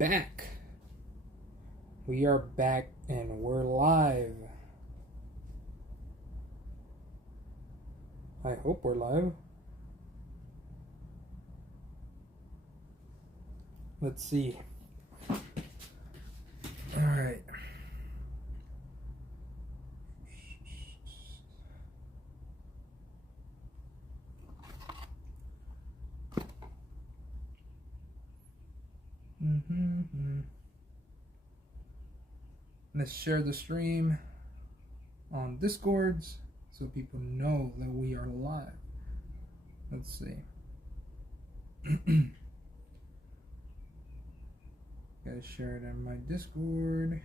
back. We are back and we're live. I hope we're live. Let's see. All right. Let's share the stream on Discords so people know that we are live. Let's see. Gotta share it in my Discord.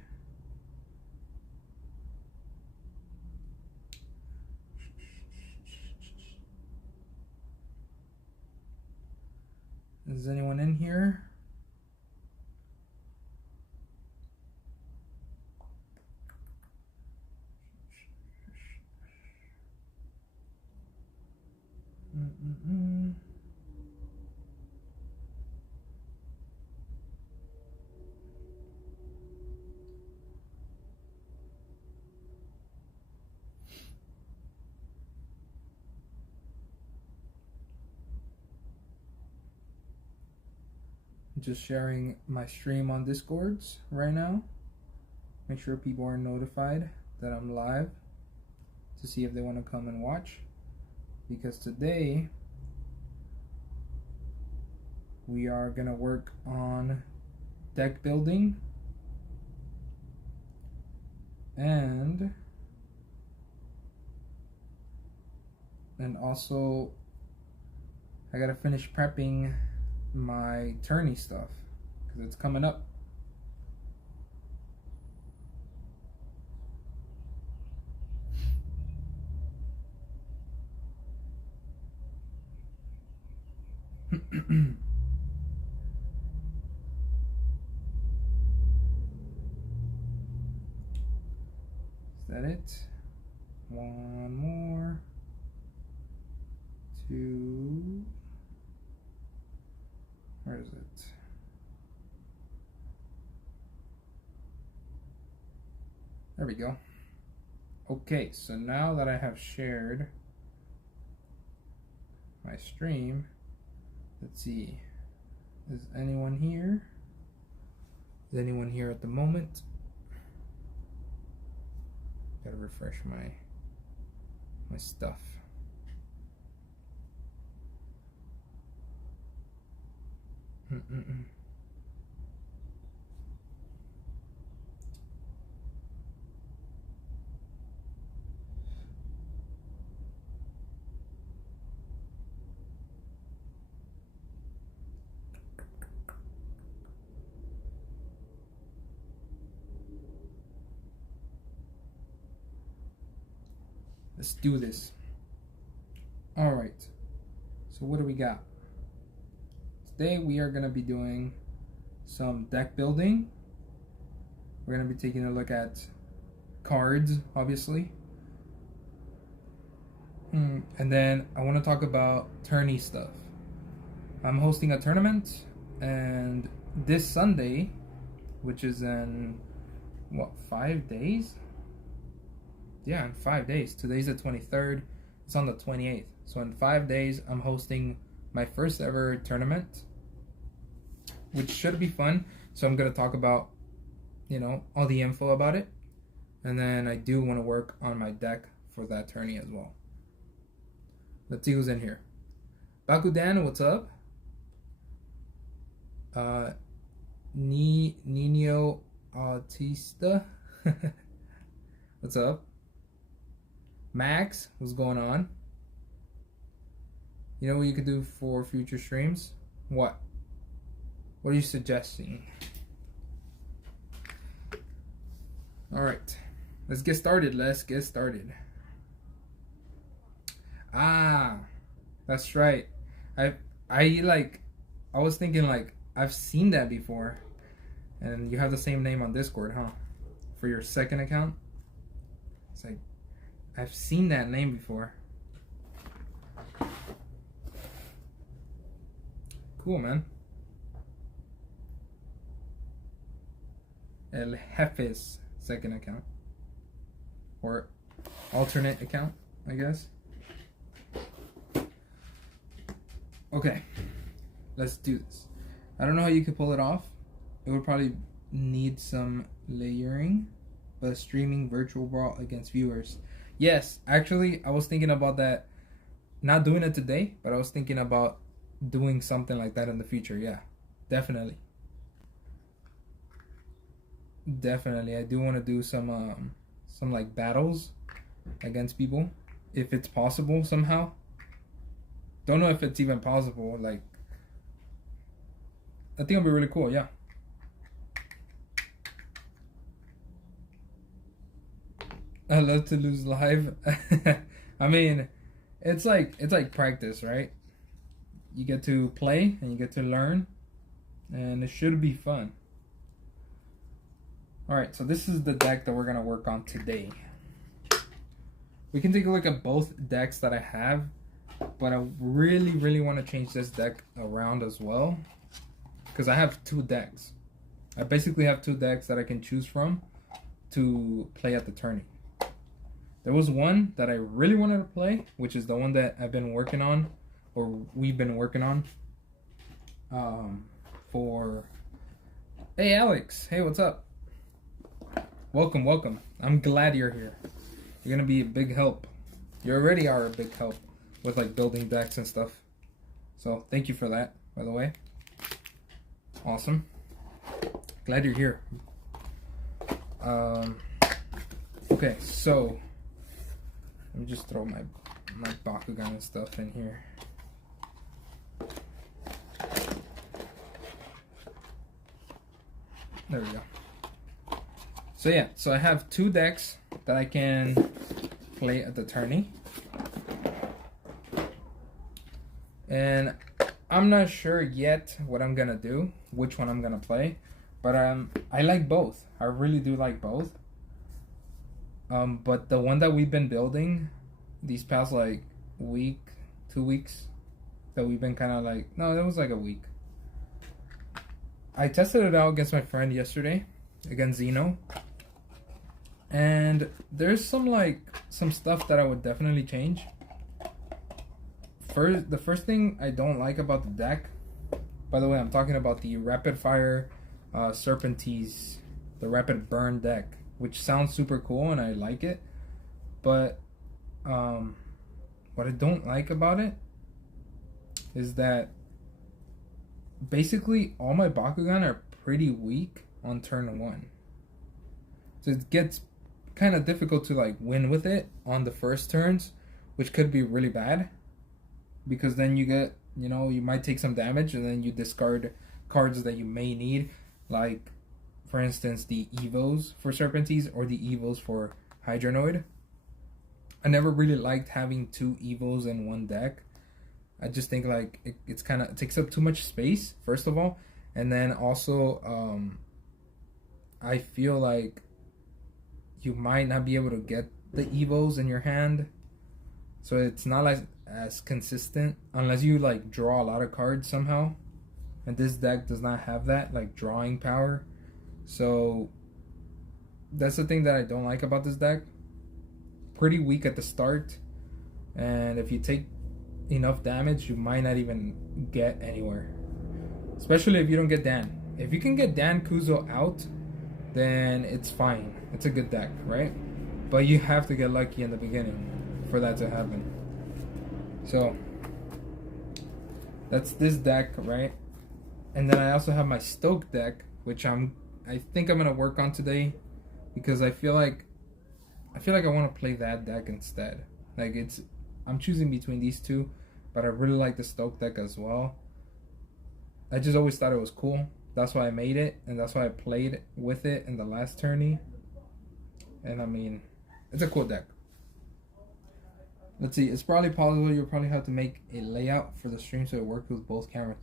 Is anyone in here? Just sharing my stream on Discords right now. Make sure people are notified that I'm live to see if they want to come and watch. Because today we are gonna work on deck building and also I gotta finish prepping my Tourney stuff because it's coming up. Is that it? One more. Two. Where is it? There we go. Okay, so now that I have shared my stream, let's see. Is anyone here? Is anyone here at the moment? Gotta refresh my stuff. Let's do this. All right. So what do we got? Today we are going to be doing some deck building. We're going to be taking a look at cards, obviously. And then I want to talk about tourney stuff. I'm hosting a tournament, and this Sunday, which is in, what, 5 days? Yeah, in 5 days. Today's the 23rd. It's on the 28th. So in 5 days, I'm hosting my first ever tournament, which should be fun. So I'm going to talk about, you know, all the info about it. And then I do want to work on my deck for that tourney as well. Let's see who's in here. Bakugan, what's up? Nino Autista, what's up? Max, what's going on? You know what you could do for future streams? What? What are you suggesting? Alright. Let's get started. Let's get started. Ah, that's right. I was thinking like I've seen that before. And you have the same name on Discord, huh? For your second account? It's like I've seen that name before. Cool, man. El Jefe's second account. Or alternate account, I guess. Okay, let's do this. I don't know how you could pull it off. It would probably need some layering, but streaming virtual brawl against viewers. Yes, actually, I was thinking about that. Not doing it today, but I was thinking about doing something like that in the future. Yeah, definitely. Definitely, I do want to do some like battles against people if it's possible somehow. Don't know if it's even possible. Like, I think it'll be really cool. Yeah. I love to lose live. I mean, it's like practice, right? You get to play and you get to learn, and it should be fun. All right, so this is the deck that we're gonna work on today. We can take a look at both decks that I have, but I really want to change this deck around as well, because I have two decks. I basically have two decks that I can choose from to play at the tourney. There was one that I really wanted to play, which is the one that I've been working on, or we've been working on. Hey Alex, hey, what's up? Welcome. I'm glad you're here. You're gonna be a big help. You already are a big help with like building decks and stuff. So thank you for that, by the way. Awesome. Glad you're here. Okay, so let me just throw my Bakugan and stuff in here. There we go. So yeah, so I have two decks that I can play at the tourney. And I'm not sure yet what I'm gonna do, which one I'm gonna play. But I like both. I really do like both. But the one that we've been building these past like week, 2 weeks, that we've been kind of like, no, it was like a week. I tested it out against my friend yesterday, against Zeno. And there's some stuff that I would definitely change. The first thing I don't like about the deck, by the way, I'm talking about the Rapid Fire Serpentines, the Rapid Burn deck, which sounds super cool and I like it. But what I don't like about it is that basically all my Bakugan are pretty weak on turn 1. So it gets kind of difficult to like win with it on the first turns, which could be really bad, because then you get, you might take some damage and then you discard cards that you may need, like for instance the Evos for Serpentines or the Evos for Hydronoid. I never really liked having two Evos in one deck. I just think like it takes up too much space, first of all, and then also I feel like you might not be able to get the Evos in your hand, so it's not like as consistent unless you like draw a lot of cards somehow, and this deck does not have that like drawing power. So that's the thing that I don't like about this deck. Pretty weak at the start, and if you take enough damage you might not even get anywhere, especially if you don't get Dan. If you can get Dan Kuzo out, then it's fine. It's a good deck, right? But you have to get lucky in the beginning for that to happen. So that's this deck, right? And then I also have my Stoke deck, which I think I'm gonna work on today, because I feel like I want to play that deck instead. Like I'm choosing between these two, but I really like the Stoke deck as well. I just always thought it was cool. That's why I made it, and that's why I played with it in the last tourney. And I mean, it's a cool deck. Let's see, it's probably possible you'll probably have to make a layout for the stream so it works with both cameras.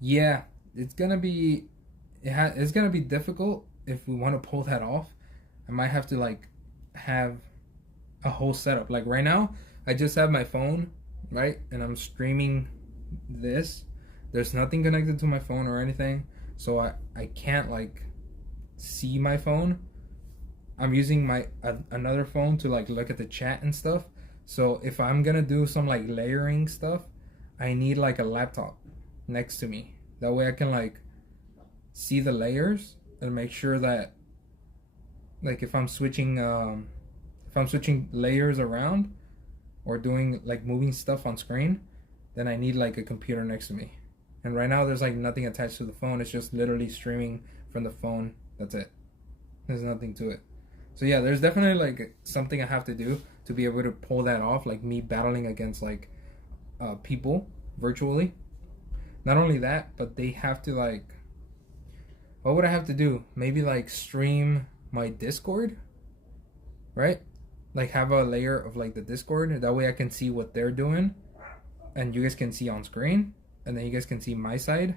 Yeah, it's gonna be difficult if we want to pull that off. I might have to like have a whole setup. Like right now, I just have my phone, right? And I'm streaming this. There's nothing connected to my phone or anything. So I can't like see my phone. I'm using my another phone to like look at the chat and stuff. So if I'm gonna do some like layering stuff, I need like a laptop next to me. That way I can like see the layers and make sure that like if I'm switching layers around or doing like moving stuff on screen, then I need like a computer next to me. And right now there's like nothing attached to the phone. It's just literally streaming from the phone. That's it. There's nothing to it. So yeah, there's definitely like something I have to do to be able to pull that off, like me battling against like people virtually. Not only that, but they have to like, what would I have to do? Maybe like stream my Discord, right? Like have a layer of like the Discord. That way I can see what they're doing and you guys can see on screen and then you guys can see my side.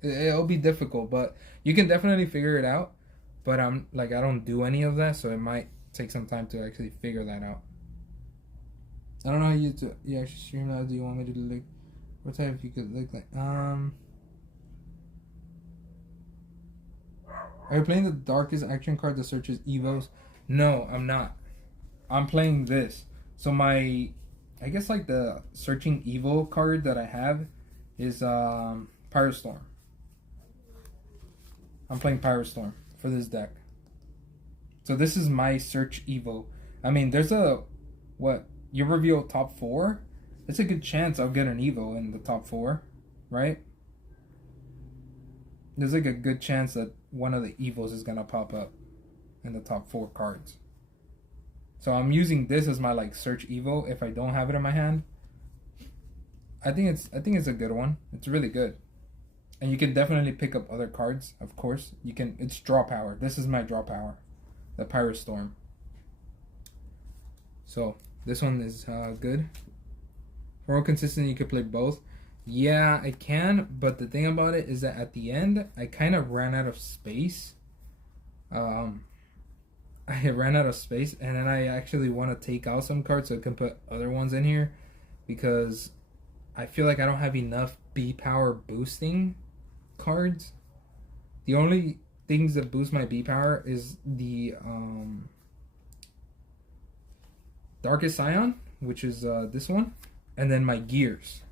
It'll be difficult, but you can definitely figure it out. But I'm like, I don't do any of that, so it might take some time to actually figure that out. I don't know how you actually stream that. Do you want me to look? What type you could look like? Are you playing the darkest action card that searches Evos? No, I'm not. I'm playing this. So I guess like the searching Evo card that I have is Pyrestorm. I'm playing Pyrestorm for this deck. So this is my search Evo. I mean, there's you reveal top 4. It's a good chance I'll get an Evo in the top 4, right? There's like a good chance that one of the Evos is gonna pop up in the top 4 cards. So I'm using this as my like search Evo if I don't have it in my hand. I think it's a good one. It's really good. And you can definitely pick up other cards, of course. It's draw power. This is my draw power. The Pyrestorm. So this one is good. For more consistent, you could play both. Yeah, I can, but the thing about it is that at the end, I kind of ran out of space. I ran out of space, and then I actually want to take out some cards so I can put other ones in here, because I feel like I don't have enough B power boosting cards. The only things that boost my B power is the Darkest Scion, which is this one, and then my gears,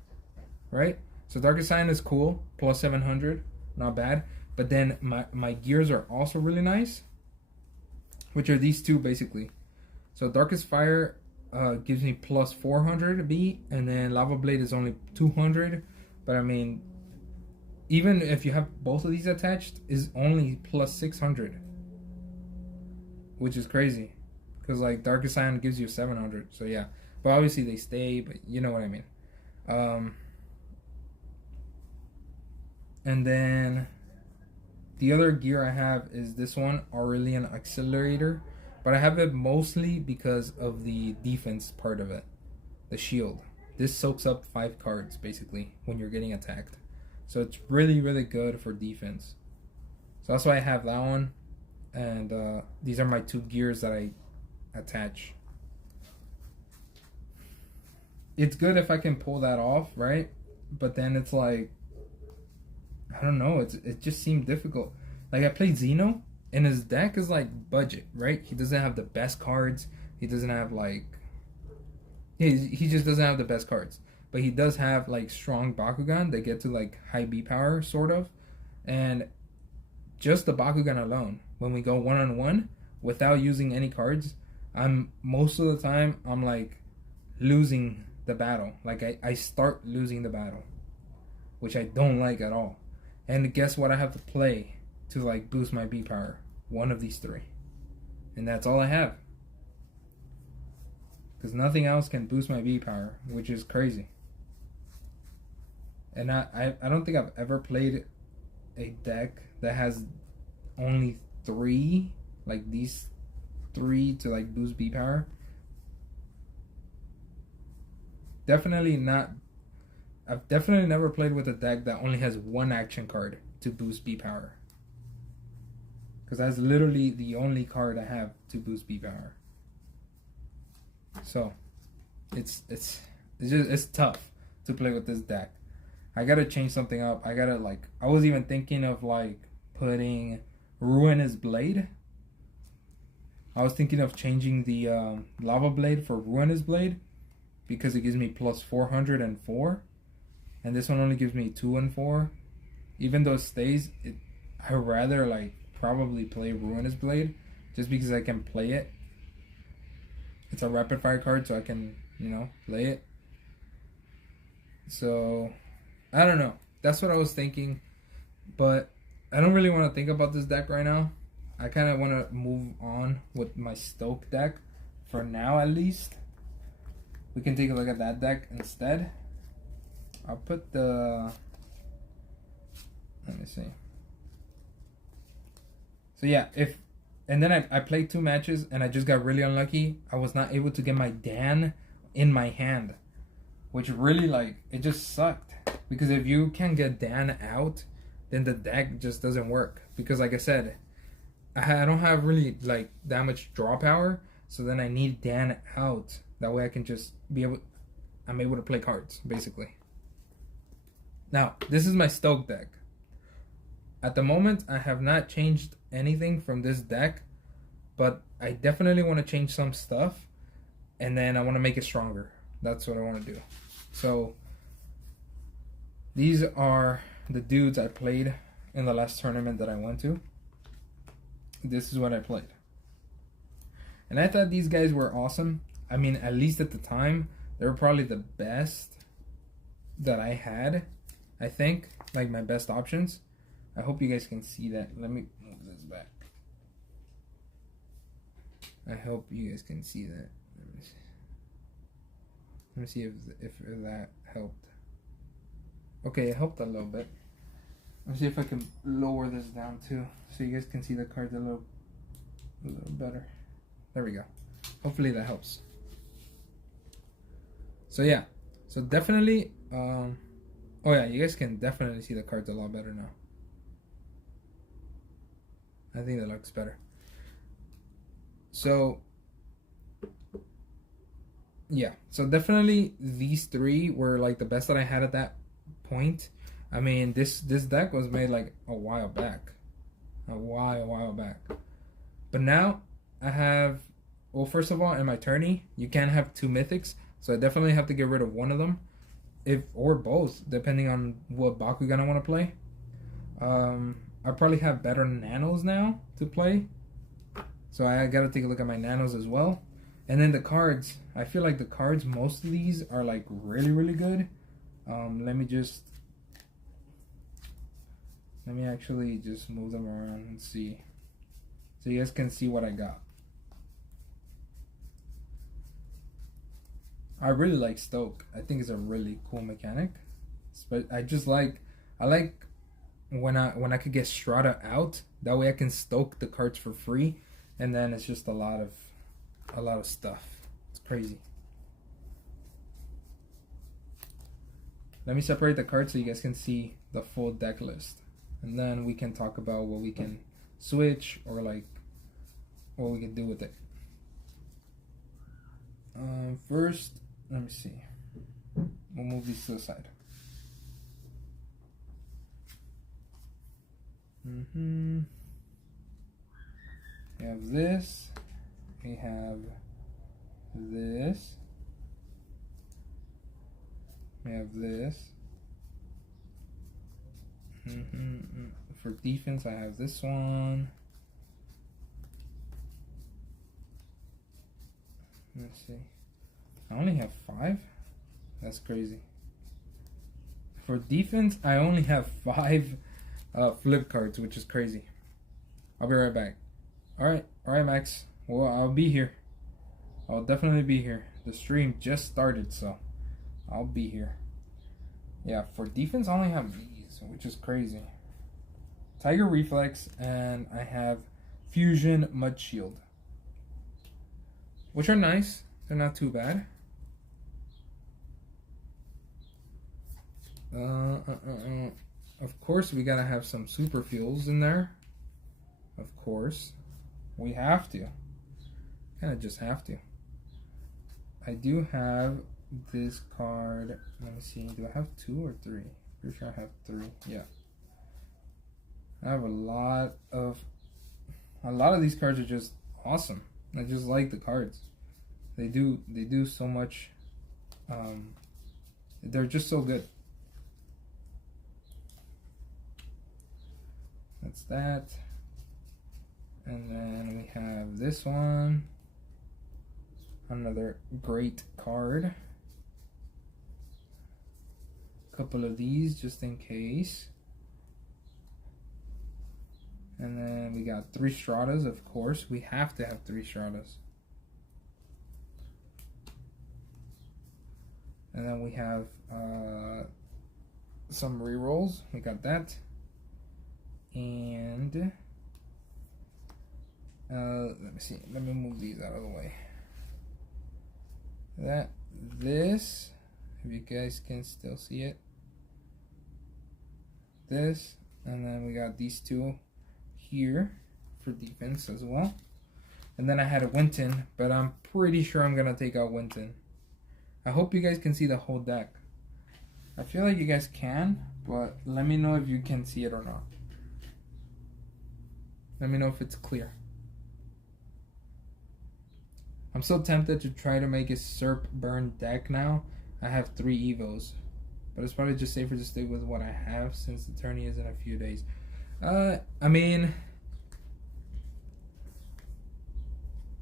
right? So Darkest Scion is cool, plus 700, not bad. But then my gears are also really nice, which are these two basically. So Darkest Fire gives me plus 400 B, and then Lava Blade is only 200. But I mean, even if you have both of these attached, is only plus 600, which is crazy, because like Darkest Scion gives you 700. So yeah, but obviously they stay, but you know what I mean. And then the other gear I have is this one, Aurelian Accelerator, but I have it mostly because of the defense part of it, the shield. This soaks up 5 cards basically when you're getting attacked, so it's really really good for defense. So that's why I have that one, and these are my 2 gears that I attach. It's good if I can pull that off, right? But then it's like, I don't know, it just seemed difficult. Like I played Xeno, and his deck is like budget, right? He doesn't have the best cards. He doesn't have like, he just doesn't have the best cards. But he does have like strong Bakugan that get to like high B power, sort of. And just the Bakugan alone, when we go 1-on-1 without using any cards, most of the time I'm like losing the battle. Like I start losing the battle, which I don't like at all. And guess what I have to play to like boost my B power? One of these 3. And that's all I have. Because nothing else can boost my B power, which is crazy. And I don't think I've ever played a deck that has only 3, like these 3 to like boost B power. Definitely not. I've definitely never played with a deck that only has 1 action card to boost B power, because that's literally the only card I have to boost B power. So it's tough to play with this deck. I gotta change something up. I was even thinking of like putting Ruinous Blade. I was thinking of changing the Lava Blade for Ruinous Blade because it gives me plus 404, and this one only gives me 2 and 4. Even though it stays, I'd rather like probably play Ruinous Blade just because I can play it. It's a rapid fire card, so I can, you know, play it. So I don't know. That's what I was thinking, but I don't really want to think about this deck right now. I kind of want to move on with my Stoke deck for now, at least. We can take a look at that deck instead. I'll put the... Let me see. So yeah, and then I played 2 matches and I just got really unlucky. I was not able to get my Dan in my hand, which really, like, it just sucked. Because if you can get Dan out, then the deck just doesn't work. Because like I said, I don't have really like that much draw power, so then I need Dan out. That way I can just I'm able to play cards, basically. Now, this is my Stoke deck. At the moment, I have not changed anything from this deck, but I definitely want to change some stuff, and then I want to make it stronger. That's what I want to do. So, these are the dudes I played in the last tournament that I went to. This is what I played. And I thought these guys were awesome. I mean, at least at the time, they were probably the best that I had, I think. Like, my best options. I hope you guys can see that. Let me move this back. I hope you guys can see that. Let me see if that helped. Okay, it helped a little bit. Let's see if I can lower this down too, so you guys can see the cards a little better. There we go. Hopefully that helps. So yeah, so definitely, oh yeah, you guys can definitely see the cards a lot better now. I think that looks better. So yeah, so definitely these 3 were like the best that I had at that point. I mean, this deck was made like a while back. A while back. But now I have, well, first of all, in my tourney, you can't have 2 mythics, so I definitely have to get rid of one of them, or both, depending on what Bakugan I want to play. I probably have better nanos now to play, so I gotta take a look at my nanos as well. And then the cards, I feel like the cards, most of these are like really good. Let me actually just move them around and see, so you guys can see what I got. I really like Stoke. I think it's a really cool mechanic. But I like when I could get Strata out. That way I can Stoke the cards for free, and then it's just a lot of stuff. It's crazy. Let me separate the cards so you guys can see the full deck list, and then we can talk about what we can switch or like what we can do with it. First, let me see. We'll move these to the side. We have this. We have this. We have this. For defense, I have this one. Let's see. I only have 5? That's crazy. For defense, I only have 5 flip cards, which is crazy. I'll be right back. Alright, Max. Well, I'll be here. I'll definitely be here. The stream just started, so I'll be here. Yeah, for defense, I only have these, which is crazy. Tiger Reflex, and I have Fusion Mud Shield, which are nice. They're not too bad. Of course, we gotta have some super fuels in there. Of course, we have to. Kind of just have to. I do have this card. Let me see. Do I have 2 or 3? Pretty sure I have 3. Yeah. I have a lot of these cards are just awesome. I just like the cards. They do so much. They're just so good. That's that. And then we have this one. Another great card. A couple of these just in case. And then we got 3 Stratas, of course. We have to have 3 Stratas. And then we have some rerolls. We got that. And let me see. Let me move these out of the way. This, if you guys can still see it. This, and then we got these 2 here for defense as well. And then I had a Winton, but I'm pretty sure I'm gonna take out Winton. I hope you guys can see the whole deck. I feel like you guys can, but let me know if you can see it or not. Let me know if it's clear. I'm so tempted to try to make a Serp Burn deck now. I have 3 Evos, but it's probably just safer to stick with what I have since the tourney is in a few days. I mean,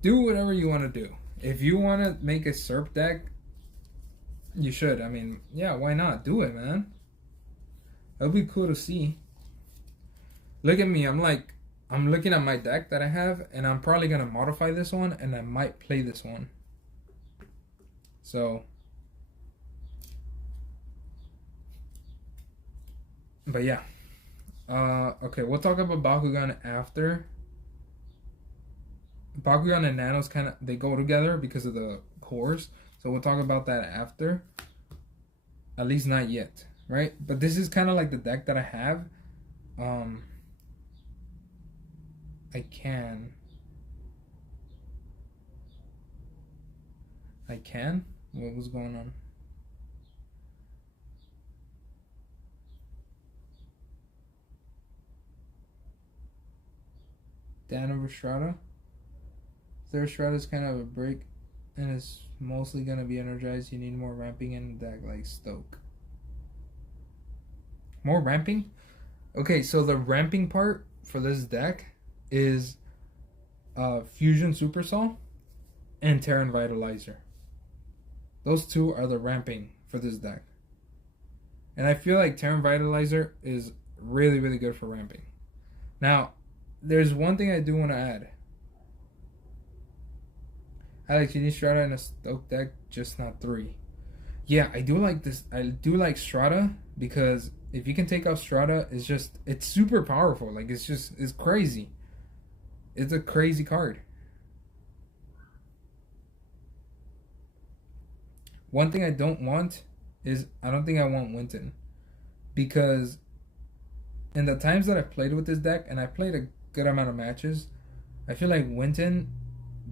do whatever you want to do. If you want to make a Serp deck, you should. I mean, yeah, why not? Do it, man. That'd be cool to see. Look at me. I'm looking at my deck that I have, and I'm probably going to modify this one, and I might play this one. So, but yeah. Okay, we'll talk about Bakugan after. Bakugan and Nanos they go together because of the cores. So we'll talk about that after. At least not yet, right? But this is kind of like the deck that I have. I can. What was going on? Dano Strata. Their Strata is kind of a break, and it's mostly gonna be energized. You need more ramping in the deck, like Stoke. More ramping? Okay, so the ramping part for this deck is Fusion Super Soul and Terran Vitalizer. Those 2 are the ramping for this deck. And I feel like Terran Vitalizer is really, really good for ramping. Now, there's one thing I do want to add. Alex, you need Strata in a Stoke deck, just not 3. Yeah, I do like this. I do like Strata because if you can take out Strata, it's super powerful. Like, it's crazy. It's a crazy card. One thing I don't want is, I don't think I want Winton. Because in the times that I've played with this deck, and I played a good amount of matches, I feel like Winton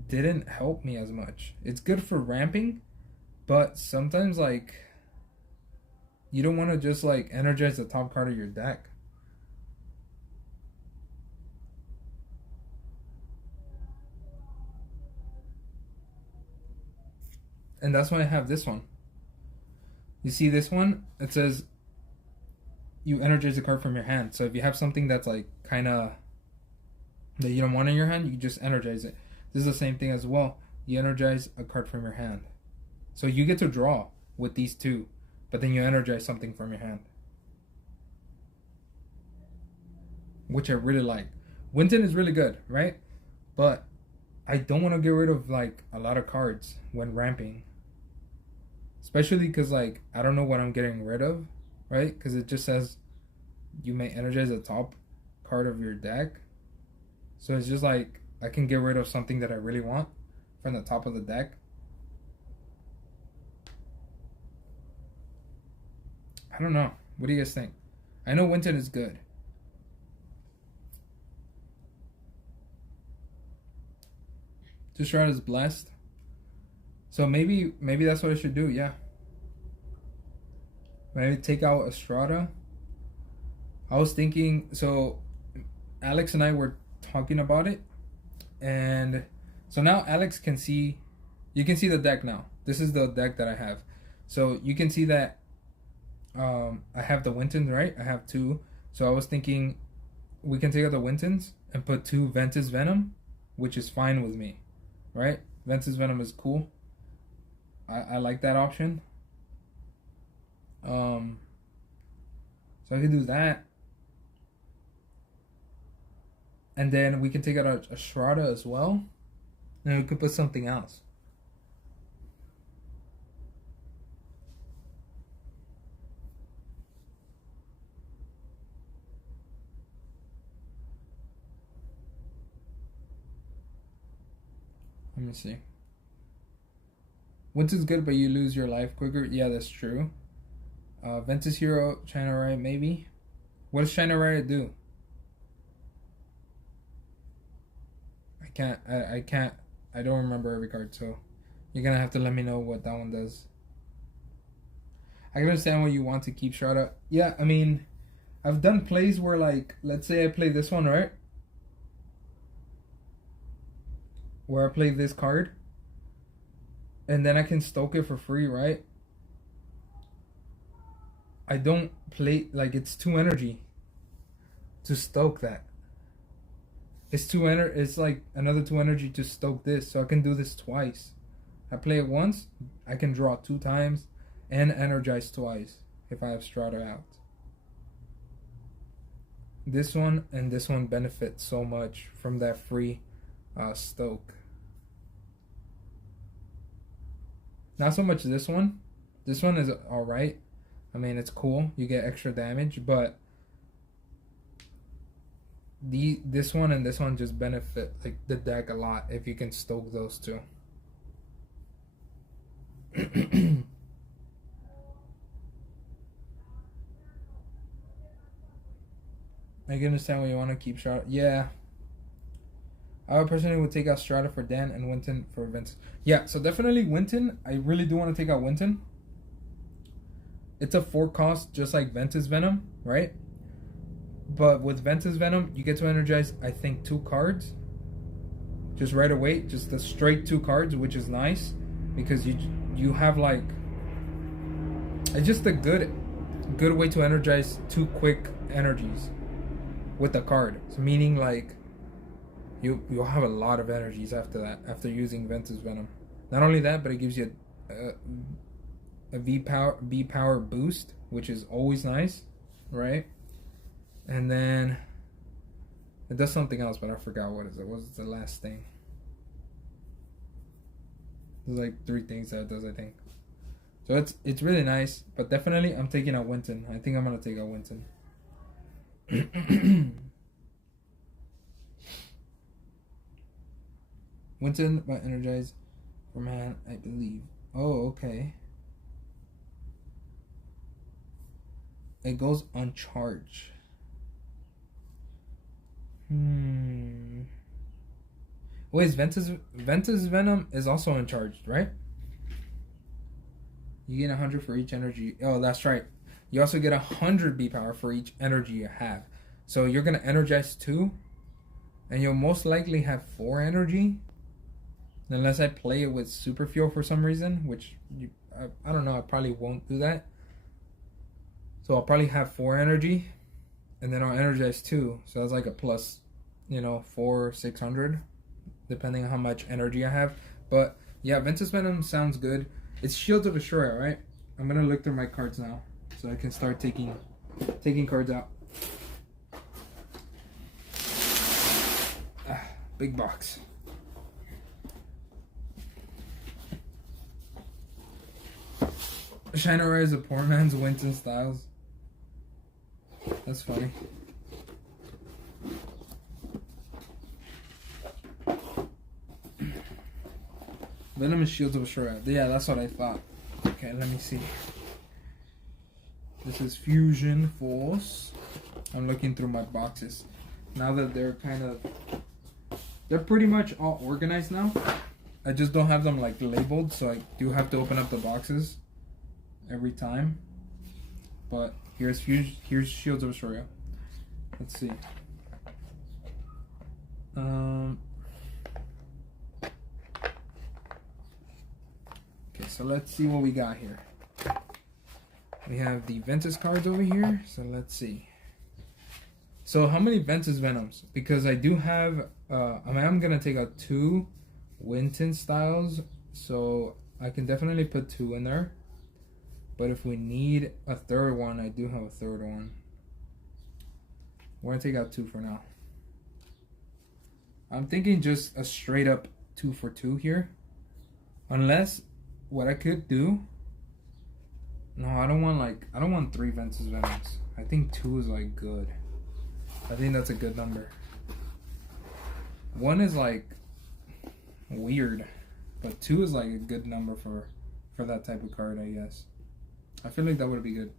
didn't help me as much. It's good for ramping, but sometimes, like, you don't want to just, like, energize the top card of your deck. And that's why I have this one. You see this one? It says you energize a card from your hand. So if you have something that's like kind of that you don't want in your hand, you just energize it. This is the same thing as well. You energize a card from your hand. So you get to draw with these 2, but then you energize something from your hand, which I really like. Winton is really good, right? But I don't want to get rid of like a lot of cards when ramping. Especially because, like, I don't know what I'm getting rid of, right? Because it just says you may energize the top card of your deck. So it's just like I can get rid of something that I really want from the top of the deck. I don't know. What do you guys think? I know Winton is good. Just Strata is blessed. So maybe that's what I should do, yeah. Maybe take out a Strata. I was thinking, so Alex and I were talking about it, and so now Alex can see. You can see the deck now. This is the deck that I have. So you can see that I have the Wintons, right? I have 2. So I was thinking we can take out the Wintons and put 2 Ventus Venom, which is fine with me, right? Ventus Venom is cool. I like that option. So I can do that. And then we can take out a Shroud as well. And we could put something else. Let me see. Winter's good, but you lose your life quicker. Yeah, that's true. Ventus Hero, China Riot, maybe. What does China Riot do? I can't. I don't remember every card, so you're gonna have to let me know what that one does. I can understand why you want to keep Shroud. Yeah, I mean, I've done plays where, like, let's say I play this one, right? Where I play this card, and then I can stoke it for free, right? I don't play, like, it's 2 energy to stoke that. It's like another 2 energy to stoke this, so I can do this twice. I play it once, I can draw 2 times and energize twice if I have Strata out. This one and this one benefit so much from that free stoke. Not so much this one. This one is alright. I mean, it's cool. You get extra damage, but this one and this one just benefit like the deck a lot if you can stoke those 2. I can understand why you want to keep Strata. Yeah. I personally would take out Strata for Dan and Winton for Vince. Yeah, so definitely Winton. I really do want to take out Winton. It's a 4 cost, just like Ventus Venom, right? But with Ventus Venom, you get to energize, I think, 2 cards. Just right away, just the straight 2 cards, which is nice. Because you have, like... It's just a good way to energize 2 quick energies with the card. So meaning, like... You'll have a lot of energies after that, after using Ventus Venom. Not only that, but it gives you a B power boost, which is always nice, right? And then it does something else, but I forgot what is it. What's the last thing? There's like 3 things that it does, I think. So it's really nice, but definitely I'm taking out Winton. I think I'm gonna take out Winton. Winton by Energize for man, I believe. Oh, okay. It goes on charge. Wait, Ventus Venom is also uncharged, right? You get 100 for each energy. Oh, that's right. You also get 100 B power for each energy you have. So you're gonna energize 2, and you'll most likely have 4 energy. Unless I play it with Super Fuel for some reason, which I don't know, I probably won't do that. So I'll probably have 4 energy, and then I'll energize 2. So that's like a plus, 400, 600, depending on how much energy I have. But yeah, Ventus Venom sounds good. It's Shields of Ashuria, right? I'm gonna look through my cards now, so I can start taking cards out. Big box. Shiner is a poor man's Winton Styles. That's funny. Venom is Shields of Ashuria. Yeah, that's what I thought. Okay, let me see. This is Fusion Force. I'm looking through my boxes. Now that they're pretty much all organized now. I just don't have them like labeled, so I do have to open up the boxes every time. But here's Shields of Ashuria. Let's see. Okay, so let's see what we got here. We have the Ventus cards over here, so let's see. So how many Ventus Venoms? Because I do have, I'm gonna take out 2 Winton styles, so I can definitely put 2 in there. But if we need a third one, I do have a third one. We're gonna take out 2 for now. I'm thinking just a straight up 2 for 2 here. Unless, what I could do, no, I don't want 3 Ventus Venoms. I think 2 is like good. I think that's a good number. 1 is like weird, but 2 is like a good number for that type of card, I guess. I feel like that would be good.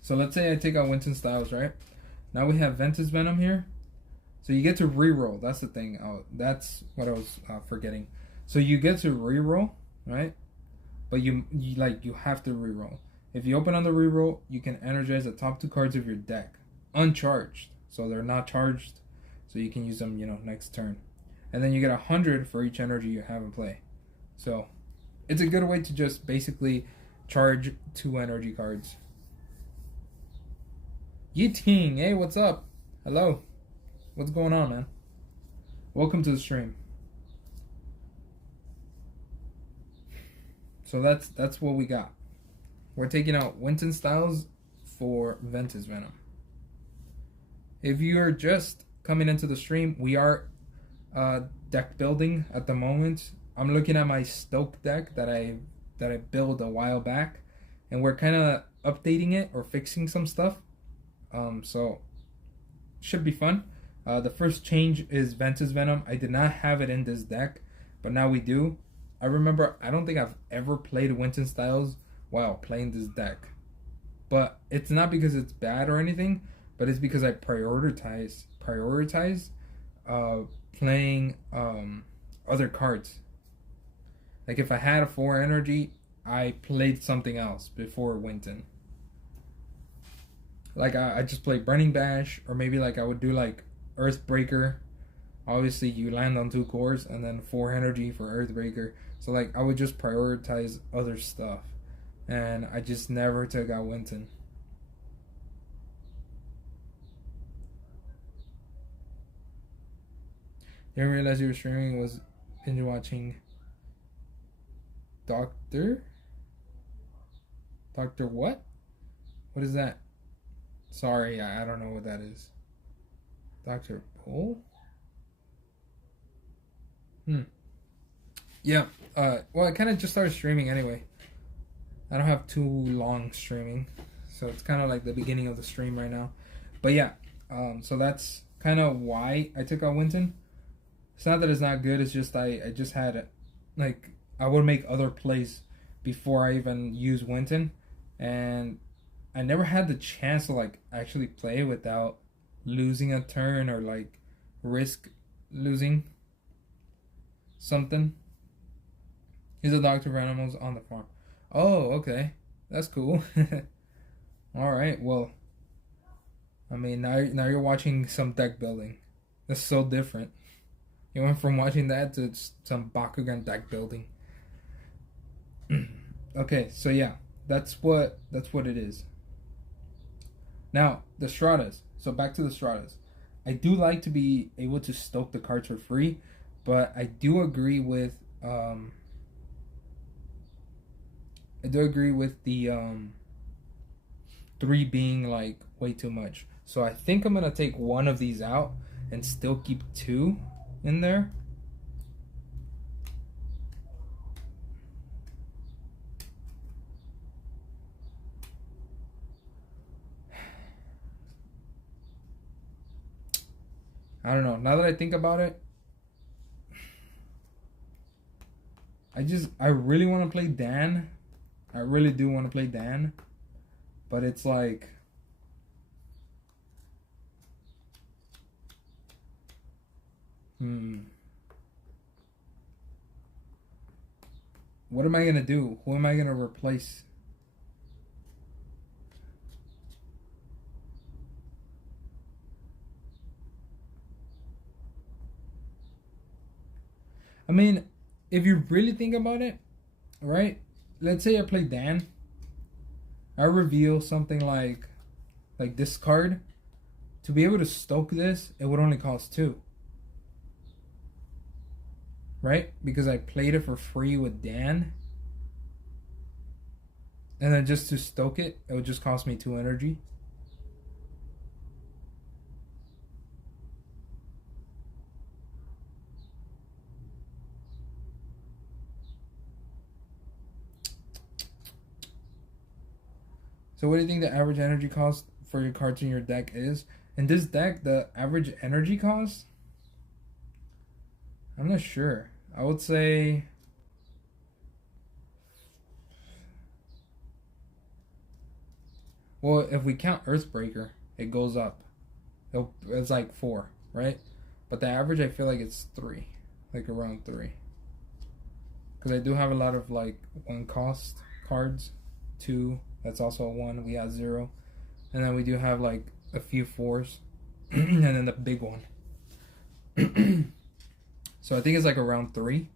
So let's say I take out Winton Styles, right? Now we have Ventus Venom here. So you get to reroll. That's the thing. Oh, that's what I was forgetting. So you get to reroll, right? But you have to reroll. If you open on the reroll, you can energize the top 2 cards of your deck, uncharged. So they're not charged, so you can use them, next turn. And then you get 100 for each energy you have in play. So it's a good way to just basically charge 2 energy cards. Yeeting, hey, what's up? Hello. What's going on, man? Welcome to the stream. So that's what we got. We're taking out Winton Styles for Ventus Venom. If you're just coming into the stream, we are deck building at the moment. I'm looking at my Stoke deck that I built a while back, and we're kind of updating it or fixing some stuff. So should be fun. The first change is Ventus Venom. I did not have it in this deck, but now we do. I remember, I don't think I've ever played Winton Styles while playing this deck. But it's not because it's bad or anything, but it's because I prioritize playing other cards. Like if I had a 4 energy, I played something else before Winton. Like I just played Burning Bash, or maybe like I would do like Earthbreaker. Obviously you land on 2 cores, and then 4 energy for Earthbreaker. So like I would just prioritize other stuff, and I just never took out Winton. Didn't realize you were streaming, was binge watching Doctor what? What is that? Sorry, I don't know what that is. Dr. Bull? Yeah. Well, I kind of just started streaming anyway. I don't have too long streaming, so it's kind of like the beginning of the stream right now. But yeah, so that's kind of why I took out Winton. It's not that it's not good. It's just I just had like I would make other plays before I even use Winton, and I never had the chance to like actually play without losing a turn or like risk losing something. He's a doctor of animals on the farm. Oh, okay. That's cool. Alright, well, I mean, now you're watching some deck building. That's so different. You went from watching that to some Bakugan deck building. Okay, so yeah, that's what it is. Now, the Stratas. So back to the Stratas. I do like to be able to stoke the cards for free, but I do agree with the 3 being like way too much. So I think I'm gonna take one of these out and still keep 2 in there. I don't know. Now that I think about it, I really want to play Dan. I really do want to play Dan. But it's like, what am I going to do? Who am I going to replace? I mean, if you really think about it, right? Let's say I play Dan. I reveal something like this card. To be able to stoke this, it would only cost 2. Right? Because I played it for free with Dan. And then just to stoke it, it would just cost me 2 energy. So what do you think the average energy cost for your cards in your deck is? In this deck, the average energy cost, I'm not sure. I would say well, if we count Earthbreaker, it goes up. It's like 4, right? But the average, I feel like it's 3, like around 3. Because I do have a lot of like 1 cost cards, 2. That's also a 1. We have 0, and then we do have like a few 4s, and then the big one. So I think it's like around 3,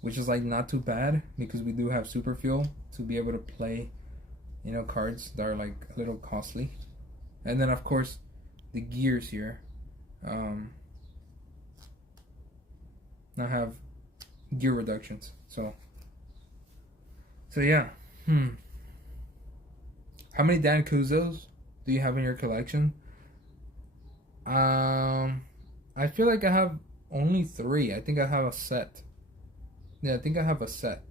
which is like not too bad because we do have super fuel to be able to play, you know, cards that are like a little costly. And then of course the gears here. I have gear reductions. So yeah. How many Dan Kuzos do you have in your collection? I feel like I have only 3. I think I have a set. Yeah, I think I have a set.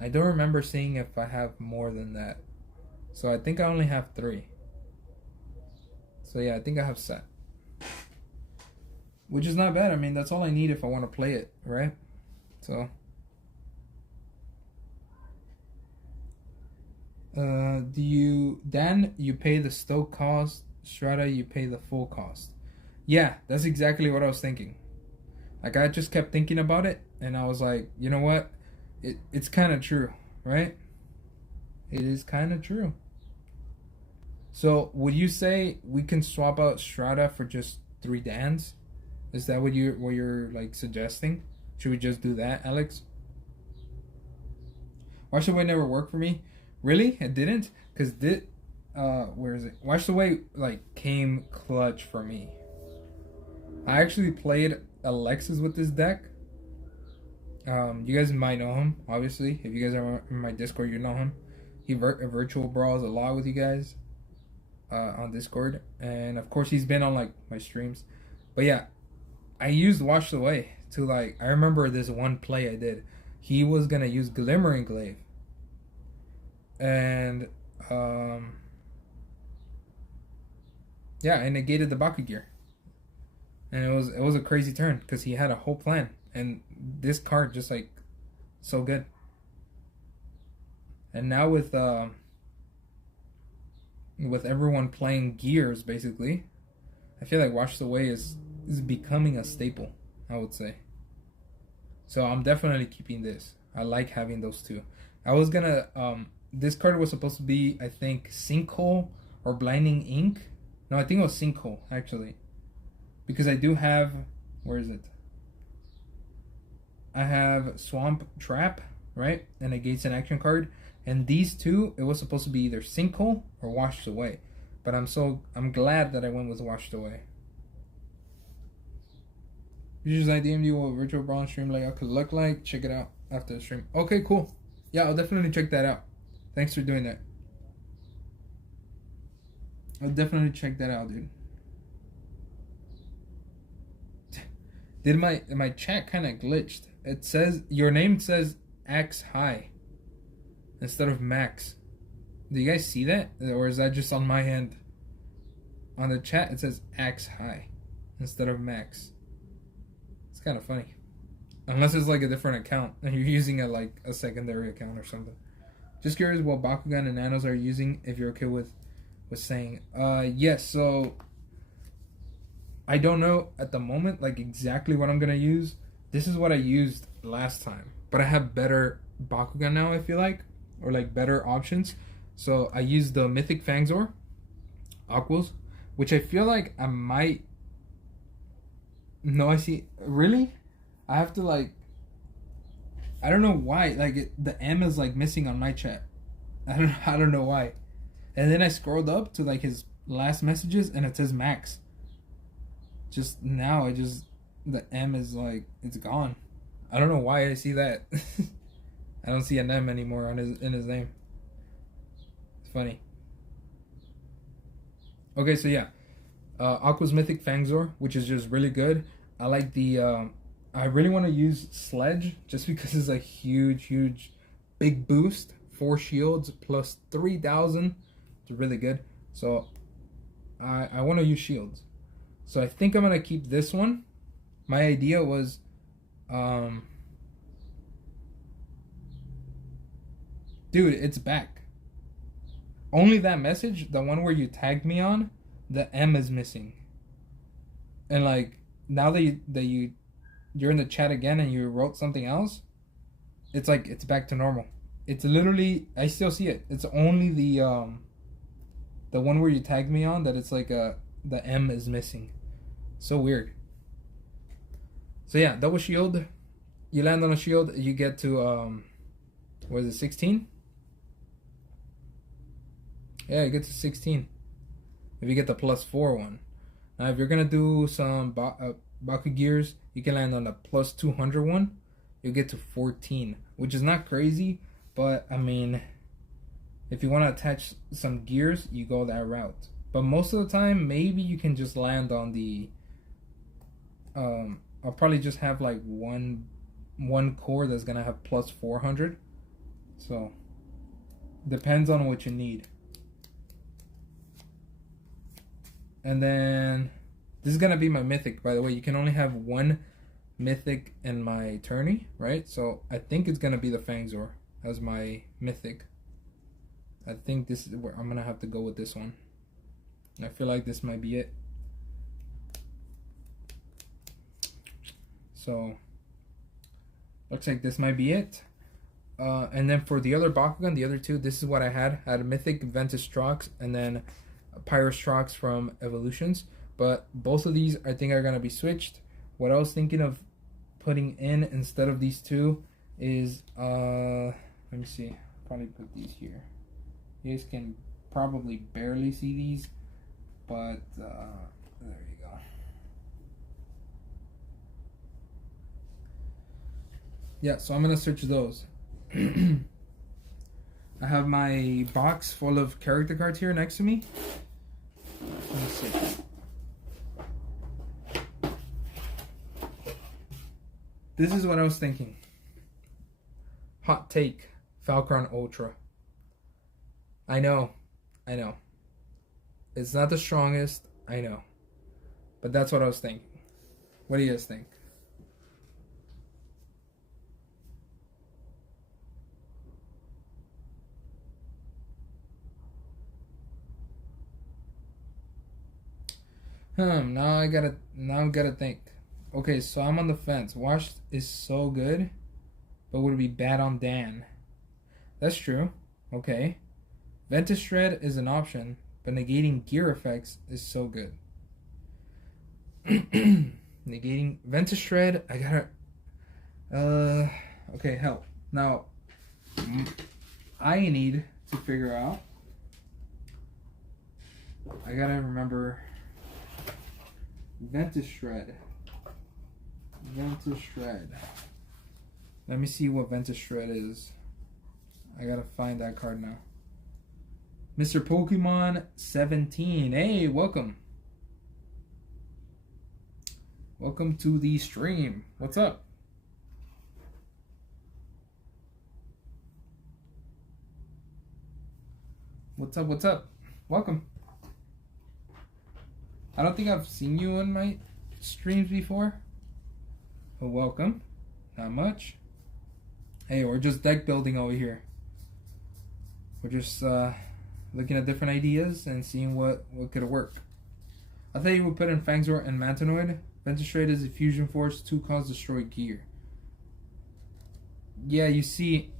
I don't remember seeing if I have more than that. So I think I only have 3. So yeah, I think I have set. Which is not bad. I mean, that's all I need if I want to play it, right? So Dan, you pay the stoke cost, Strata, you pay the full cost. Yeah, that's exactly what I was thinking. Like, I just kept thinking about it, and I was like, you know what? It's kind of true, right? It is kind of true. So, would you say we can swap out Strata for just 3 Dans? Is that what you're like suggesting? Should we just do that, Alex? Watch the Way never worked for me. Really? It didn't? Because where is it? Watch the Way like came clutch for me. I actually played Alexis with this deck. You guys might know him, obviously. If you guys are in my Discord, you know him. He virtual brawls a lot with you guys on Discord, and of course he's been on like my streams. But yeah, I used Watch the Way to like. I remember this one play I did. He was gonna use Glimmering Glaive, and yeah, I negated the Bakugan. And it was a crazy turn because he had a whole plan, and this card just like so good. And now with everyone playing gears, basically, I feel like Watch the Way is becoming a staple, I would say. So I'm definitely keeping this. I like having those 2. I was gonna this card was supposed to be, I think, Sinkhole or Blinding Ink. No, I think it was Sinkhole actually. Because I do have, where is it? I have Swamp Trap, right? And negates an action card. And these 2, it was supposed to be either Sinkhole or Washed Away. But I'm glad that I went with Washed Away. Usually I DM'd you what virtual brawl stream layout could look like. Check it out after the stream. Okay, cool. Yeah, I'll definitely check that out. Thanks for doing that. I'll definitely check that out, dude. Did my chat kind of glitched? It says your name says X High instead of Max. Do you guys see that, or is that just on my end? On the chat, it says X High instead of Max. It's kind of funny, unless it's like a different account and you're using a secondary account or something. Just curious what Bakugan and Nanos are using. If you're okay with saying, yes. So I don't know at the moment, like exactly what I'm gonna use. This is what I used last time, but I have better Bakugan now, I feel like, or like better options. So I used the Mythic Fangzor, Aquas, which I feel like I might No, I see. Really? I have to like. I don't know why. Like the M is like missing on my chat. I don't know why. And then I scrolled up to like his last messages, and it says Max. Just now, the M is like it's gone. I don't know why I see that. I don't see an M anymore on in his name. It's funny. Okay, so yeah, Aqua's Mythic Fangzor, which is just really good. I like the. I really want to use Sledge just because it's a huge, big boost. 4 shields plus 3,000. It's really good. So I want to use shields. So I think I'm gonna keep this one. My idea was, dude, it's back. Only that message, the one where you tagged me on, the M is missing. And like now that you're in the chat again and you wrote something else, it's like it's back to normal. It's literally, I still see it. It's only the one where you tagged me on that it's like the M is missing. So weird. So yeah, double shield. You land on a shield, you get to what is it, 16? Yeah, you get to 16. If you get the +4 one. Now if you're gonna do some Baku gears, you can land on the +200 one. You'll get to 14, which is not crazy, but I mean, if you want to attach some gears, you go that route. But most of the time, maybe you can just land on the. I'll probably just have like one core that's gonna have +400. So depends on what you need. And then this is gonna be my mythic, by the way. You can only have one mythic in my tourney, right? So I think it's gonna be the Fangzor as my mythic. I think this is where I'm gonna have to go with this one. I feel like this might be it. So looks like this might be it. And then for the other Bakugan, the other two, this is what I had. I had a mythic Ventus Strox and then Pyrostrox from Evolutions. But both of these I think are gonna be switched. What I was thinking of putting in instead of these two is let me see. Probably put these here. You guys can probably barely see these, but there you go. Yeah, so I'm gonna search those. I have my box full of character cards here next to me. Let me see. This is what I was thinking. Hot take, Falcon Ultra. I know. It's not the strongest, I know. But that's what I was thinking. What do you guys think? Now I gotta think. Okay, so I'm on the fence. Washed is so good, but would it be bad on Dan? That's true. Okay. Ventus Shred is an option, but negating gear effects is so good. Negating Ventus Shred, I gotta okay, help. Now I need to figure out, I gotta remember Ventus Shred. Ventus Shred. Let me see what Ventus Shred is. I gotta find that card now. Mr. Pokemon 17. Hey, welcome. Welcome to the stream. What's up? What's up? Welcome. I don't think I've seen you in my streams before. But welcome. Not much. Hey, we're just deck building over here. We're just looking at different ideas and seeing what could work. I thought you would put in Fangzor and Mantanoid. Ventus Shred is a fusion force, 2 cause destroy gear. Yeah, you see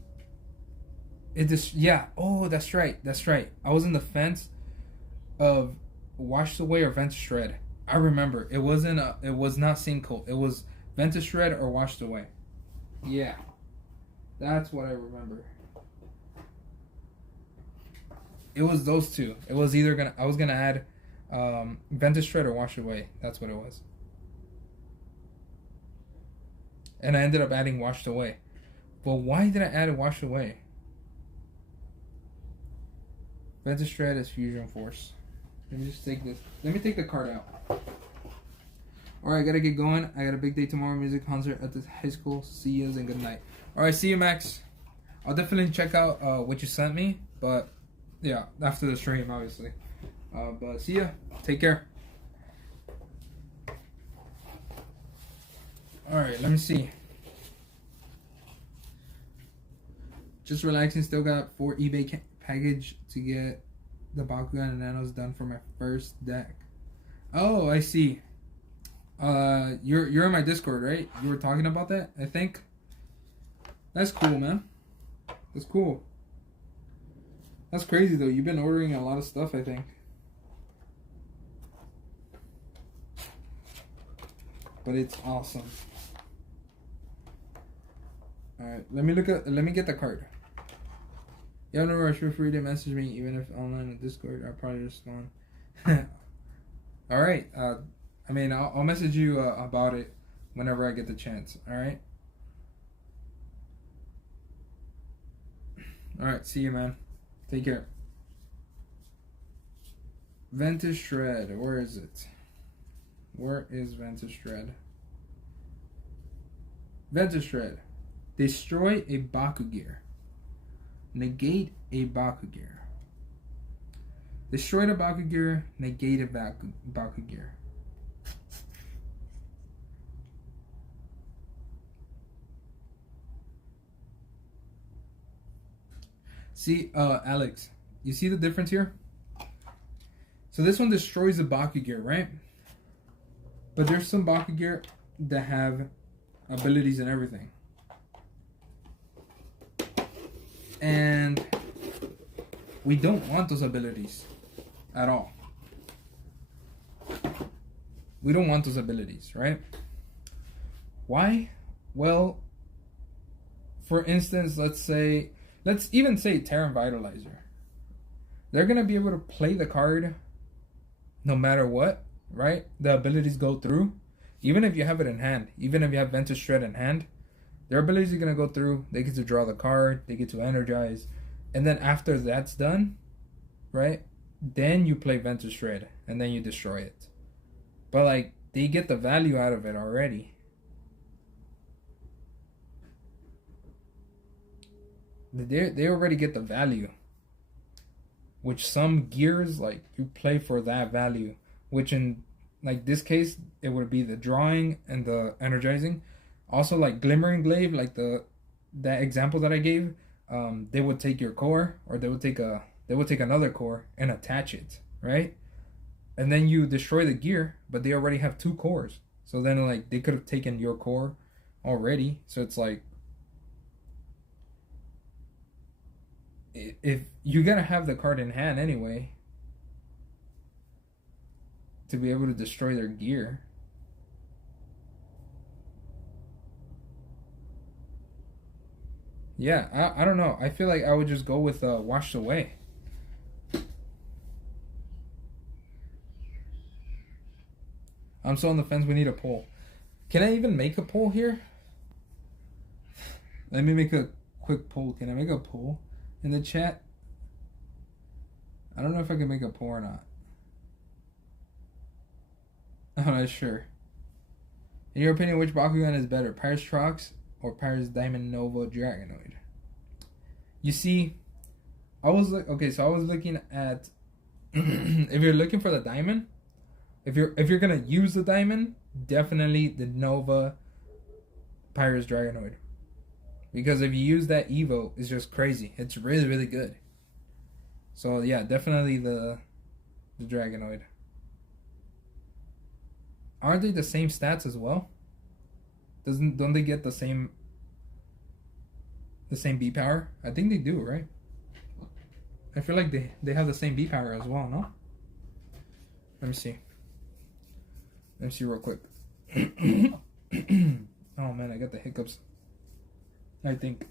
it just, yeah. Oh, that's right. I was in the fence of Wash Away or Ventus Shred. I remember. It wasn't. It was not Sync Coat. It was Ventus Shred or Washed Away. Yeah, that's what I remember. It was those two. It was either gonna. I was gonna add Ventus Shred or Wash Away. That's what it was. And I ended up adding Washed Away. But why did I add Washed Away? Ventus Shred is Fusion Force. Let me just take this. Let me take the card out. Alright, I gotta get going. I got a big day tomorrow. Music concert at the high school. See you and good night. Alright, see you, Max. I'll definitely check out what you sent me. But, yeah, after the stream, obviously. But see ya. Take care. Alright, let me see. Just relaxing. Still got 4 eBay package to get the Bakugan and Nanos done for my first deck. Oh, I see. You're in my Discord, right? You were talking about that, I think. That's cool, man. That's cool. That's crazy though. You've been ordering a lot of stuff, I think. But it's awesome. Alright, let me get the card. You have no rush, feel free to message me, even if online in Discord. I'll probably respond. Alright, I mean, I'll message you about it whenever I get the chance. Alright? Alright, see you, man. Take care. Ventus Shred, where is it? Where is Ventus Shred? Ventus Shred. Destroy a Bakugear. Negate a Bakugear. Destroy the Bakugear. Negate a Bakugear. See, Alex, you see the difference here? So this one destroys the Bakugear, right? But there's some Bakugear that have abilities and everything. And we don't want those abilities at all. We don't want those abilities, right? Why? Well, for instance, let's even say Terran Vitalizer. They're going to be able to play the card no matter what, right? The abilities go through. Even if you have it in hand, even if you have Ventus Shred in hand, their abilities are going to go through. They get to draw the card, they get to energize. And then after that's done, right? Then you play Ventus Shred and then you destroy it. But like, they get the value out of it already. They already get the value. Which some gears, like, you play for that value. Which in, like, this case, it would be the drawing and the energizing. Also, like, Glimmering Glaive, like that example that I gave, they would take your core, or they would take another core and attach it, right? And then you destroy the gear, but they already have 2 cores. So then, like, they could have taken your core already. So it's like, if you gotta have the card in hand anyway to be able to destroy their gear. Yeah, I don't know. I feel like I would just go with Washed Away. I'm so on the fence. We need a poll. Can I even make a poll here? Let me make a quick poll. Can I make a poll in the chat? I don't know if I can make a poll or not. I'm not sure. In your opinion, which Bakugan is better, Pyrus Trox or Pyrus Diamond Nova Dragonoid? You see, I was looking at if you're looking for the diamond, if you're gonna use the diamond, definitely the Nova Pyrus Dragonoid. Because if you use that Evo, it's just crazy. It's really, really good. So yeah, definitely the Dragonoid. Aren't they the same stats as well? Don't they get the same B power? I think they do, right? I feel like they have the same B power as well, no? Let me see. Let me see real quick. Oh man, I got the hiccups. I think.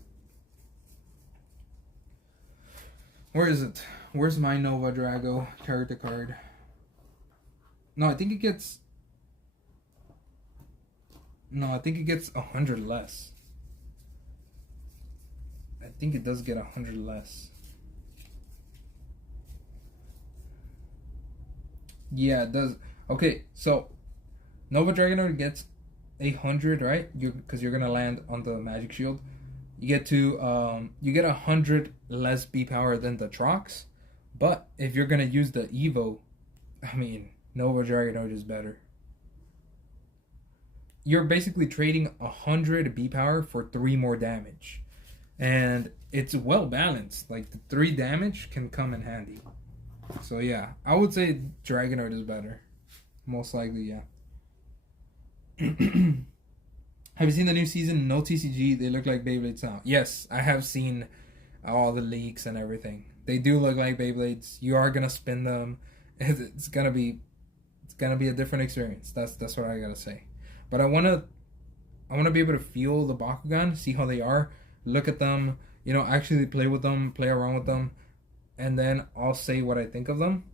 Where is it? Where's my Nova Drago character card? No, I think it gets... No, I think it gets 100 less. I think it does get 100 less. Yeah, it does. Okay, so Nova Dragonor gets 100, right? Because you're gonna land on the Magic Shield. You get to you get 100 less B power than the Trox, but if you're gonna use the Evo, I mean, Nova Dragonor is better. You're basically trading 100 B power for 3 more damage, and it's well balanced. Like the 3 damage can come in handy. So yeah, I would say Dragonor is better, most likely. Yeah. Have you seen the new season? No TCG. They look like Beyblades now. Yes, I have seen all the leaks and everything. They do look like Beyblades. You are gonna spin them. It's gonna be a different experience. That's what I gotta say. But I wanna be able to feel the Bakugan, see how they are, look at them, you know, actually play with them, play around with them, and then I'll say what I think of them.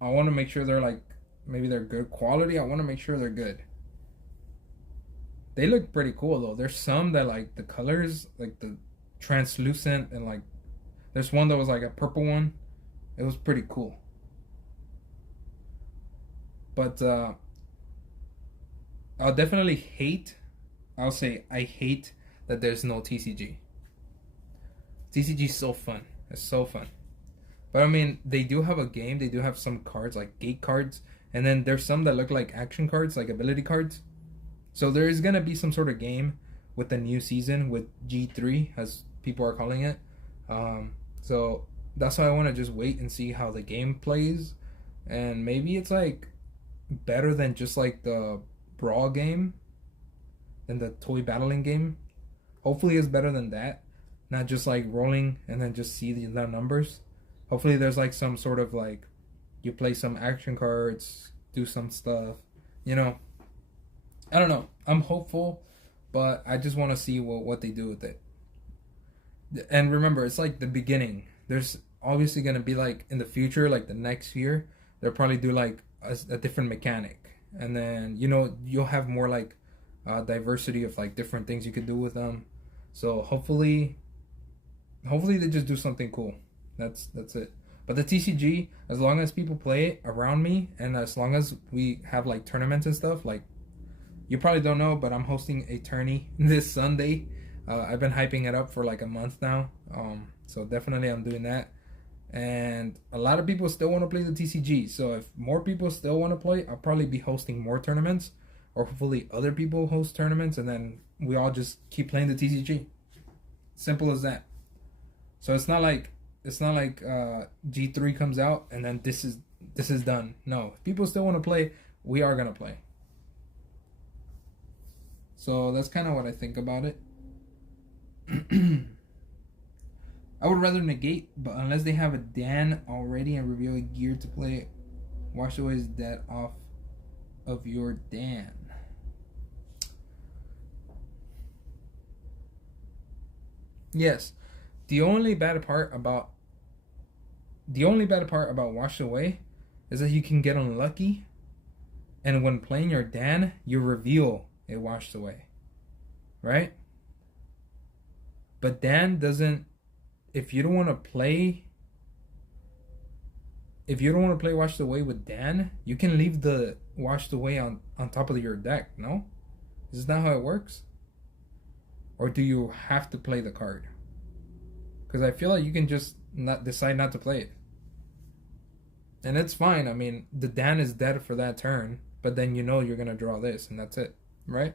I want to make sure they're like, maybe they're good quality. I want to make sure they're good. They look pretty cool though. There's some that like the colors, like the translucent, and like there's one that was like a purple one. It was pretty cool. But I'll definitely hate. I'll say I hate that there's no TCG. TCG is so fun. It's so fun. But I mean, they do have a game. They do have some cards like gate cards, and then there's some that look like action cards, like ability cards. So there is gonna be some sort of game with the new season with G3, as people are calling it. So that's why I want to just wait and see how the game plays, and maybe it's like better than just like the brawl game, than the toy battling game. Hopefully, it's better than that, not just like rolling and then just see the numbers. Hopefully, there's like some sort of like you play some action cards, do some stuff, you know. I don't know. I'm hopeful, but I just want to see what they do with it. And remember, it's like the beginning. There's obviously going to be like in the future, like the next year, they'll probably do like a different mechanic. And then, you know, you'll have more like diversity of like different things you could do with them. So hopefully they just do something cool. That's it. But the TCG, as long as people play it around me, and as long as we have like tournaments and stuff, like, you probably don't know, but I'm hosting a tourney this Sunday. I've been hyping it up for like a month now. So definitely I'm doing that. And a lot of people still want to play the TCG. So if more people still want to play, I'll probably be hosting more tournaments. Or hopefully other people host tournaments, and then we all just keep playing the TCG. Simple as that. So it's not like G3 comes out and then this is done. No, if people still want to play, we are gonna play. So that's kind of what I think about it. I would rather negate, but unless they have a Dan already and reveal a gear to play, wash away his debt off of your Dan. Yes, the only bad part about Wash Away is that you can get unlucky, and when playing your Dan, you reveal it washed away, right? But Dan doesn't. If you don't want to play Washed Away with Dan, you can leave the Washed Away on top of your deck. No, is that how it works? Or do you have to play the card? Because I feel like you can just not decide not to play it. And it's fine. I mean, the Dan is dead for that turn, but then you know you're going to draw this, and that's it. Right?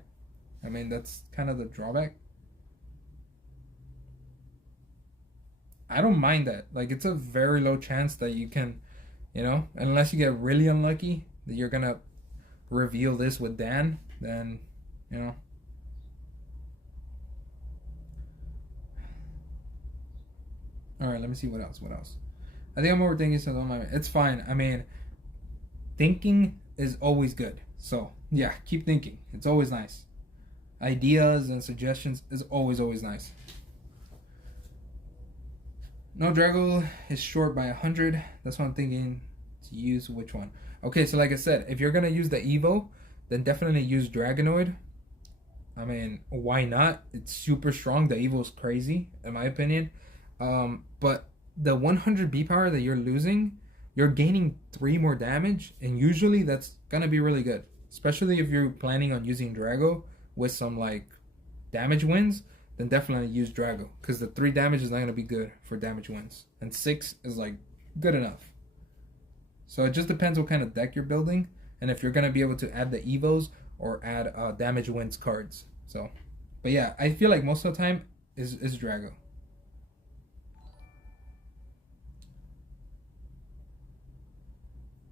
I mean, that's kind of the drawback. I don't mind that. Like, it's a very low chance that you can, you know, unless you get really unlucky, that you're going to reveal this with Dan, then, you know. Alright, let me see what else. I think I'm overthinking, so don't mind. It's fine. I mean, thinking is always good. So yeah, keep thinking. It's always nice. Ideas and suggestions is always nice. No, Drago is short by 100. That's what I'm thinking to use. Which one? Okay, so like I said, if you're gonna use the Evo, then definitely use Dragonoid. I mean, why not? It's super strong. The Evo is crazy, in my opinion. But the 100 B power that you're losing, you're gaining 3 more damage, and usually that's gonna be really good. Especially if you're planning on using Drago with some like damage wins, then definitely use Drago, because the 3 damage is not gonna be good for damage wins, and 6 is like good enough. So it just depends what kind of deck you're building, and if you're gonna be able to add the Evos or add damage wins cards. So, but yeah, I feel like most of the time is Drago.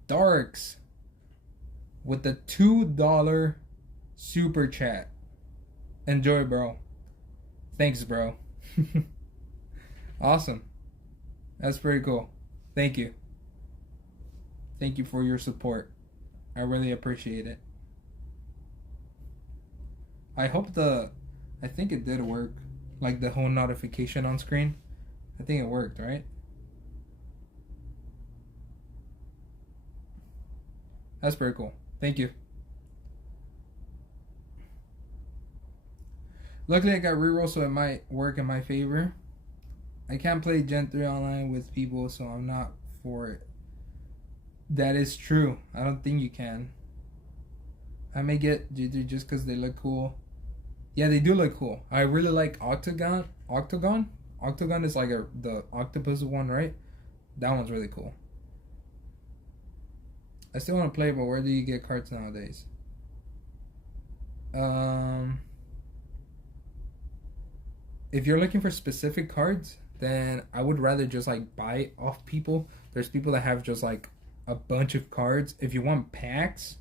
Darks with the $2 super chat. Enjoy, bro. Thanks, bro. Awesome. That's pretty cool. Thank you. Thank you for your support. I really appreciate it. I think it did work. Like the whole notification on screen. I think it worked, right? That's pretty cool. Thank you. Luckily I got reroll, so it might work in my favor. I can't play Gen 3 online with people, so I'm not for it. That is true. I don't think you can. I may get G3 just because they look cool. Yeah, they do look cool. I really like Octagon. Octagon is like the octopus one, right? That one's really cool. I still want to play, but where do you get cards nowadays? If you're looking for specific cards, then I would rather just like buy off people. There's people that have just like a bunch of cards. If you want packs,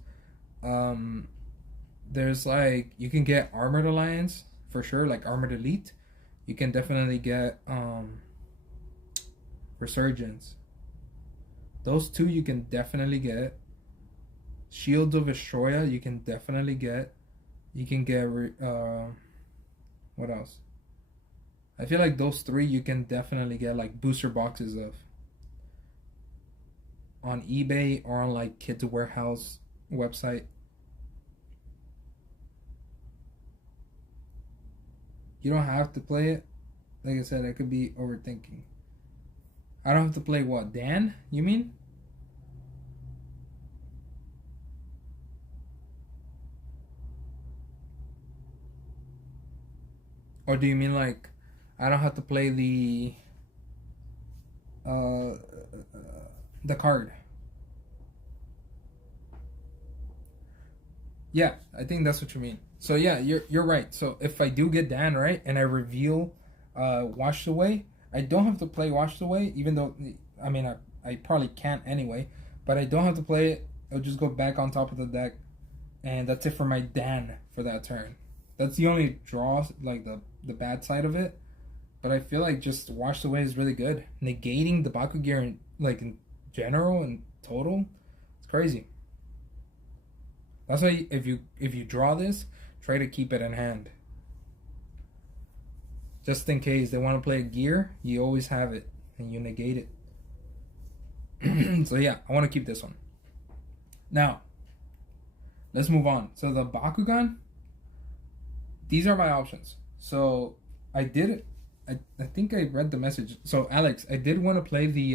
there's like, you can get Armored Alliance for sure, like Armored Elite. You can definitely get FuZzionZ. Those 2 you can definitely get. Shields of Astroya you can definitely get. You can get what else? I feel like those 3 you can definitely get like booster boxes of on eBay or on like Kids Warehouse website. You don't have to play it. Like I said, I could be overthinking. I don't have to play what? Dan? You mean? Or do you mean like I don't have to play the card? Yeah, I think that's what you mean. So yeah, you're right. So if I do get Dan, right, and I reveal Washed Away, I don't have to play Washed Away, even though I mean I probably can't anyway, but I don't have to play it. I'll just go back on top of the deck, and that's it for my Dan for that turn. That's the only draw, like the bad side of it. But I feel like just Washed Away is really good. Negating the Bakugan like in general and total, it's crazy. That's why if you draw this, try to keep it in hand. Just in case they want to play a gear, you always have it and you negate it. So yeah, I want to keep this one. Now, let's move on. So the Bakugan, these are my options. So I did it. I think I read the message. So Alex, I did want to play the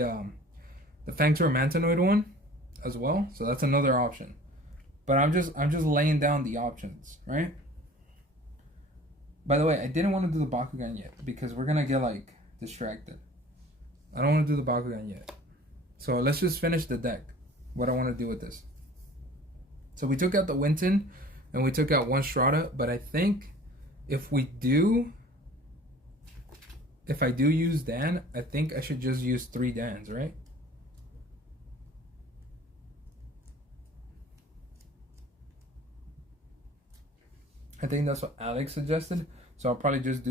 Fangtor Mantanoid one as well. So that's another option. But I'm just laying down the options, right? By the way, I didn't want to do the Bakugan yet because we're gonna get like distracted. I don't want to do the Bakugan yet. So let's just finish the deck. What I want to do with this. So we took out the Winton and we took out 1 Strata, but I think if I do use Dan, I think I should just use 3 Dans, right? I think that's what Alex suggested. So I'll probably just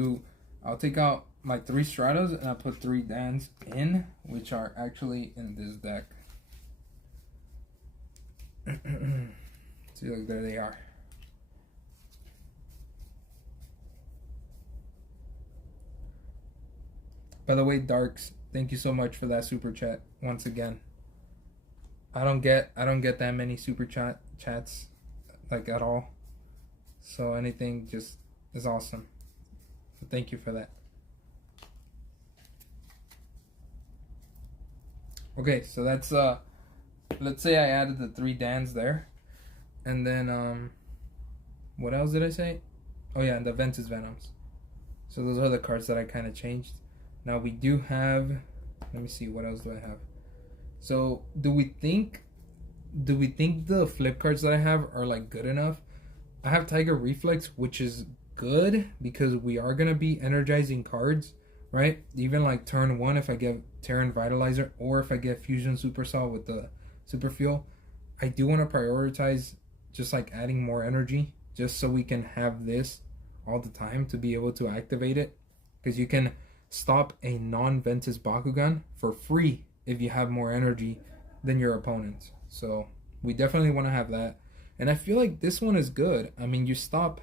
I'll take out my 3 Stratas and I'll put 3 Dans in, which are actually in this deck. See, look, there they are. By the way, Darks, thank you so much for that super chat once again. I don't get that many super chats like at all. So anything just is awesome. So thank you for that. Okay, so that's let's say I added the 3 Dans there. And then what else did I say? Oh yeah, and the Ventus Venoms. So those are the cards that I kind of changed. Now we do have, let me see, what else do I have? So do we think the flip cards that I have are like good enough? I have Tiger Reflex, which is good because we are gonna be energizing cards, right? Even like turn 1 if I get Terran Vitalizer, or if I get Fusion Supercell with the Super Fuel. I do want to prioritize just like adding more energy, just so we can have this all the time to be able to activate it, because you can stop a non-Ventus Bakugan for free if you have more energy than your opponent. So we definitely want to have that. And I feel like this one is good. I mean, you stop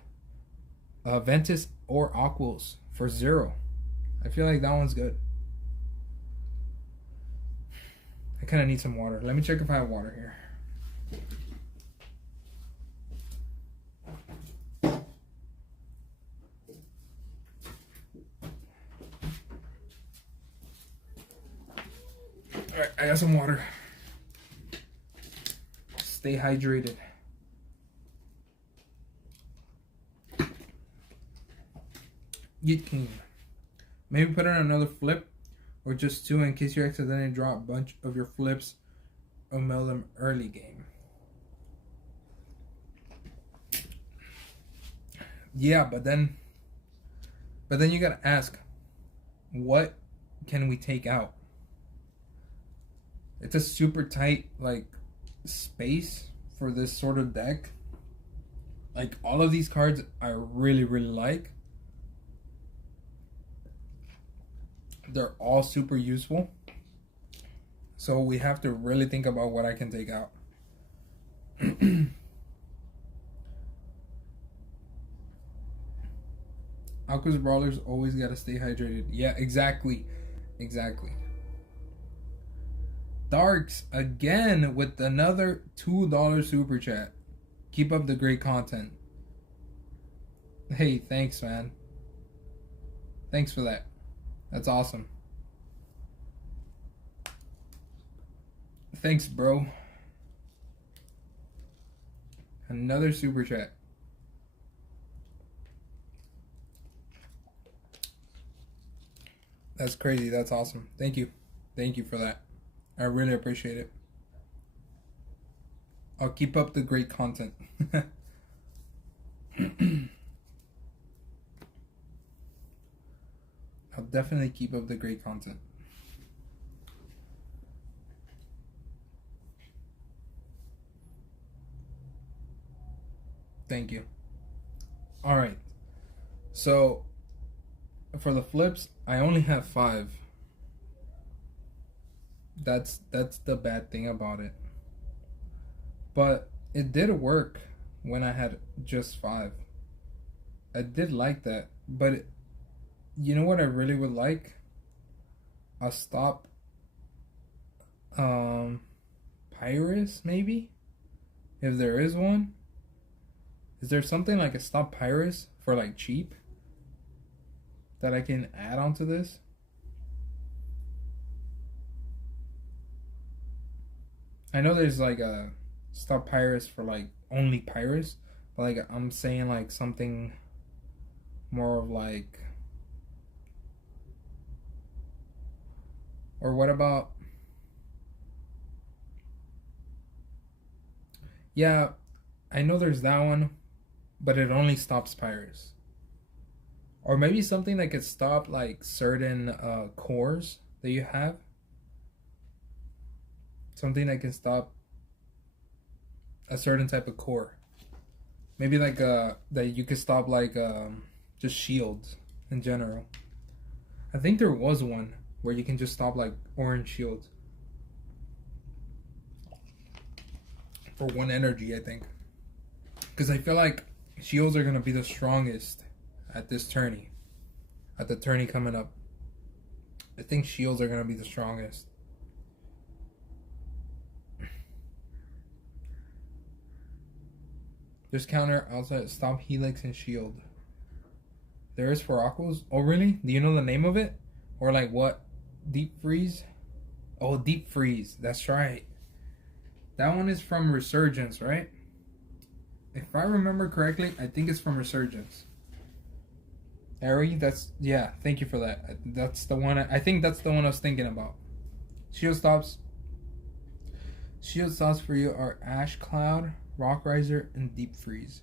Ventus or Aquils for 0. I feel like that one's good. I kind of need some water. Let me check if I have water here. Alright, I got some water. Stay hydrated. Yeet King. Maybe put in another flip, or just 2 in case you accidentally draw a bunch of your flips or mail them early game. Yeah, but then you gotta ask, what can we take out? It's a super tight like space for this sort of deck. Like, all of these cards I really like. They're all super useful. So we have to really think about what I can take out. Alcuz Brawlers always gotta stay hydrated. Yeah, exactly. Darks again with another $2 super chat. Keep up the great content. Hey, thanks, man. Thanks for that. That's awesome. Thanks, bro. Another super chat. That's crazy. That's awesome. Thank you. Thank you for that. I really appreciate it. I'll keep up the great content. I'll definitely keep up the great content. Thank you. All right. So for the flips, I only have 5. That's the bad thing about it. But it did work when I had just 5. I did like that, but you know what I really would like? A stop Pyrus, maybe? If there is one. Is there something like a stop Pyrus for like cheap that I can add onto this? I know there's like a stop Pyrus for like only Pyrus, but like I'm saying like something more of like, or what about, yeah, I know there's that one, but it only stops Pyrus. Or maybe something that could stop like certain cores that you have. Something that can stop a certain type of core. Maybe like that you could stop like just shields in general. I think there was one where you can just stop like orange shields for 1 energy, I think. Because I feel like shields are gonna be the strongest at this tourney. At the tourney coming up. I think shields are gonna be the strongest. Just counter outside, stop helix and shield. There is for aquas. Oh really? Do you know the name of it? Or like what? Deep freeze? Oh, deep freeze. That's right. That one is from FuZzionZ, right? If I remember correctly, I think it's from FuZzionZ. Ari, that's, yeah, thank you for that. That's the one, I think that's the one I was thinking about. Shield stops. Shield stops for you are Ash Cloud, Rock Riser, and Deep Freeze.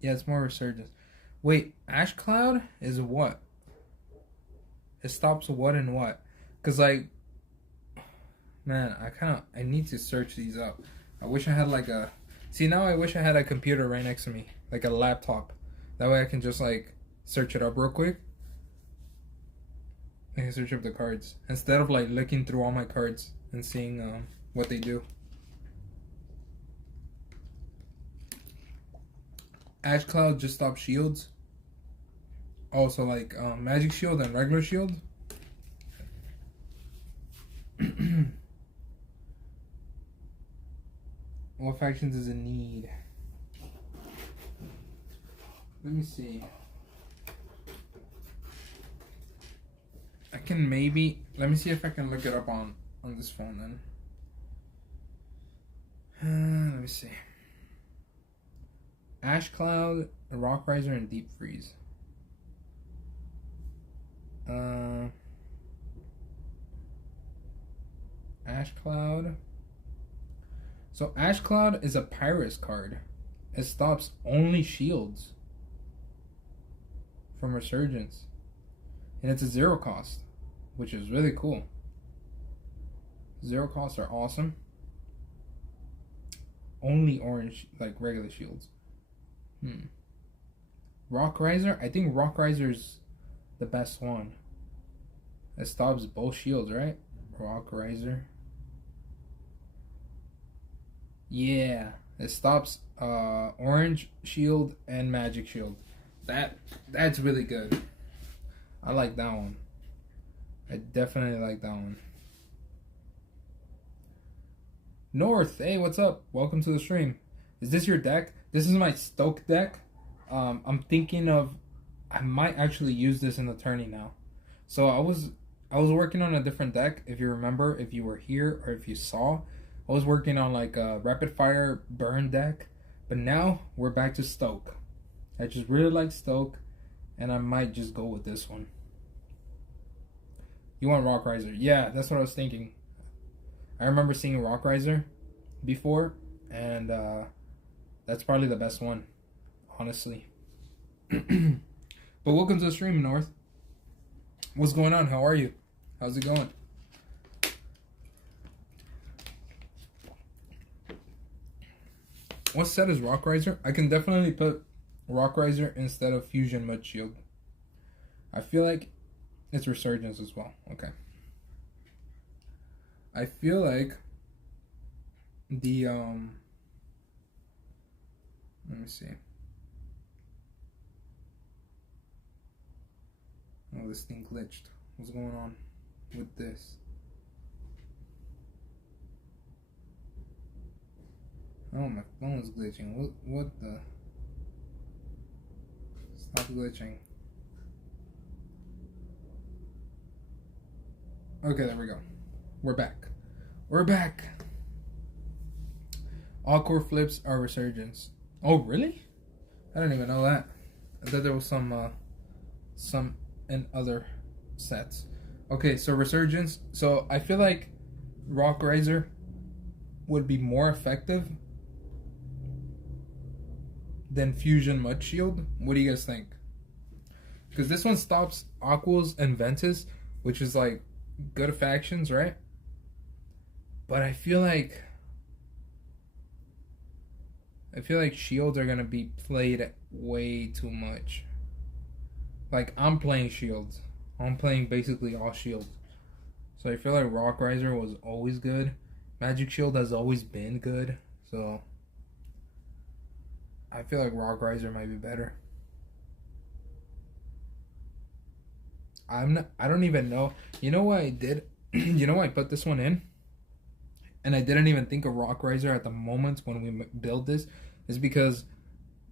Yeah, it's more FuZzionZ. Wait, Ash Cloud is what? It stops what and what? Because, like, man, I need to search these up. I wish I had like a, see now I wish I had a computer right next to me. Like a laptop. That way I can just like search it up real quick. I can search up the cards. Instead of like looking through all my cards and seeing what they do. Ash Cloud just stops shields. Also like Magic Shield and regular shield. What factions does it need? Let me see. I can maybe, let me see if I can look it up on this phone then. Let me see. Ash Cloud, Rock Riser, and Deep Freeze. Ash Cloud. So Ash Cloud is a Pyrus card. It stops only shields from FuZzionZ. And it's a 0 cost, which is really cool. 0 costs are awesome. Only orange, like regular shields. Rock Riser? I think Rock Riser's the best one. It stops both shields, right? Rock Riser. Yeah, it stops orange shield and magic shield. That's really good. I like that one. I definitely like that one. North, hey, what's up? Welcome to the stream. Is this your deck? This is my Stoke deck. I'm thinking of, I might actually use this in the tourney now. So I was working on a different deck. If you remember, if you were here or if you saw, I was working on like a rapid fire burn deck, but now we're back to Stoke. I just really like Stoke, and I might just go with this one. You want Rock Riser? Yeah, that's what I was thinking. I remember seeing Rock Riser before, and that's probably the best one, honestly. But welcome to the stream, North. What's going on? How are you? How's it going? What set is Rock Riser? I can definitely put Rock Riser instead of Fusion Mud Shield. I feel like it's FuZzionZ as well. Okay. I feel like the let me see. Oh, this thing glitched. What's going on with this? Oh, my phone is glitching. What the? Stop glitching. Okay, there we go. We're back. We're back. All core flips are FuZzionZ. Oh, really? I didn't even know that. I thought there was some in other sets. Okay, so FuZzionZ. So I feel like Rock Riser would be more effective than Fusion Mud Shield. What do you guys think? Because this one stops Aquas and Ventus, which is like good factions, right? But I feel like shields are gonna be played way too much. Like, I'm playing shields. I'm playing basically all shields. So I feel like Rock Riser was always good. Magic Shield has always been good, so I feel like Rock Riser might be better. I don't even know. You know what I did? You know why I put this one in? And I didn't even think of Rock Riser at the moment when we build this. Is because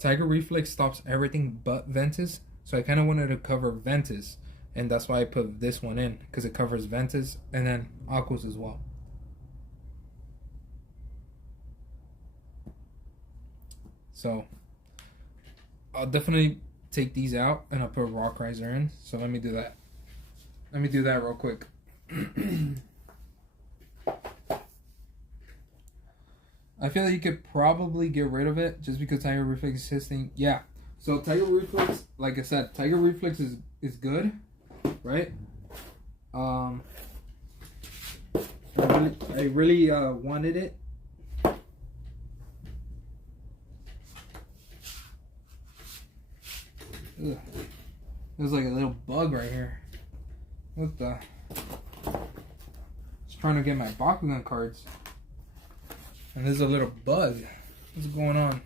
Tiger Reflex stops everything but Ventus. So I kind of wanted to cover Ventus. And that's why I put this one in. Because it covers Ventus and then Aquas as well. So I'll definitely take these out and I'll put Rock Riser in. So let me do that. Let me do that real quick. I feel like you could probably get rid of it just because Tiger Reflex is his thing. Yeah. So Tiger Reflex, like I said, Tiger Reflex is good, right? I really wanted it. Ugh. There's like a little bug right here. What the? Just trying to get my Bakugan cards. And there's a little bug. What's going on?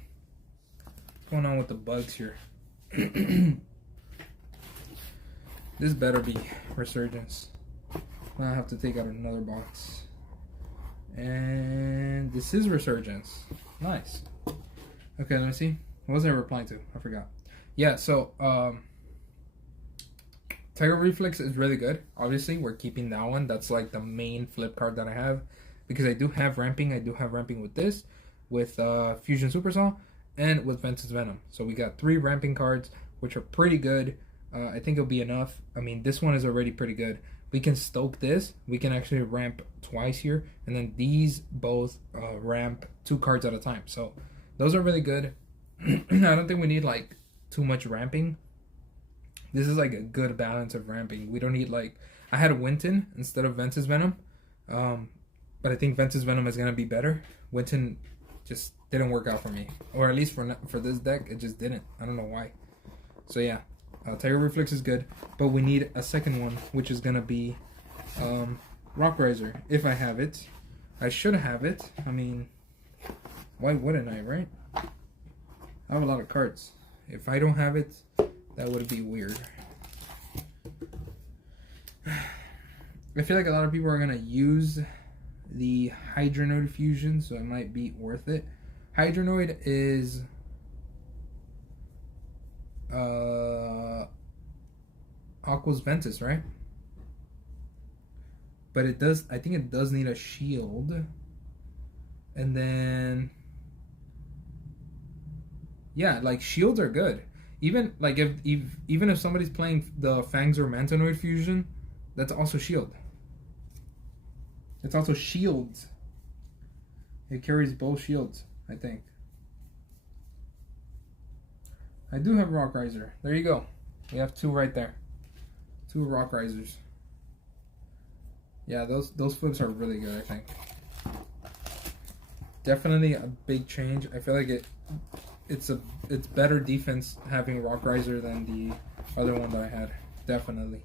What's going on with the bugs here? This better be FuZzionZ. Now I have to take out another box. And this is FuZzionZ. Nice. Okay, let me see. What was I replying to? I forgot. Yeah, so Tiger Reflex is really good. Obviously, we're keeping that one. That's like the main flip card that I have. Because I do have ramping. I do have ramping with this. With Fusion Super Saw. And with Ventus Venom. So we got 3 ramping cards. Which are pretty good. I think it'll be enough. I mean, this one is already pretty good. We can stoke this. We can actually ramp twice here. And then these both ramp 2 cards at a time. So those are really good. I don't think we need like too much ramping. This is like a good balance of ramping. We don't need like... I had Winton instead of Ventus Venom. But I think Ventus Venom is going to be better. Winton just didn't work out for me. Or at least for this deck, it just didn't. I don't know why. So yeah, Tiger Reflex is good. But we need a second one, which is going to be Rock Riser. If I have it. I should have it. I mean, why wouldn't I, right? I have a lot of cards. If I don't have it, that would be weird. I feel like a lot of people are going to use the Hydronoid fusion, so it might be worth it. Hydronoid is Aqua's Ventus, right? But it does, I think it does need a shield. And then yeah, like shields are good. Even like even if somebody's playing the Fangs or Mantanoid fusion, that's also shield. It's also shields. It carries both shields, I think. I do have Rock Riser. There you go. We have 2 right there. 2 Rock Risers. Yeah, those flips are really good, I think. Definitely a big change. I feel like it's better defense having Rock Riser than the other one that I had. Definitely.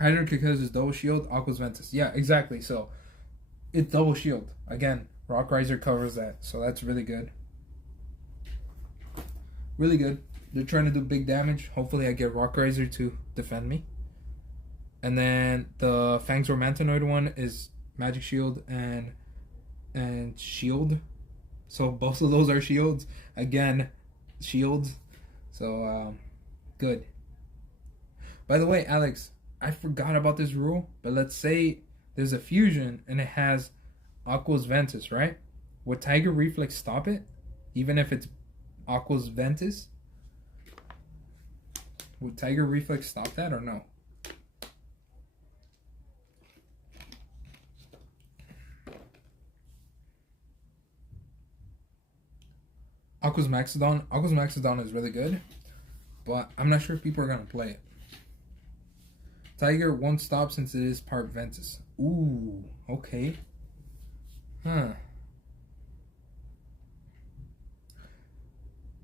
Hydro because it's double shield, Aqua's Ventus. Yeah, exactly. So it's double shield. Again, Rock Riser covers that. So that's really good. Really good. They're trying to do big damage. Hopefully I get Rock Riser to defend me. And then the Fangs or Mantanoid one is Magic Shield and Shield. So both of those are shields. Again, shields. So good. By the way, Alex, I forgot about this rule, but let's say there's a fusion and it has Aqua's Ventus, right? Would Tiger Reflex stop it? Even if it's Aqua's Ventus? Would Tiger Reflex stop that or no? Aqua's Maxodon. Aqua's Maxodon is really good, but I'm not sure if people are going to play it. Tiger won't stop since it is part Ventus. Ooh, okay. Huh.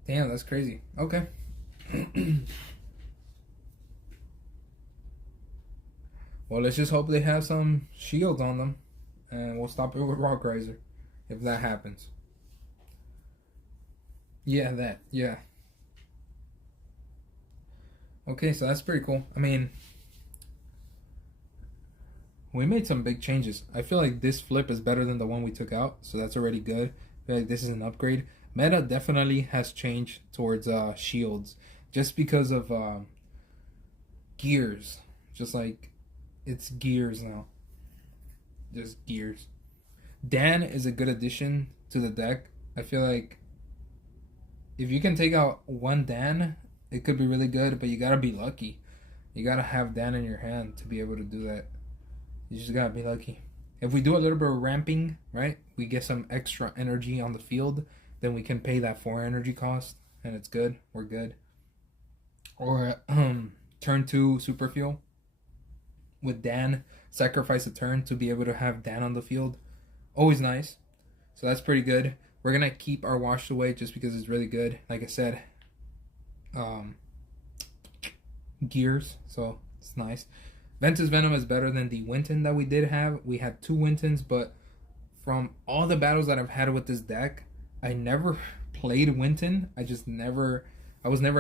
Damn, that's crazy. Okay. Well, let's just hope they have some shields on them, and we'll stop it with Rock Riser if that happens. Yeah, that. Yeah. Okay, so that's pretty cool. I mean, we made some big changes. I feel like this flip is better than the one we took out, so that's already good. I feel like this is an upgrade. Meta definitely has changed towards shields just because of gears. Just like it's gears now. Just gears. Dan is a good addition to the deck. I feel like if you can take out one Dan, it could be really good, but you gotta be lucky. You gotta have Dan in your hand to be able to do that. You just gotta be lucky. If we do a little bit of ramping, right, we get some extra energy on the field, then we can pay that 4 energy cost, and it's good. We're good. Or turn 2 super fuel with Dan. Sacrifice a turn to be able to have Dan on the field. Always nice. So that's pretty good. We're gonna keep our Wash Away just because it's really good. Like I said, gears, so it's nice. Ventus Venom is better than the Winton that we did have. We had 2 Wintons, but from all the battles that I've had with this deck, I never played Winton. I was never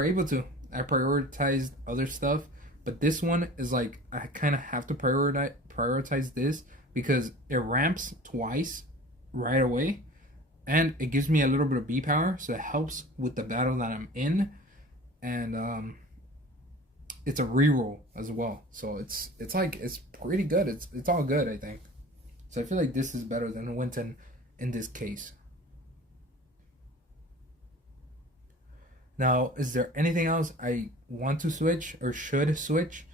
able to. I prioritized other stuff, but this one is like, I kind of have to prioritize this because it ramps twice right away, and it gives me a little bit of B power, so it helps with the battle that I'm in, and it's a reroll as well, so it's pretty good. It's all good, I think. So I feel like this is better than Winton in this case. Now, is there anything else I want to switch or should switch?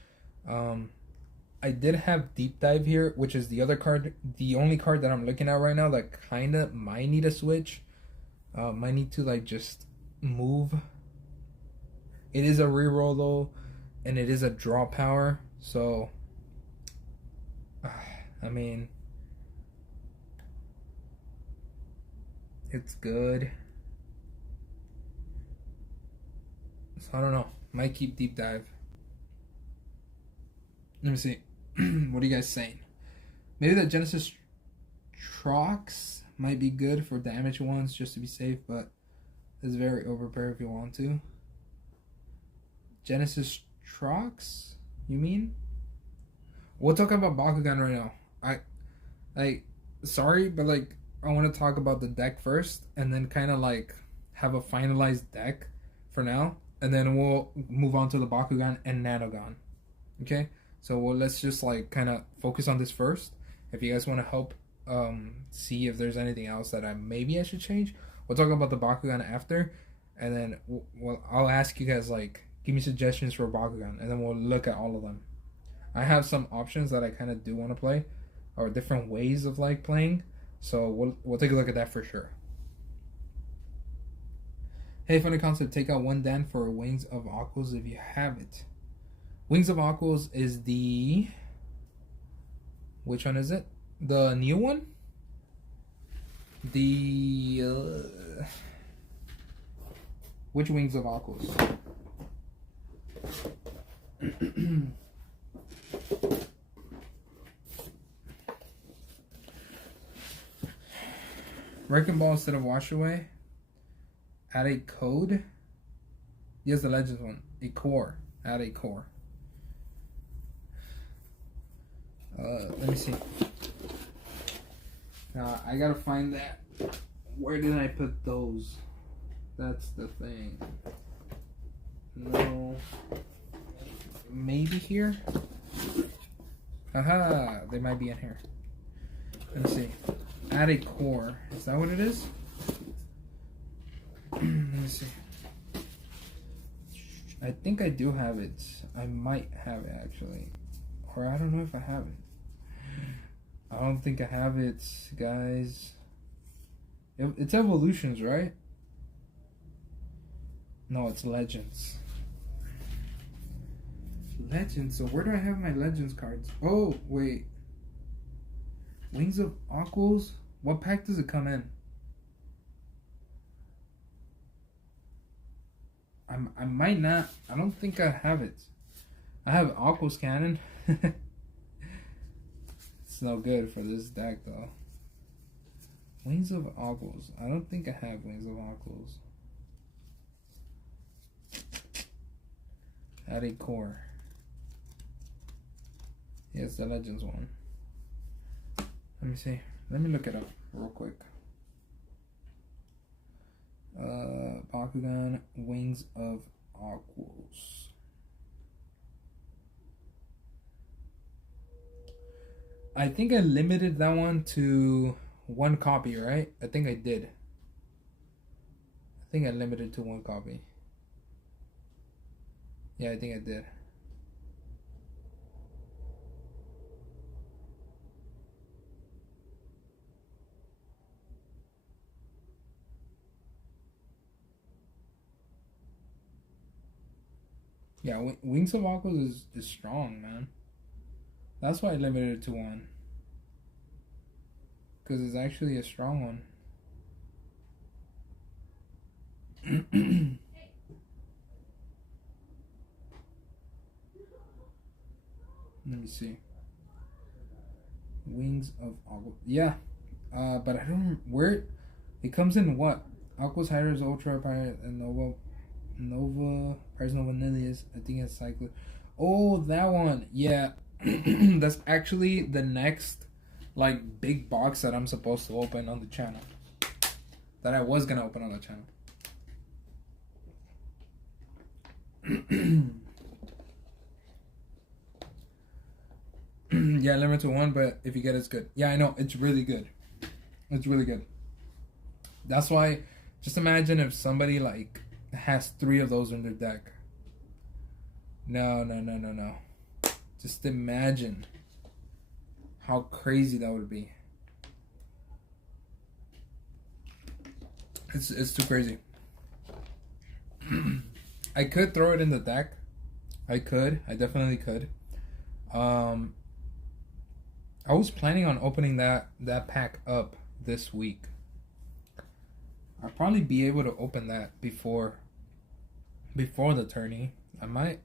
I did have Deep Dive here, which is the other card, the only card that I'm looking at right now that kind of might need a switch. Might need to like just move. It is a reroll though, and it is a draw power, so I mean, it's good. So I don't know. Might keep Deep Dive. Let me see. What are you guys saying? Maybe the Genesis Trox might be good for damage ones just to be safe, but it's very overpowered if you want to. Genesis Trox? You mean? We'll talk about Bakugan right now. Sorry, but like, I want to talk about the deck first, and then kind of like have a finalized deck for now, and then we'll move on to the Bakugan and Nanogon. Okay? So let's just like kind of focus on this first. If you guys want to help see if there's anything else that maybe I should change, we'll talk about the Bakugan after, and then I'll ask you guys like, give me suggestions for Bakugan, and then we'll look at all of them. I have some options that I kind of do want to play, or different ways of like playing. So we'll take a look at that for sure. Hey, funny concept. Take out 1 Dan for Wings of Aquos if you have it. Wings of Aquos is the... Which one is it? The new one? The... Which Wings of Aquos? Wrecking Ball instead of Wash Away. Add a code. Yes, the Legends one. A core. Add a core. Let me see. I gotta find that. Where did I put those? That's the thing. No. Maybe here? Aha! They might be in here. Let's see. Add a core. Is that what it is? Let me see. I think I do have it. I might have it actually. Or I don't know if I have it. I don't think I have it, guys. It's Evolutions, right? No, it's Legends. Legends. So where do I have my Legends cards? Oh, wait. Wings of Aquos? What pack does it come in? I might not. I don't think I have it. I have Aquos Cannon. It's no good for this deck though. Wings of Ogles. I don't think I have Wings of Ogles. Add a core. Yes, the Legends one. Let me see. Let me look it up real quick. Bakugan Wings of Ogles. I think I limited that one to 1 copy, right? I think I did. I think I limited to 1 copy. Yeah, I think I did. Yeah, Wings of Ogles is strong, man. That's why I limited it to 1. Because it's actually a strong one. Let me see. Wings of Ogles. Yeah. But I don't... Where... It comes in what? Aquos Hydras, Ultra, Pirate, and Nova... Pirates Nova Nilius. I think it's Cycler. Oh, that one. Yeah. That's actually the next, like, big box that I'm supposed to open on the channel. That I was gonna open on the channel. Yeah, limit to 1, but if you get it, it's good. Yeah, I know. It's really good. It's really good. That's why, just imagine if somebody, like, has 3 of those in their deck. No. Just imagine how crazy that would be. It's too crazy. I could throw it in the deck. I definitely could. I was planning on opening that pack up this week. I'll probably be able to open that before the tourney. I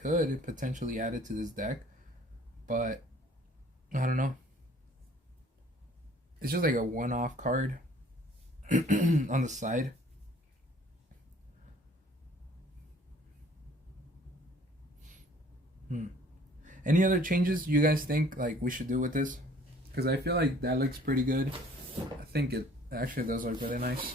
could potentially add it to this deck, but I don't know. It's just like a one-off card on the side. Any other changes you guys think like we should do with this? Because I feel like that looks pretty good. I think it actually does look really nice.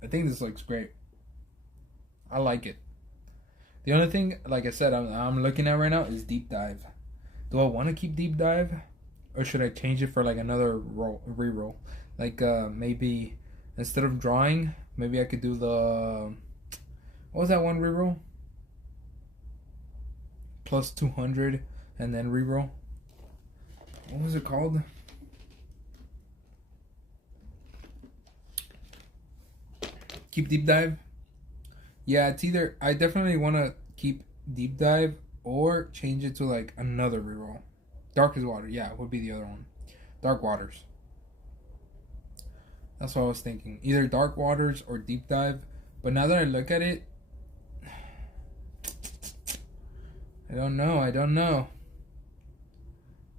I think this looks great. I like it. The only thing, like I said, I'm looking at right now is Deep Dive. Do I want to keep Deep Dive? Or should I change it for like another reroll? Like maybe instead of drawing, maybe I could do the... What was that one reroll? Plus 200 and then reroll. What was it called? Keep Deep Dive? Yeah, it's either... I definitely want to keep Deep Dive or change it to like another reroll. Darkest Water, yeah, would be the other one. Dark Waters. That's what I was thinking. Either Dark Waters or Deep Dive. But now that I look at it, I don't know.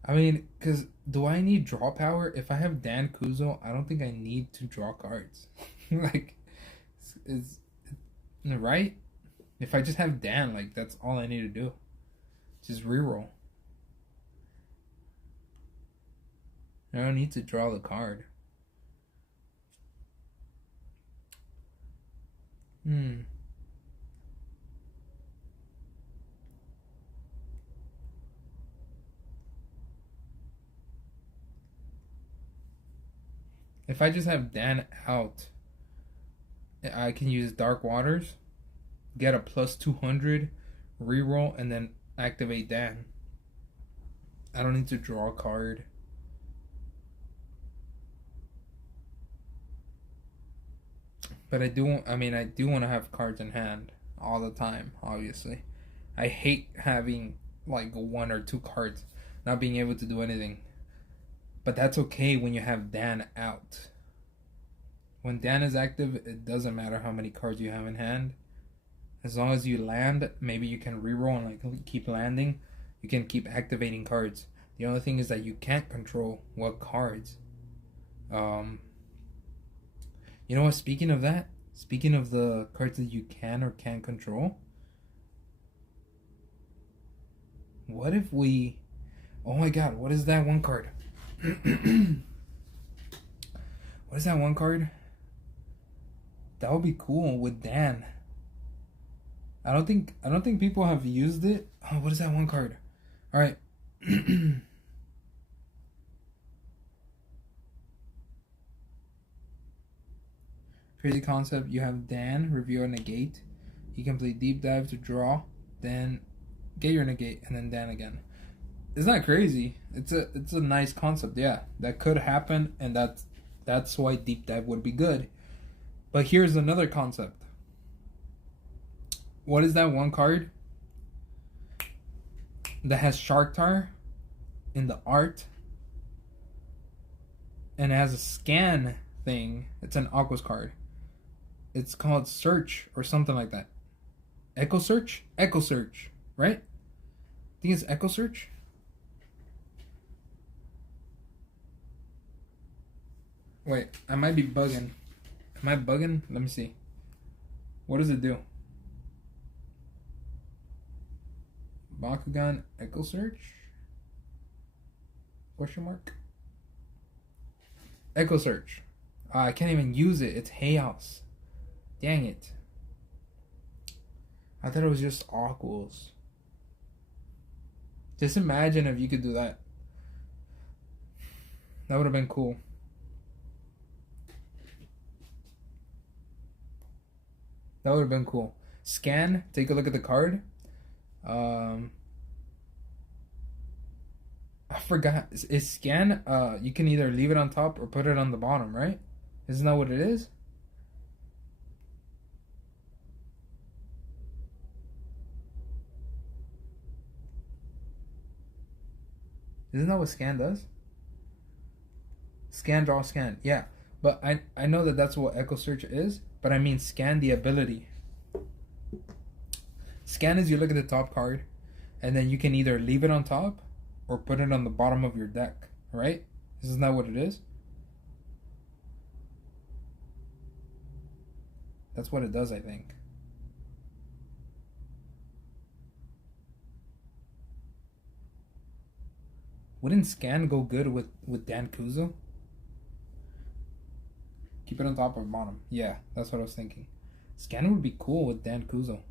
I mean, because do I need draw power? If I have Dan Kuzo, I don't think I need to draw cards. Like, it's right? If I just have Dan, like, that's all I need to do. Just reroll. I don't need to draw the card. If I just have Dan out, I can use Dark Waters, get a plus 200, reroll, and then activate Dan. I don't need to draw a card. But I do want to have cards in hand all the time, obviously. I hate having like 1 or 2 cards, not being able to do anything. But that's okay when you have Dan out. When Dan is active, it doesn't matter how many cards you have in hand. As long as you land, maybe you can reroll and like keep landing. You can keep activating cards. The only thing is that you can't control what cards. You know what? Speaking of that, speaking of the cards that you can or can't control, what if we? Oh my God! What is that one card? What is that one card? That would be cool with Dan. I don't think people have used it. Oh, what is that one card? All right. Crazy concept. You have Dan review a negate. You can play deep dive to draw, then get your negate, and then Dan again. Isn't that crazy? It's a nice concept. Yeah, that could happen, and that's why deep dive would be good. But here's another concept. What is that one card that has Sharktar in the art and it has a scan thing? It's an Aquas card. It's called Search or something like that. Echo Search? Echo Search, right? I think it's Echo Search. Wait, I might be bugging. Am I bugging? Let me see. What does it do? Bakugan Echo Search? Question mark? Echo Search. I can't even use it. It's Chaos. Dang it. I thought it was just Aquas. Just imagine if you could do that. That would have been cool. That would have been cool. Scan. Take a look at the card. I forgot. Is scan? You can either leave it on top or put it on the bottom, right? Isn't that what it is? Isn't that what scan does? Scan, draw, scan. Yeah, but I know that that's what Echo Search is, but I mean scan the ability. Scan is you look at the top card, and then you can either leave it on top or put it on the bottom of your deck, right? Isn't that what it is? That's what it does, I think. Wouldn't scan go good with Dan Kuzo? Keep it on top or bottom. Yeah, that's what I was thinking. Scan would be cool with Dan Kuzo.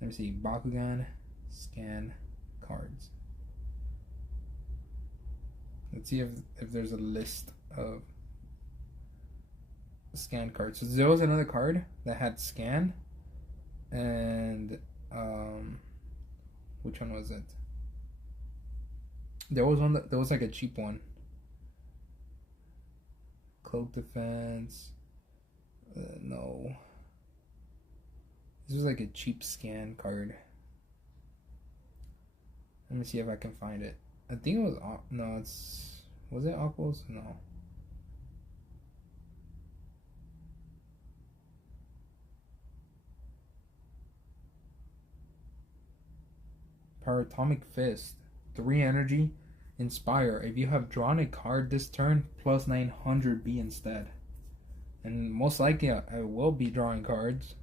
Let me see. Bakugan, scan, cards. Let's see if there's a list of scan cards. So there was another card that had scan, and which one was it? There was one that there was like a cheap one. Cloak defense. No. This was like a cheap scan card. Let me see if I can find it. I think it was no. Was it Aquos? No. Paratomic Fist. 3 energy. Inspire. If you have drawn a card this turn, plus 900 be instead. And most likely I will be drawing cards.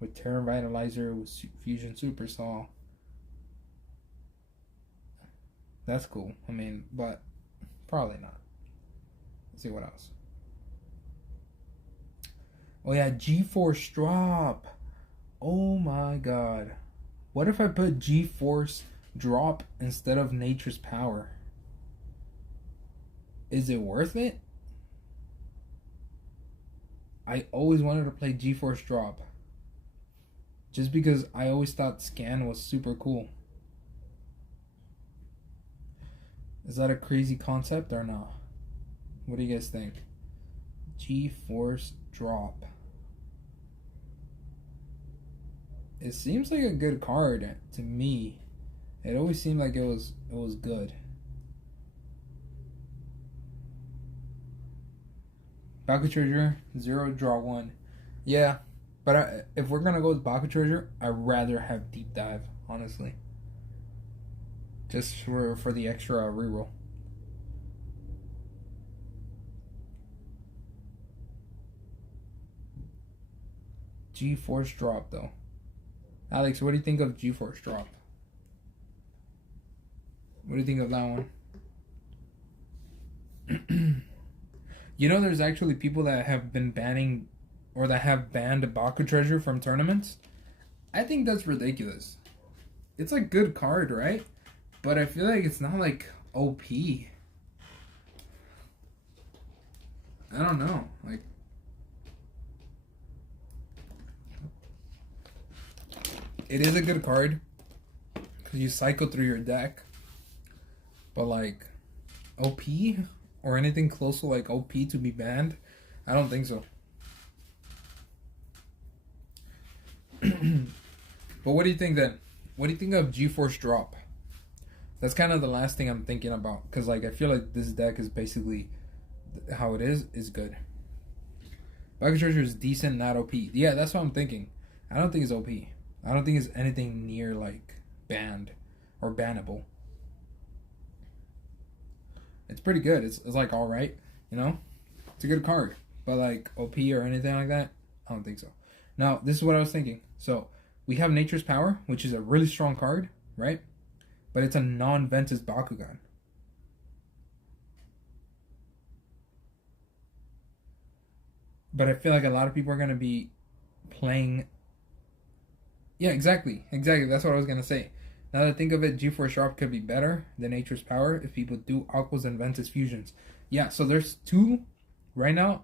With Terra Vitalizer, with Fusion Super Saw. That's cool. I mean, but probably not. Let's see what else. Oh yeah, G-Force drop. Oh my god. What if I put G-Force drop instead of Nature's Power? Is it worth it? I always wanted to play G-Force drop. Just because I always thought scan was super cool. Is that a crazy concept or not? What do you guys think? G-Force drop. It seems like a good card to me. It always seemed like it was good. Baku Treasure, 0, draw 1. Yeah, but if we're gonna go with Baku Treasure, I'd rather have Deep Dive, honestly. Just for the extra reroll. G-Force drop though. Alex, what do you think of G-Force drop? What do you think of that one? You know, there's actually people that have been banning, or that have banned Baku Treasure from tournaments. I think that's ridiculous. It's a good card, right? But I feel like it's not like OP. I don't know. Like, it is a good card because you cycle through your deck. But like, OP or anything close to like OP to be banned, I don't think so. But what do you think then? What do you think of G-Force drop? That's kind of the last thing I'm thinking about, because like I feel like this deck is basically how it is good. Baku Treasure is decent, not OP. Yeah, that's what I'm thinking. I don't think it's OP. I don't think it's anything near like banned or bannable. It's pretty good. It's like alright, you know? It's a good card. But like OP or anything like that, I don't think so. Now, this is what I was thinking. So, we have Nature's Power, which is a really strong card, right? But it's a non-Ventus Bakugan. But I feel like a lot of people are going to be playing... Yeah, exactly. That's what I was going to say. Now that I think of it, G-Force drop could be better than Nature's Power if people do Aquas and Ventus fusions. Yeah, so there's two right now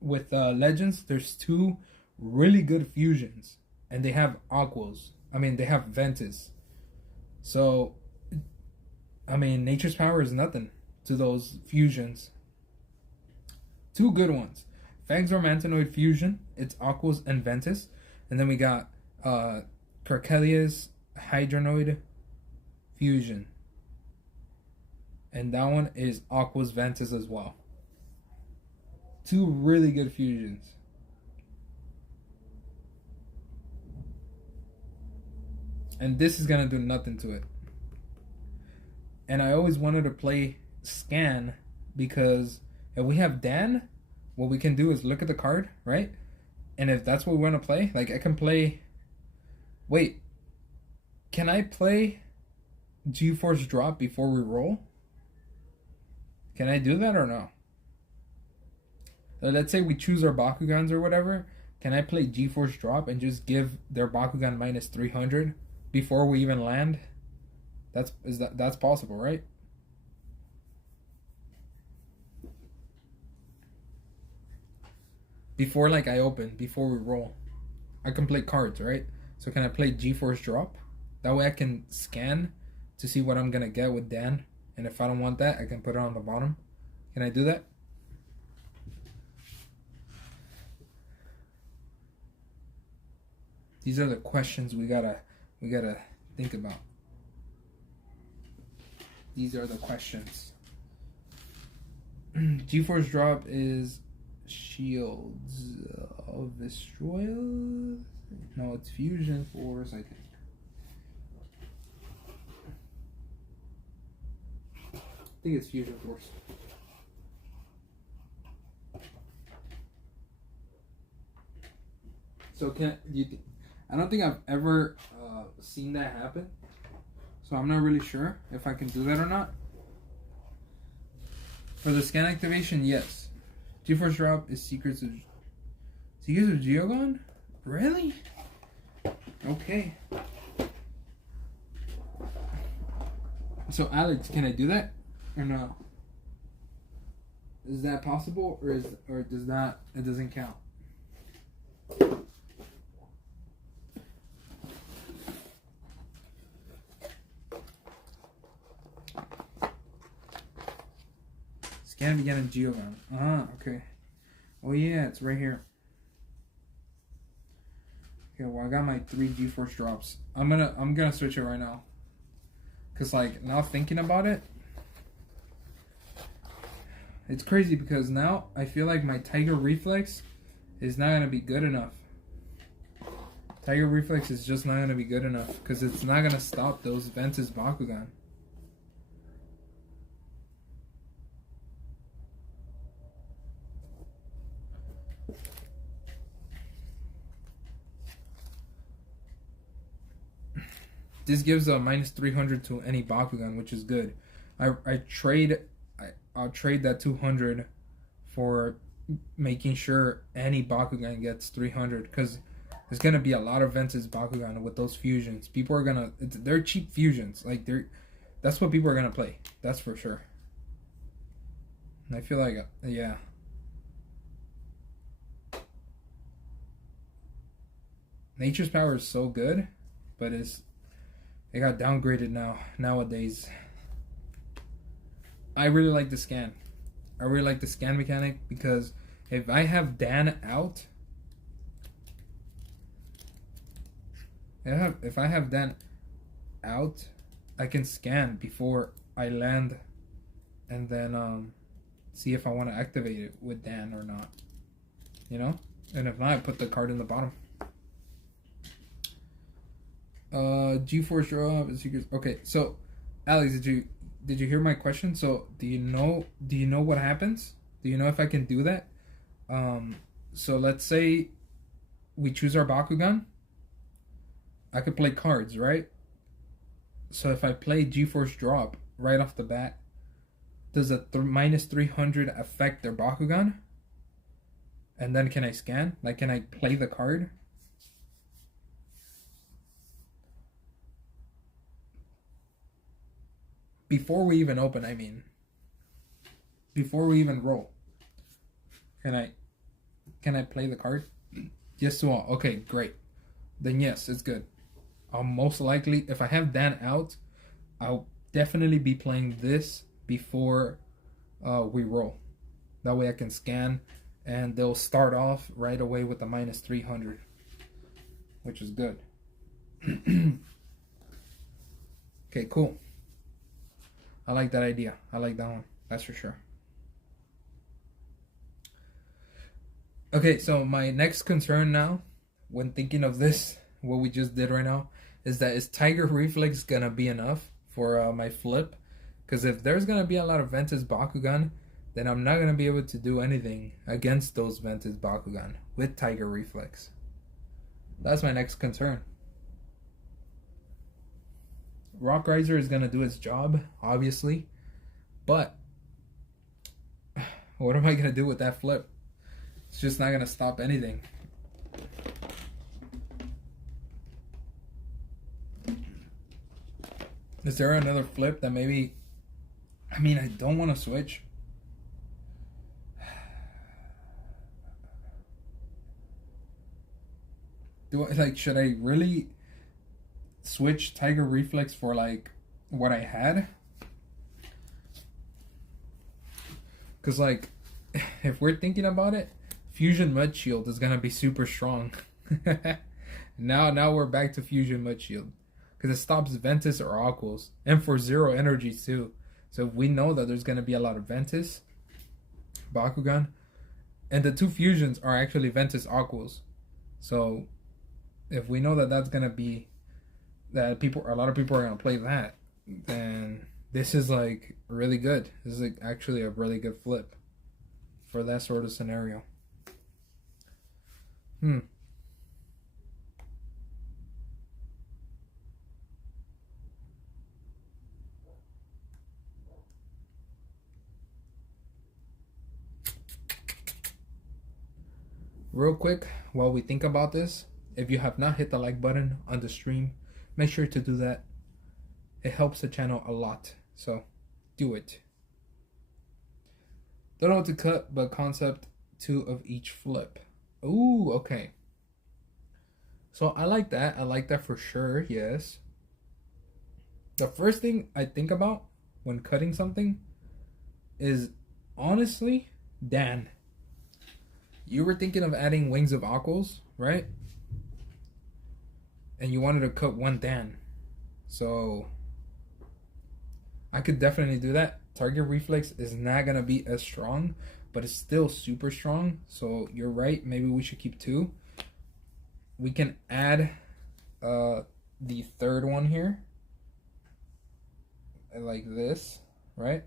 with Legends. There's two really good fusions, and they have Aquas. I mean, they have Ventus. So, I mean, Nature's Power is nothing to those fusions. Two good ones. Fang's Romantanoid fusion. It's Aquas and Ventus. And then we got Carkelia's Hydronoid fusion, and that one is Aqua's Ventus as well. Two really good fusions. And this is gonna do nothing to it. And I always wanted to play Scan, because if we have Dan, what we can do is look at the card, right? And if that's what we want to play, like I can play... Wait, can I play G-Force drop before we roll? Can I do that or no? Let's say we choose our Bakugans or whatever. Can I play G-Force drop and just give their Bakugan minus 300 before we even land? That's possible, right? Before like I open, before we roll, I can play cards, right? So can I play G-Force drop? That way I can scan to see what I'm going to get with Dan. And if I don't want that, I can put it on the bottom. Can I do that? These are the questions we gotta think about. These are the questions. G-Force drop is Shields of Destroyer. No, it's Fusion Force, I think. I think it's Fusion Force. So I don't think I've ever seen that happen. So I'm not really sure if I can do that or not. For the scan activation, yes. G-Force drop is Secrets of Geogon? Really? Okay. So Alex, can I do that or no? Is that possible, or does that, it doesn't count? Scan began in Geogon. Ah, okay. Oh yeah, it's right here. Okay, well I got my 3 G-Force drops. I'm gonna switch it right now. Cause like now thinking about it, It's crazy because now I feel like my Tiger Reflex is not going to be good enough. Tiger Reflex is just not going to be good enough because it's not going to stop those Ventus Bakugan. This gives a minus 300 to any Bakugan, which is good. I'll trade that 200 for making sure any Bakugan gets 300 because there's gonna be a lot of Ventus Bakugan with those fusions. People are they're cheap fusions. Like that's what people are gonna play. That's for sure. And I feel like yeah. Nature's Power is so good, but it got downgraded nowadays. I really like the scan. I really like the scan mechanic because if I have Dan out, if I have Dan out, I can scan before I land, and then see if I want to activate it with Dan or not. You know, and if not, I put the card in the bottom. G-Force draw is secrets. Okay, so Alex, did you hear my question? So do you know what happens? Do you know if I can do that? So let's say we choose our Bakugan. I could play cards, right? So if I play G-Force drop right off the bat, does a minus 300 affect their Bakugan? And then can I scan? Like, can I play the card? Before we even open, I mean. Before we even roll. Can I play the card? Yes to all. Okay, great. Then yes, it's good. I'll most likely, if I have Dan out, I'll definitely be playing this before we roll. That way I can scan and they'll start off right away with the minus 300, which is good. Okay, cool. I like that idea. I like that one. That's for sure. Okay, so my next concern now, when thinking of this, what we just did right now, is Tiger Reflex gonna be enough for my flip? Because if there's gonna be a lot of Ventus Bakugan, then I'm not gonna be able to do anything against those Ventus Bakugan with Tiger Reflex. That's my next concern. Rock Riser is gonna do its job, obviously, but what am I gonna do with that flip? It's just not gonna stop anything. Is there another flip that maybe... I mean, I don't want to switch. Should I really switch Tiger Reflex for like what I had? Because like, if we're thinking about it, Fusion Mud Shield is gonna be super strong. Now we're back to Fusion Mud Shield because it stops Ventus or Aquos, and for 0 energy too. So if we know that there's gonna be a lot of Ventus Bakugan, and the 2 fusions are actually Ventus Aquos, so if we know that that's gonna be that a lot of people are gonna play that, then this is like really good. This is like actually a really good flip for that sort of scenario. Real quick, while we think about this, if you have not hit the like button on the stream, make sure to do that. It helps the channel a lot, so do it. Don't know what to cut, but concept 2 of each flip. Ooh, okay. So I like that. I like that for sure, yes. The first thing I think about when cutting something is, honestly, Dan. You were thinking of adding Wings of Aquos, right? And you wanted to cut 1 Dan. So I could definitely do that. target reflex is not gonna be as strong, but it's still super strong. So you're right, maybe we should keep 2. We can add the third one here, like this, right?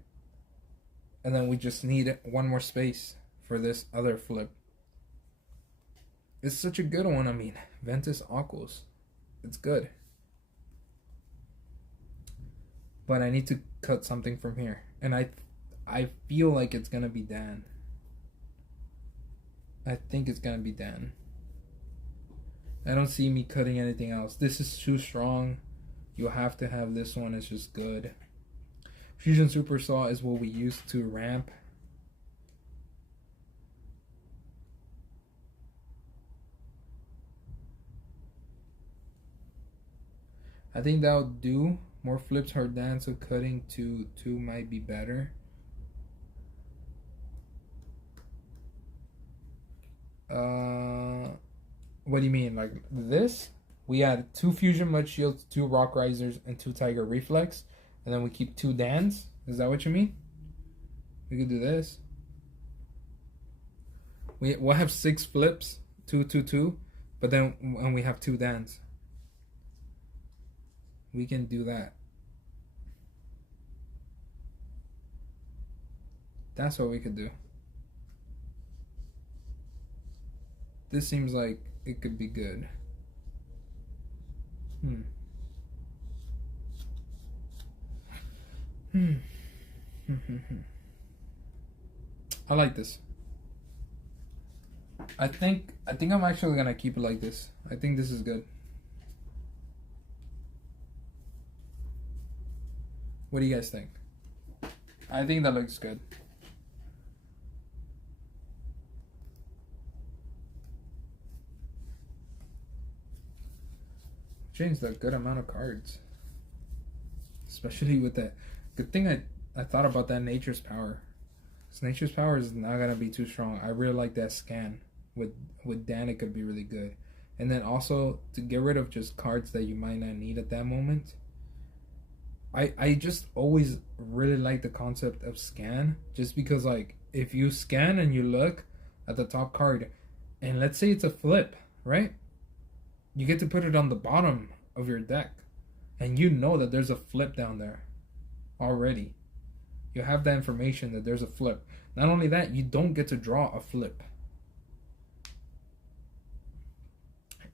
And then we just need 1 more space for this other flip. It's such a good one. I mean, Ventus Aquos, it's good. But I need to cut something from here, and I feel like it's gonna be Dan. I think it's gonna be Dan. I don't see me cutting anything else. This is too strong. You'll have to have this one. It's just good. Fusion Super Saw is what we use to ramp. I think that'll do. More flips are Dan, so cutting to 2 might be better. What do you mean? Like this? We had 2 Fusion Mud Shields, 2 Rock Risers, and 2 Tiger Reflex. And then we keep 2 Dans? Is that what you mean? We could do this. We'll have 6 flips, 2, 2, 2. But then when we have 2 Dans. We can do that. That's what we could do. This seems like it could be good. I like this. I think I'm actually gonna keep it like this. I think this is good. What do you guys think? I think that looks good. Changed a good amount of cards. Especially with that. Good thing I thought about that Nature's Power. Because Nature's Power is not going to be too strong. I really like that scan. With Dan, it could be really good. And then also, to get rid of just cards that you might not need at that moment. I just always really like the concept of scan. Just because, like, if you scan and you look at the top card, and let's say it's a flip, right? You get to put it on the bottom of your deck. And you know that there's a flip down there already. You have that information that there's a flip. Not only that, you don't get to draw a flip.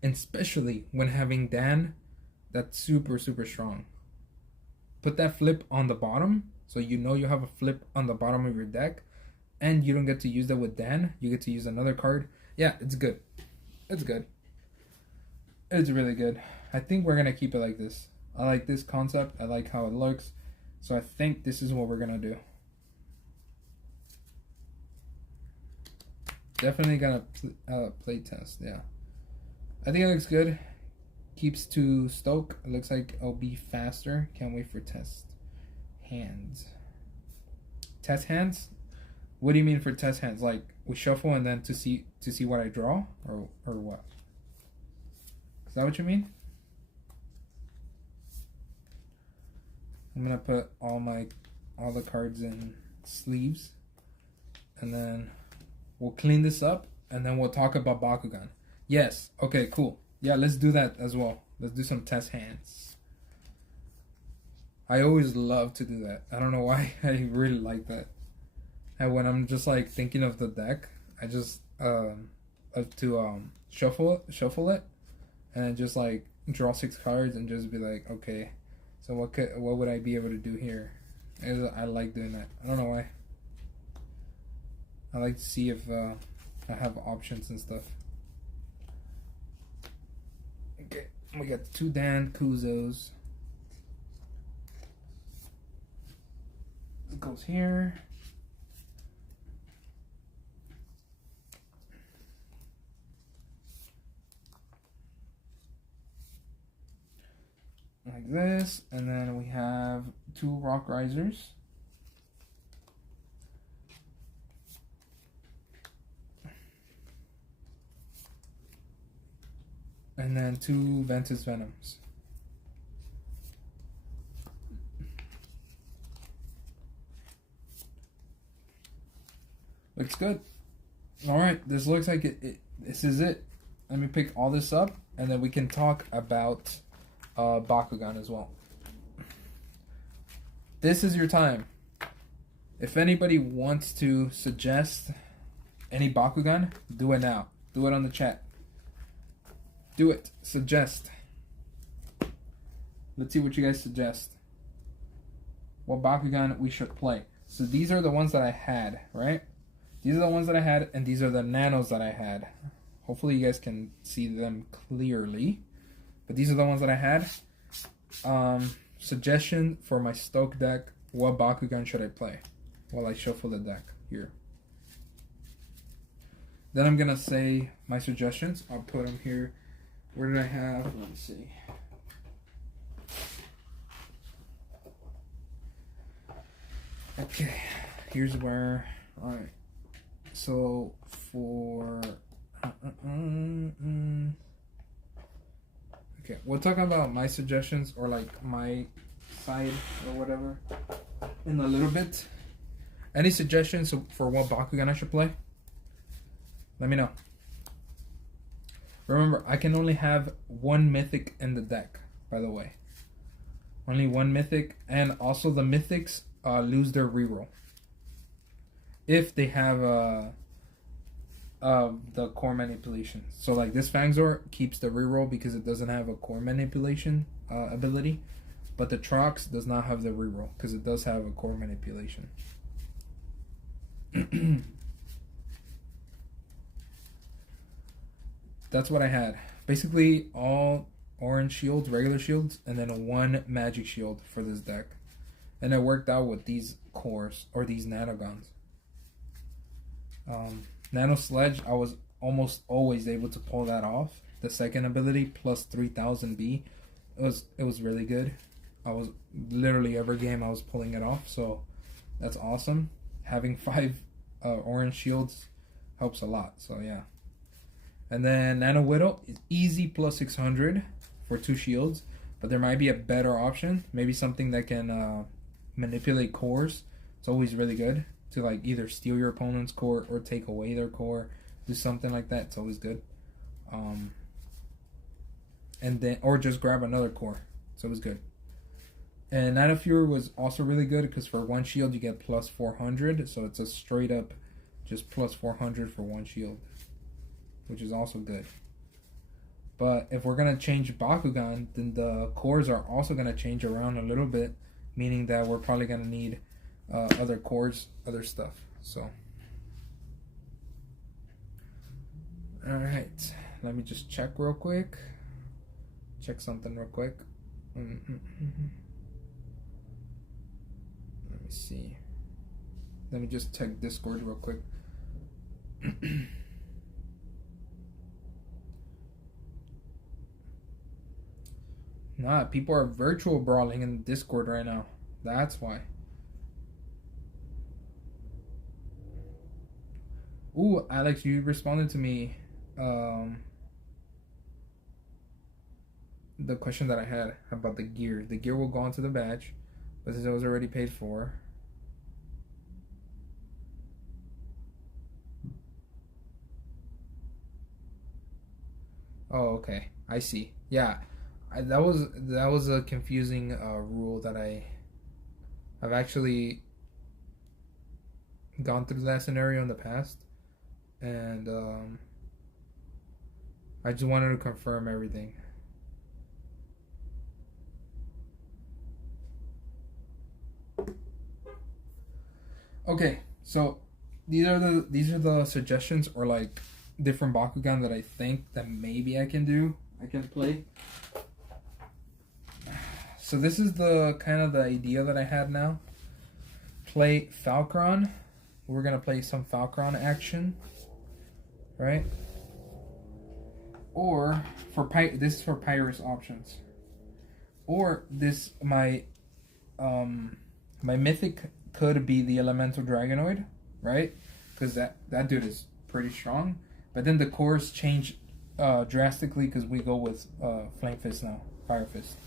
And especially when having Dan, that's super, super strong. Put that flip on the bottom, so you know you have a flip on the bottom of your deck. And you don't get to use that with Dan. You get to use another card. Yeah, it's good. It's good. It's really good. I think we're going to keep it like this. I like this concept. I like how it looks. So I think this is what we're going to do. Definitely going to play test. Yeah. I think it looks good. Keeps to Stoke. It looks like it'll be faster. Can't wait for test hands. Test hands? What do you mean for test hands? Like we shuffle and then to see what I draw? Or what? Is that what you mean? I'm gonna put all the cards in sleeves, and then we'll clean this up, and then we'll talk about Bakugan. Yes. Okay. Cool. Yeah. Let's do that as well. Let's do some test hands. I always love to do that. I don't know why. I really like that. And when I'm just like thinking of the deck, I just have to shuffle it. And just like draw 6 cards and just be like, okay, so what would I be able to do here? I like doing that. I don't know why. I like to see if I have options and stuff. Okay, we got 2 Dan Kuzos. This goes here. Like this, and then we have 2 Rock Risers. And then 2 Ventus Venoms. Looks good. Alright, this looks like this is it. Let me pick all this up, and then we can talk about Bakugan as well. This is your time. If anybody wants to suggest any Bakugan, do it now. Do it on the chat. Do it. Suggest. Let's see what you guys suggest. What Bakugan we should play. So these are the ones that I had, right? These are the ones that I had, and these are the nanos that I had. Hopefully you guys can see them clearly. But these are the ones that I had. Suggestion for my Stoke deck. What Bakugan should I play? While I shuffle the deck here. Then I'm going to say my suggestions. I'll put them here. Where did I have? Let me see. Okay. Here's where... Alright. So, for... Okay, we'll talk about my suggestions or like my side or whatever in a little bit. Any suggestions for what Bakugan I should play? Let me know. Remember, I can only have one mythic in the deck, by the way. Only one mythic, and also the mythics lose their reroll if they have the core manipulation. So like this Fangzor keeps the reroll because it doesn't have a core manipulation ability, but the Trox does not have the reroll because it does have a core manipulation. That's what I had. Basically all orange shields, regular shields, and then one magic shield for this deck. And it worked out with these cores or these nanogons. Nano Sledge, I was almost always able to pull that off. The second ability plus 3000 B, it was really good. I was literally every game I was pulling it off, so that's awesome. Having 5 orange shields helps a lot, so yeah. And then Nano Widow is easy plus 600 for 2 shields, but there might be a better option. Maybe something that can manipulate cores. It's always really good to like either steal your opponent's core or take away their core, do something like that. It's always good. And then or just grab another core. So it was good. And Nano Fury was also really good because for 1 shield you get plus 400, so it's a straight up just plus 400 for 1 shield, which is also good. But if we're gonna change Bakugan, then the cores are also gonna change around a little bit, meaning that we're probably gonna need other cores, other stuff. So, all right, let me just check real quick. Check something real quick. Let me see. Let me just check Discord real quick. Nah, people are virtual brawling in Discord right now. That's why. Ooh, Alex, you responded to me. The question that I had about the gear. The gear will go onto the badge, but since it was already paid for. Oh, okay. I see. Yeah. That was a confusing rule that I've actually gone through that scenario in the past, and I just wanted to confirm everything. Okay, so these are the suggestions or like different Bakugan that I think that maybe I can play. So this is the kind of the idea that I had now. Play Falcron. We're gonna play some Falcron action, right? Or for this is for Pyrus options. Or this my mythic could be the Elemental Dragonoid, right? Because that dude is pretty strong. But then the cores change drastically because we go with Flame Fist now, Fire Fist.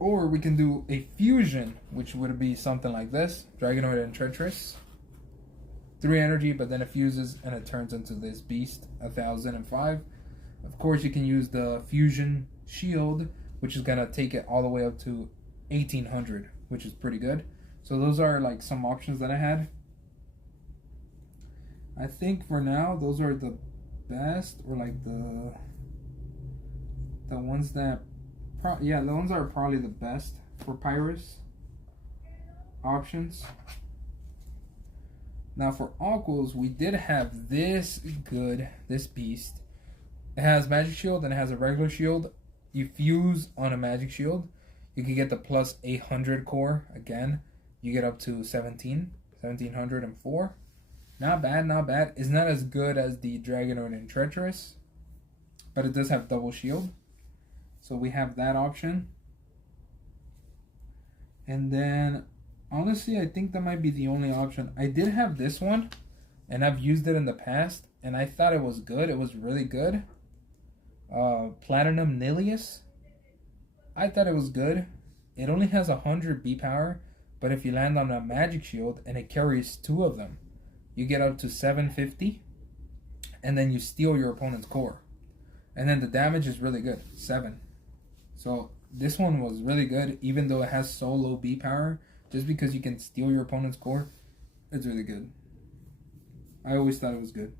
Or we can do a fusion, which would be something like this. Dragonoid and Treacherous. 3 energy, but then it fuses and it turns into this beast, 1005. Of course, you can use the fusion shield, which is gonna take it all the way up to 1800, which is pretty good. So those are like some options that I had. I think for now, those are the best, or like the ones that, yeah, the ones that are probably the best for Pyrus options. Now for Aquas, we did have this beast. It has Magic Shield and it has a regular shield. You fuse on a Magic Shield, you can get the plus 800 core again. You get up to 1704. Not bad, not bad. It's not as good as the Dragonoid and Treacherous, but it does have double shield. So we have that option. And then honestly, I think that might be the only option. I did have this one, and I've used it in the past, and I thought it was good. It was really good. Platinum Nilius. I thought it was good. It only has 100 B power, but if you land on a Magic Shield and it carries 2 of them, you get up to 750, and then you steal your opponent's core. And then the damage is really good, 7. So this one was really good, even though it has so low B power. Just because you can steal your opponent's core, it's really good. I always thought it was good.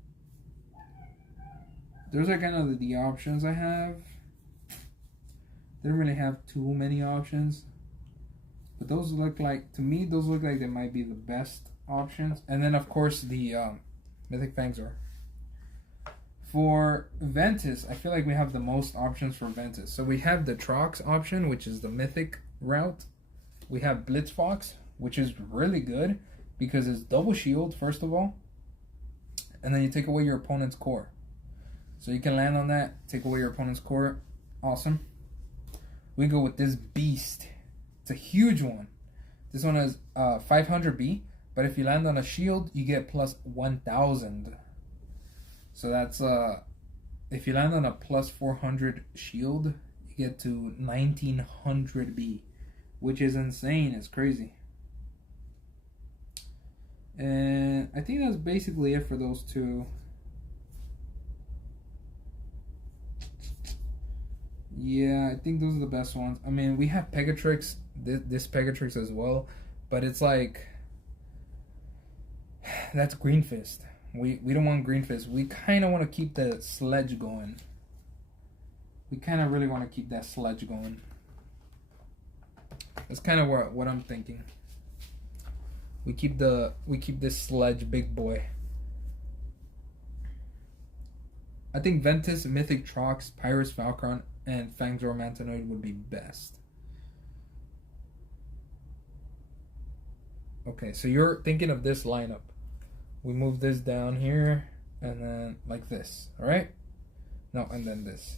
Those are kind of the options I have. Didn't really have too many options. But those look like, to me, those look like they might be the best options. And then, of course, the Mythic Fangzor. For Ventus, I feel like we have the most options for Ventus. So we have the Trox option, which is the Mythic route. We have Blitzfox, which is really good because it's double shield, first of all. And then you take away your opponent's core. So you can land on that, take away your opponent's core. Awesome. We go with this beast. It's a huge one. This one is 500B, but if you land on a shield, you get plus 1000. So that's, if you land on a plus 400 shield, you get to 1900B. Which is insane. It's crazy. And I think that's basically it for those two. Yeah, I think those are the best ones. I mean, we have Pegatrix, this Pegatrix as well, but it's like, that's Green Fist. We don't want Green Fist. We kind of want to keep the Sledge going. We kind of really want to keep that Sledge going. That's kind of what I'm thinking. We keep this Sledge big boy. I think Ventus, Mythic Trox, Pyrus Falcon, and Fangzor Mantanoid would be best. Okay, so you're thinking of this lineup. We move this down here, and then like this, alright? No, and then this.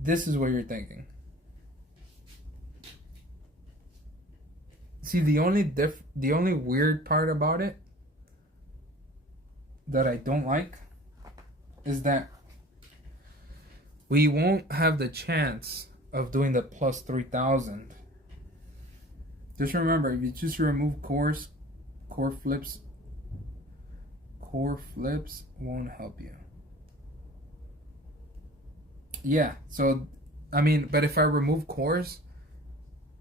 This is what you're thinking. See, the only weird part about it that I don't like is that we won't have the chance of doing the plus 3000. Just remember, if you just remove core flips won't help you. Yeah, so I mean, but if I remove cores,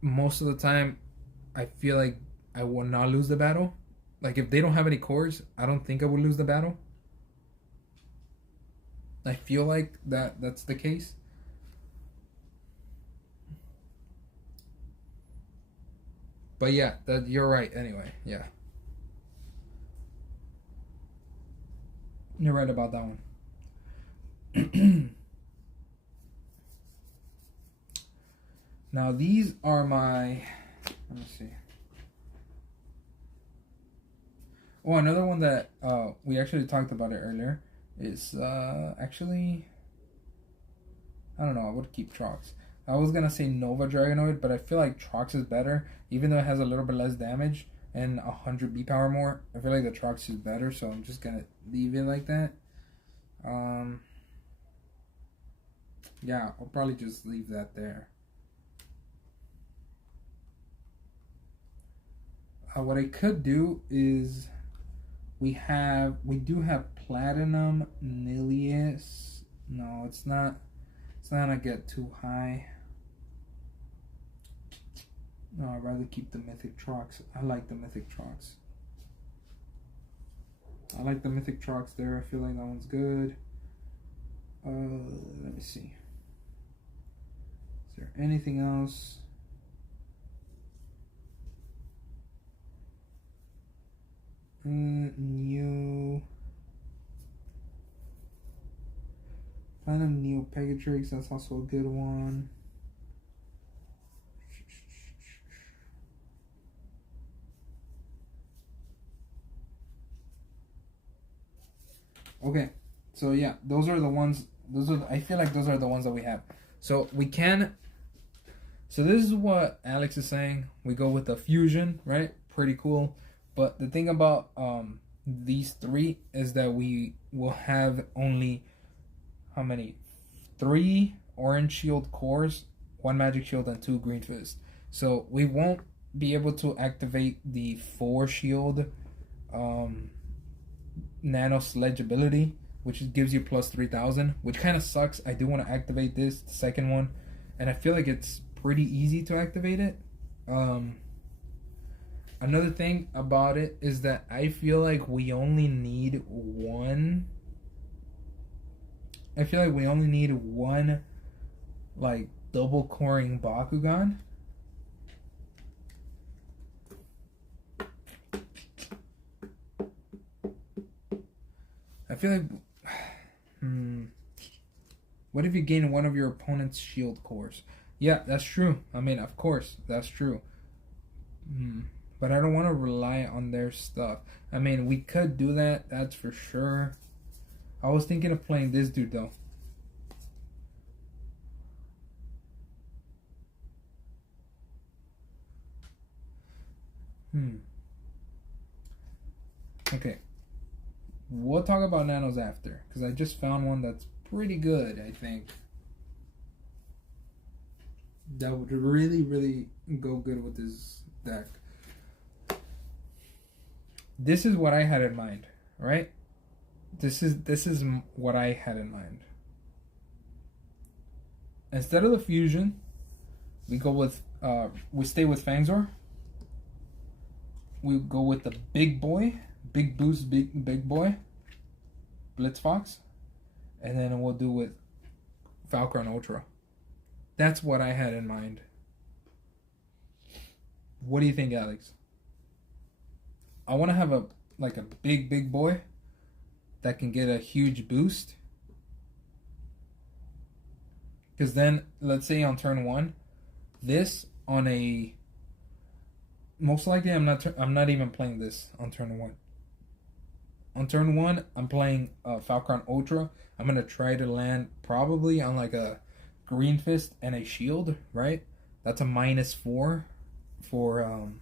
most of the time I feel like I will not lose the battle. Like if they don't have any cores, I don't think I would lose the battle. I feel like that's the case. But yeah, you're right anyway. Yeah. You're right about that one. Now these are my, let me see. Oh, another one that we actually talked about it earlier is actually, I don't know, I would keep Trox. I was gonna say Nova Dragonoid, but I feel like Trox is better, even though it has a little bit less damage and 100 B power more. I feel like the Trox is better, so I'm just gonna leave it like that. Yeah, I'll probably just leave that there. What I could do is we do have Platinum Nilius. No, it's not. It's not gonna get too high. No, I'd rather keep the Mythic Trox. I like the Mythic Trox. I like the Mythic Trox there. I feel like that one's good. Let me see. Is there anything else? New Platinum Neo Pegatrix, that's also a good one. Okay, so yeah, those are the ones. I feel like those are the ones that we have. So we can. So this is what Alex is saying. We go with the fusion, right? Pretty cool. But the thing about these three is that we will have only how many? 3 orange shield cores, 1 magic shield, and 2 green fist. So we won't be able to activate the 4 shield nano sledge ability, which gives you plus 3000, which kind of sucks. I do want to activate this, the second one, and I feel like it's pretty easy to activate it. Another thing about it is that I feel like we only need one. I feel like we only need one, like, double coring Bakugan. I feel like, what if you gain one of your opponent's shield cores? Yeah, that's true. I mean, of course, that's true. But I don't want to rely on their stuff. I mean, we could do that, that's for sure. I was thinking of playing this dude, though. Okay. We'll talk about nanos after, because I just found one that's pretty good, I think. That would really, really go good with this deck. This is what I had in mind, right? This is what I had in mind. Instead of the fusion, we go with we stay with Fangzor. We go with the big boy, big boost, big boy, Blitzfox, and then we'll do with Falcon Ultra. That's what I had in mind. What do you think, Alex? I want to have a big boy that can get a huge boost. Because then, let's say on turn 1, this on a... Most likely I'm not even playing this on turn 1. On turn 1, I'm playing Falcon Ultra. I'm going to try to land probably on like a Green Fist and a shield, right? That's a -4 for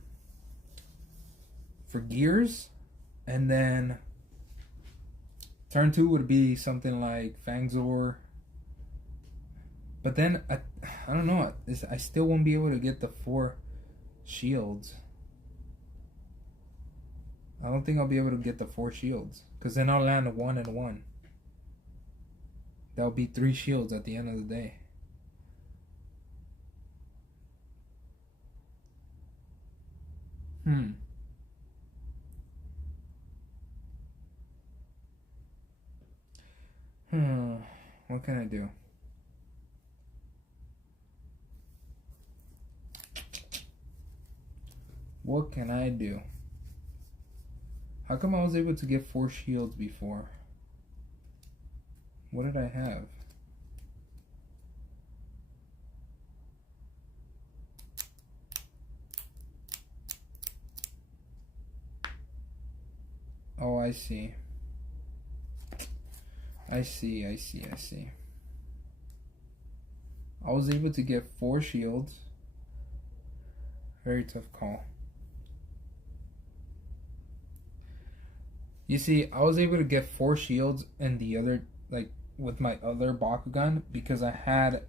gears. And then turn 2 would be something like Fangzor. But then, I don't know. I still won't be able to get the 4 shields. I don't think I'll be able to get the 4 shields. Because then I'll land a 1 and 1. That'll be 3 shields at the end of the day. What can I do? What can I do? How come I was able to get 4 shields before? What did I have? Oh, I see. I see. I was able to get 4 shields. Very tough call. You see, I was able to get 4 shields in the other, like, with my other Bakugan because I had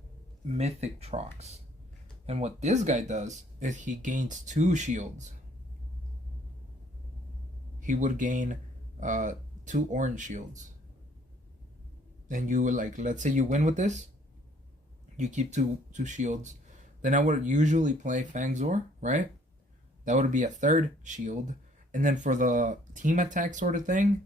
Mythic Trox. And what this guy does is he gains 2 shields. he would gain 2 orange shields. And you would, like, let's say you win with this, you keep two shields. Then I would usually play Fangzor, right? That would be a 3rd shield. And then for the team attack sort of thing,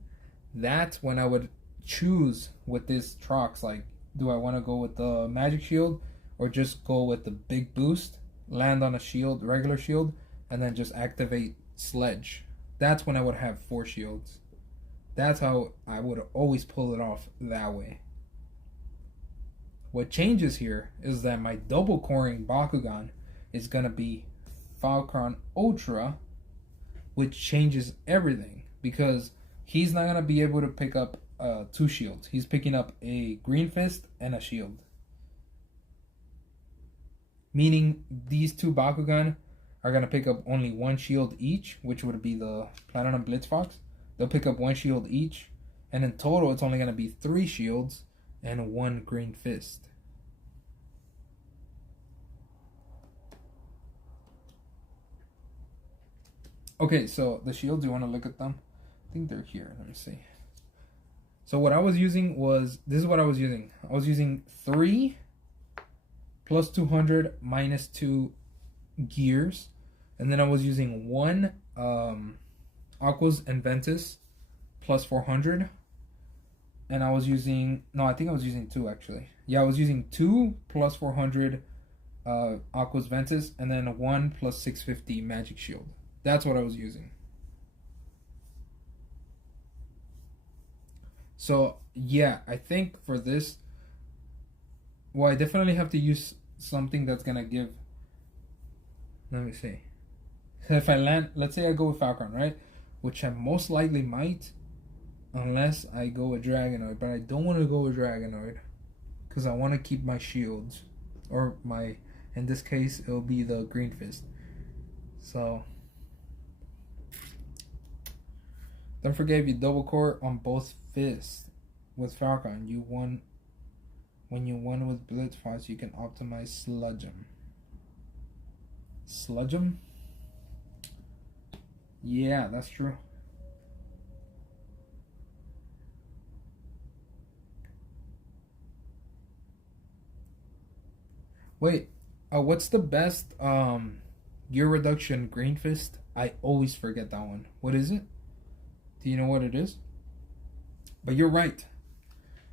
that's when I would choose with this Trox, like, do I want to go with the magic shield or just go with the big boost, land on a shield, regular shield, and then just activate Sledge. That's when I would have 4 shields. That's how I would always pull it off that way. What changes here is that my double coring Bakugan is going to be Falcon Ultra, which changes everything because he's not going to be able to pick up 2 shields. He's picking up a Green Fist and a shield. Meaning these 2 Bakugan are going to pick up only 1 shield each, which would be the Platinum Blitzfox. They'll pick up 1 shield each, and in total it's only going to be 3 shields and 1 Green Fist. Okay, so the shields, you want to look at them? I think they're here. Let me see. So what I was using was, this is what I was using. I was using 3 plus 200 minus 2 gears. And then I was using 1 Aquas and Ventus plus 400. And I was using, no, I think I was using 2 actually. Yeah, I was using 2 plus 400 Aquas Ventus and then 1 plus 650 Magic Shield. That's what I was using. So, yeah, I think for this, well, I definitely have to use something that's going to give, let me see. If I land, let's say I go with Falcon, right? Which I most likely might, unless I go with Dragonoid. But I don't want to go with Dragonoid, because I want to keep my shields. Or my, in this case, it'll be the Green Fist. So, don't forget, if you double core on both fists with Falcon, you won. When you won with Blitzfox, you can optimize Sludge'em. Sludge'em? Yeah, that's true. Wait, what's the best gear reduction Green Fist? I always forget that one. What is it? Do you know what it is? But you're right.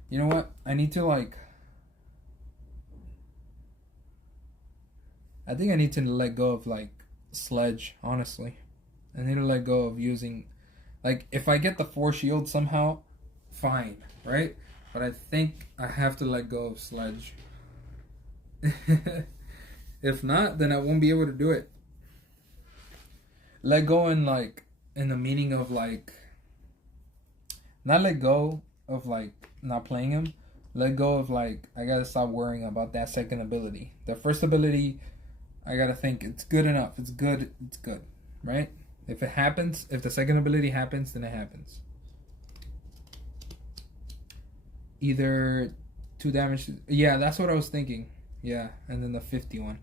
You know what? I need to like... I think I need to let go of like Sledge, honestly. I need to let go of using... Like, if I get the 4 shield somehow, fine, right? But I think I have to let go of Sledge. If not, then I won't be able to do it. Let go in like... in the meaning of like... Not let go of like not playing him. Let go of like I gotta stop worrying about that second ability. The first ability, I gotta think it's good enough. It's good. It's good, right? If it happens, if the second ability happens, then it happens. Either 2 damage. Yeah, that's what I was thinking. Yeah, and then the 51.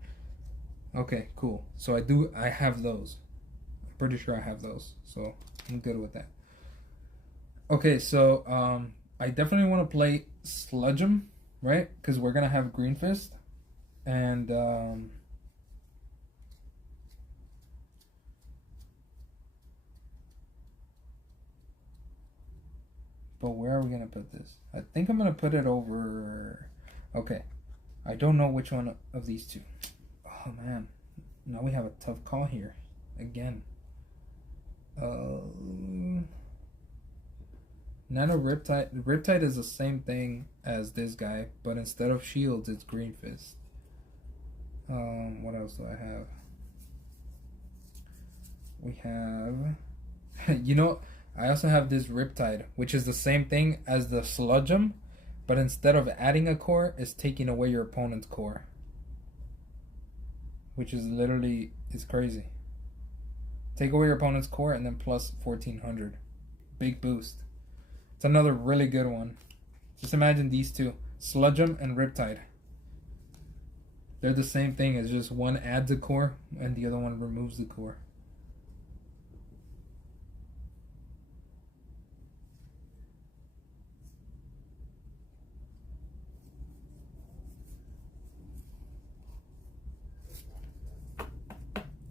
Okay, cool. So I have those. I'm pretty sure I have those. So I'm good with that. Okay, so I definitely want to play Sludge'em, right? Because we're gonna have Green Fist, and but where are we gonna put this? I think I'm gonna put it over. Okay, I don't know which one of these 2. Oh man, now we have a tough call here again. Nano Riptide. Riptide is the same thing as this guy, but instead of shields, it's Green Fist. What else do I have? We have... you know, I also have this Riptide, which is the same thing as the Sludge'em, but instead of adding a core, it's taking away your opponent's core. Which is literally... it's crazy. Take away your opponent's core and then plus 1400. Big boost. It's another really good one. Just imagine these 2. Sludge'em and Riptide. They're the same thing, it's just one adds a core and the other one removes the core.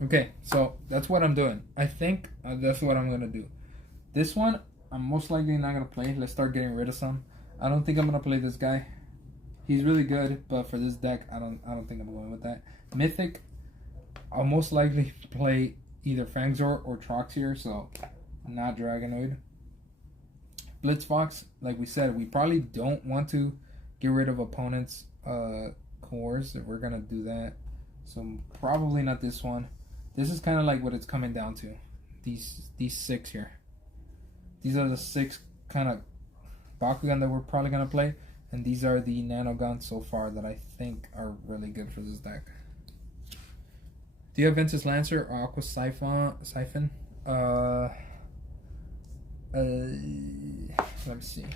Okay, so that's what I'm doing. I think that's what I'm gonna do. This one, I'm most likely not gonna play. Let's start getting rid of some. I don't think I'm gonna play this guy. He's really good, but for this deck, I don't think I'm going with that. Mythic, I'll most likely play either Fangzor or Troxier, so not Dragonoid. Blitzfox, like we said, we probably don't want to get rid of opponents' cores if we're gonna do that. So probably not this one. This is kind of like what it's coming down to. These 6 here. These are the 6 kind of Bakugan that we're probably gonna play, and these are the Nanoguns so far that I think are really good for this deck. Do you have Ventus Lancer or Aqua Siphon? Let me see.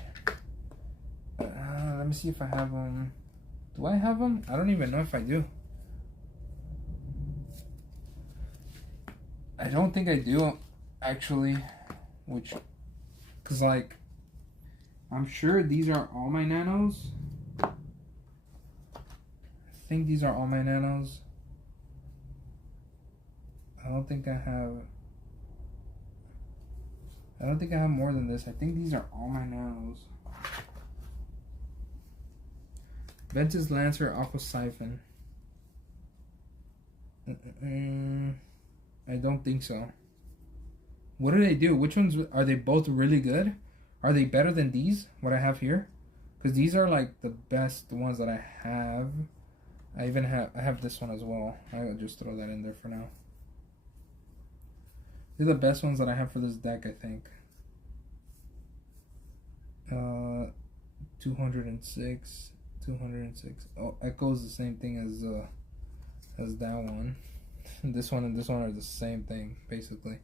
Let me see if I have them. Do I have them? I don't even know if I do. I don't think I do, actually. Cause like, I'm sure these are all my nanos. I think these are all my nanos. I don't think I have more than this. I think these are all my nanos. Ventus Lancer, Aqua Siphon. I don't think so. What do they do? Which ones are they? Both really good? Are they better than these? What I have here? Because these are like the best ones that I have. I have this one as well. I'll just throw that in there for now. They're the best ones that I have for this deck, I think. 206. Oh, Echo's the same thing as that one. This one and this one are the same thing, basically.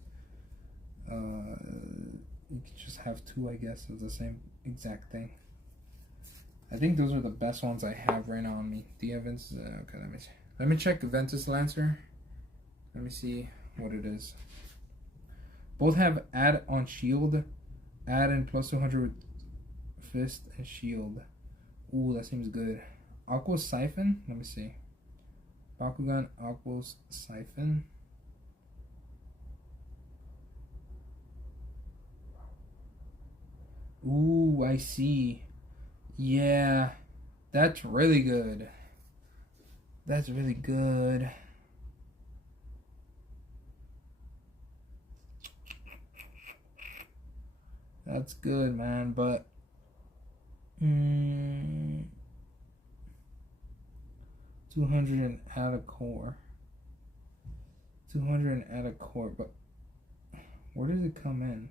You could just have 2, I guess, of the same exact thing. I think those are the best ones I have right now on me. The Ventus. Okay, let me check Ventus Lancer. Let me see what it is. Both have add on shield, add and plus 200 with fist and shield. Ooh, that seems good. Aqua Siphon. Let me see. Bakugan Aqua Siphon. Ooh, I see. Yeah, that's really good. That's really good. That's good, man, but 200 and add a core. 200 and add a core, but where does it come in?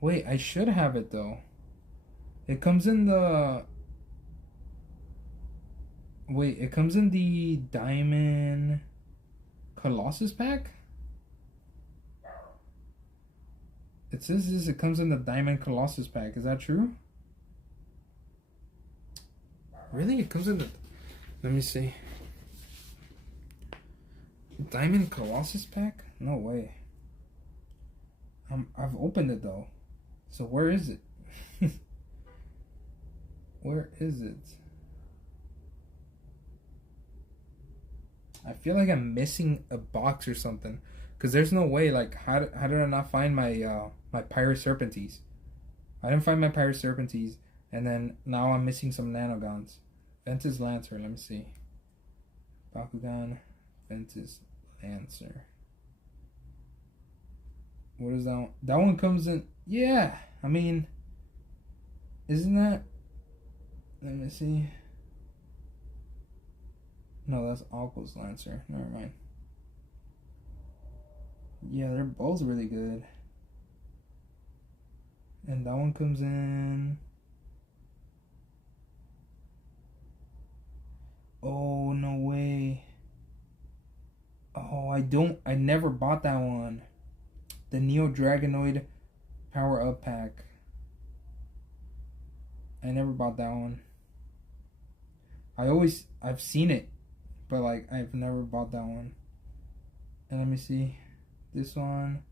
Wait, I should have it though. It comes in the... Wait, it comes in the Diamond Colossus pack? It says this, it comes in the Diamond Colossus pack. Is that true? Really? It comes in the... Let me see. Diamond Colossus pack? No way. I've opened it though. So where is it? Where is it? I feel like I'm missing a box or something, because there's no way. Like, how did I not find my my Pirate Serpentes? I didn't find my Pirate Serpentes, and then now I'm missing some Nanogons. Ventus Lancer. Let me see. Bakugan, Ventus Lancer. What is that one? That one comes in. Yeah, I mean, isn't that? Let me see. No, that's Aqua's Lancer. Never mind. Yeah, they're both really good. And that one comes in. Oh, no way. Oh, I never bought that one. The Neo Dragonoid Power Up Pack. I never bought that one. I've seen it, but like I've never bought that one. And let me see. This one.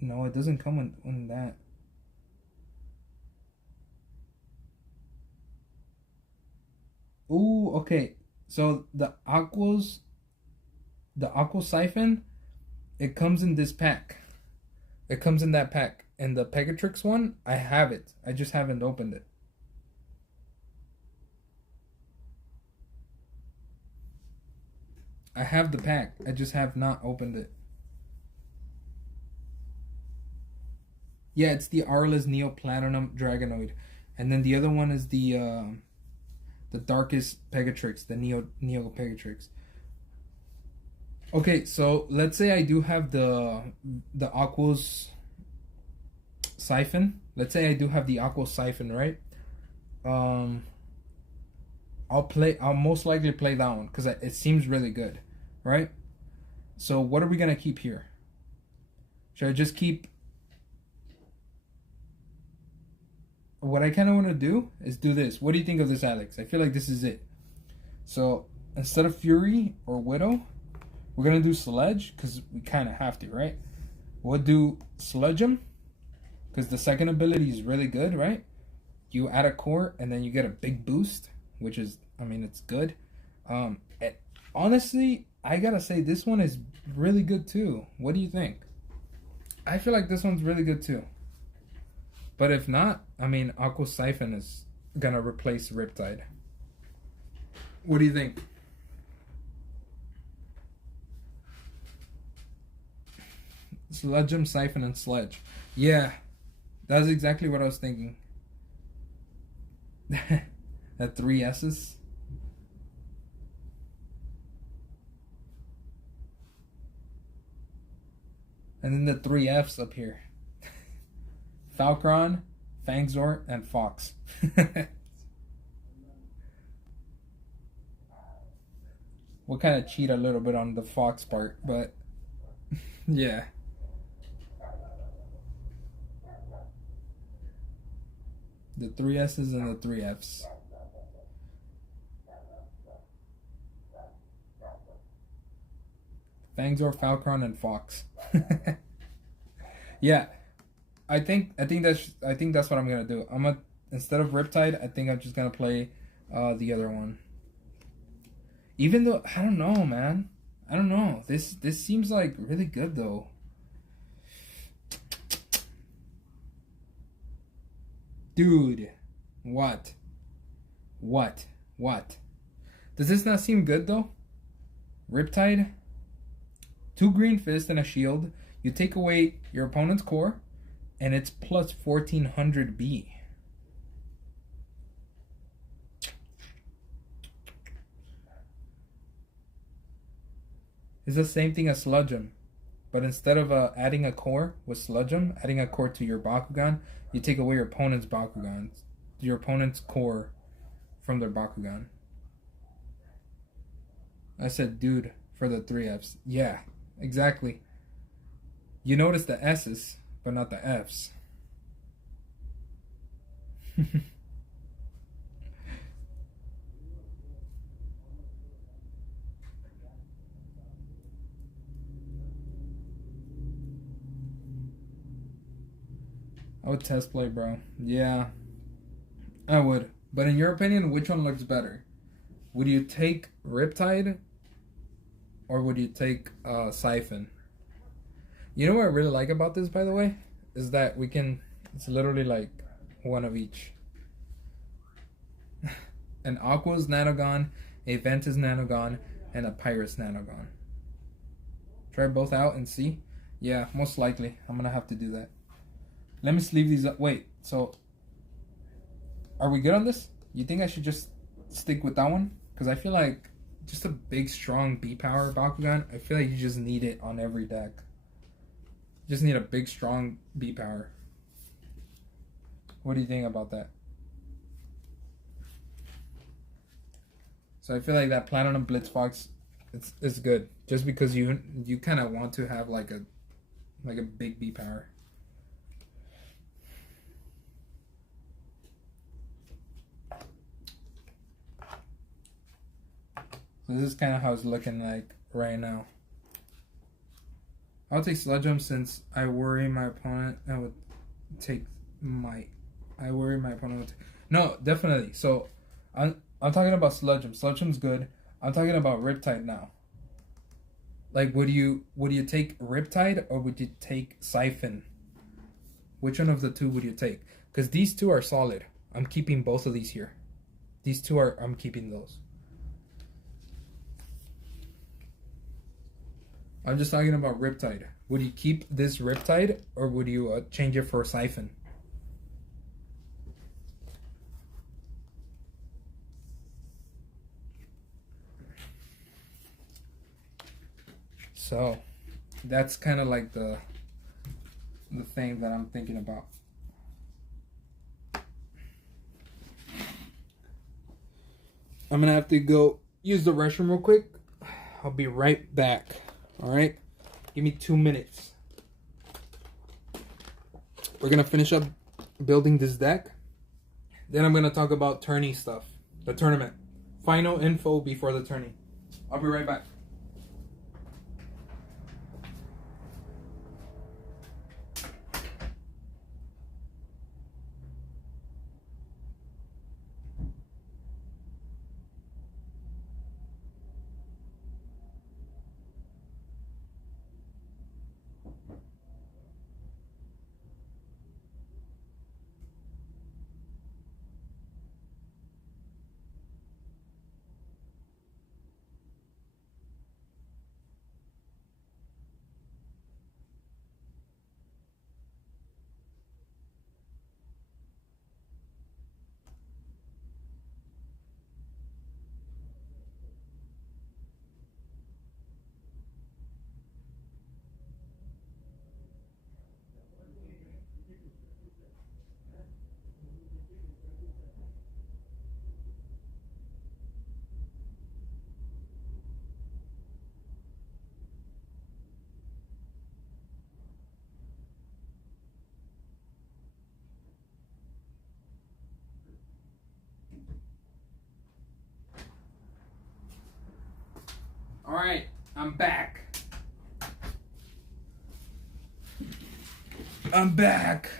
No, it doesn't come with that. Ooh, okay. So the Aqua Siphon, it comes in this pack. It comes in that pack. And the Pegatrix one, I have it. I just haven't opened it. I have the pack. I just have not opened it. Yeah, it's the Arliss Neo Platinum Dragonoid. And then the other one is the darkest Pegatrix, the Neo Pegatrix. Okay, so let's say I do have the Aqua's Siphon. Let's say I do have the Aqua Siphon, right? Um, I'll most likely play that one because it seems really good, right? So what are we gonna keep here? Should I just keep? What I kind of want to do is do this. What do you think of this, Alex? I feel like this is it. So instead of Fury or Widow, we're gonna do Sledge because we kind of have to, right? We'll do Sludge him because the second ability is really good, right? You add a core and then you get a big boost, which is, I mean, it's good. Honestly, I gotta say this one is really good too. What do you think? I feel like this one's really good too. But if not, I mean, Aqua Siphon is gonna replace Riptide. What do you think? Sludge him, Siphon, and Sledge. Yeah, that's exactly what I was thinking. That 3 S's. And then the 3 F's up here. Falcron, Fangzor, and Fox. We'll kind of cheat a little bit on the Fox part, but yeah. The 3 S's and the 3 F's. Fangzor, Falcron, and Fox. Yeah. I think that's what I'm gonna do. Instead of Riptide, I think I'm just gonna play the other one. Even though I don't know, man. I don't know. This seems like really good though. Dude, what? Does this not seem good though? Riptide, 2 green fists and a shield. You take away your opponent's core, and it's plus 1400 B. It's the same thing as Sludge him, but instead of adding a core with Sludge him, adding a core to your Bakugan, you take away your opponent's Bakugan, your opponent's core from their Bakugan. I said dude for the 3 F's. Yeah, exactly. You notice the S's, but not the F's. I would test play, bro. Yeah, I would. But in your opinion, which one looks better? Would you take Riptide or would you take Siphon? You know what I really like about this, by the way? Is that it's literally like one of each. An Aqua's Nanogon, a Ventus Nanogon, and a Pyrus Nanogon. Try both out and see? Yeah, most likely. I'm gonna have to do that. Let me sleeve these up. Wait, so are we good on this? You think I should just stick with that one? Because I feel like just a big, strong B-Power Bakugan, I feel like you just need it on every deck. You just need a big, strong B-Power. What do you think about that? So I feel like that Platinum Blitz Fox, it's good. Just because you kind of want to have like a big B-Power. So this is kind of how it's looking like right now. I'll take Sludge him since I worry my opponent. I would take my. I worry my opponent would take. No, definitely. So, I'm talking about Sludgeum. Sludgeum's good. I'm talking about Riptide now. Like, would you take Riptide or would you take Siphon? Which one of the two would you take? Because these two are solid. I'm keeping both of these here. These two are, I'm keeping those. I'm just talking about Riptide. Would you keep this Riptide or would you change it for Siphon? So that's kind of like the thing that I'm thinking about. I'm gonna have to go use the restroom real quick. I'll be right back. All right, give me 2 minutes. We're gonna finish up building this deck. Then I'm gonna talk about tourney stuff, the tournament, final info before the tourney. I'll be right back. All right, I'm back. I'm back.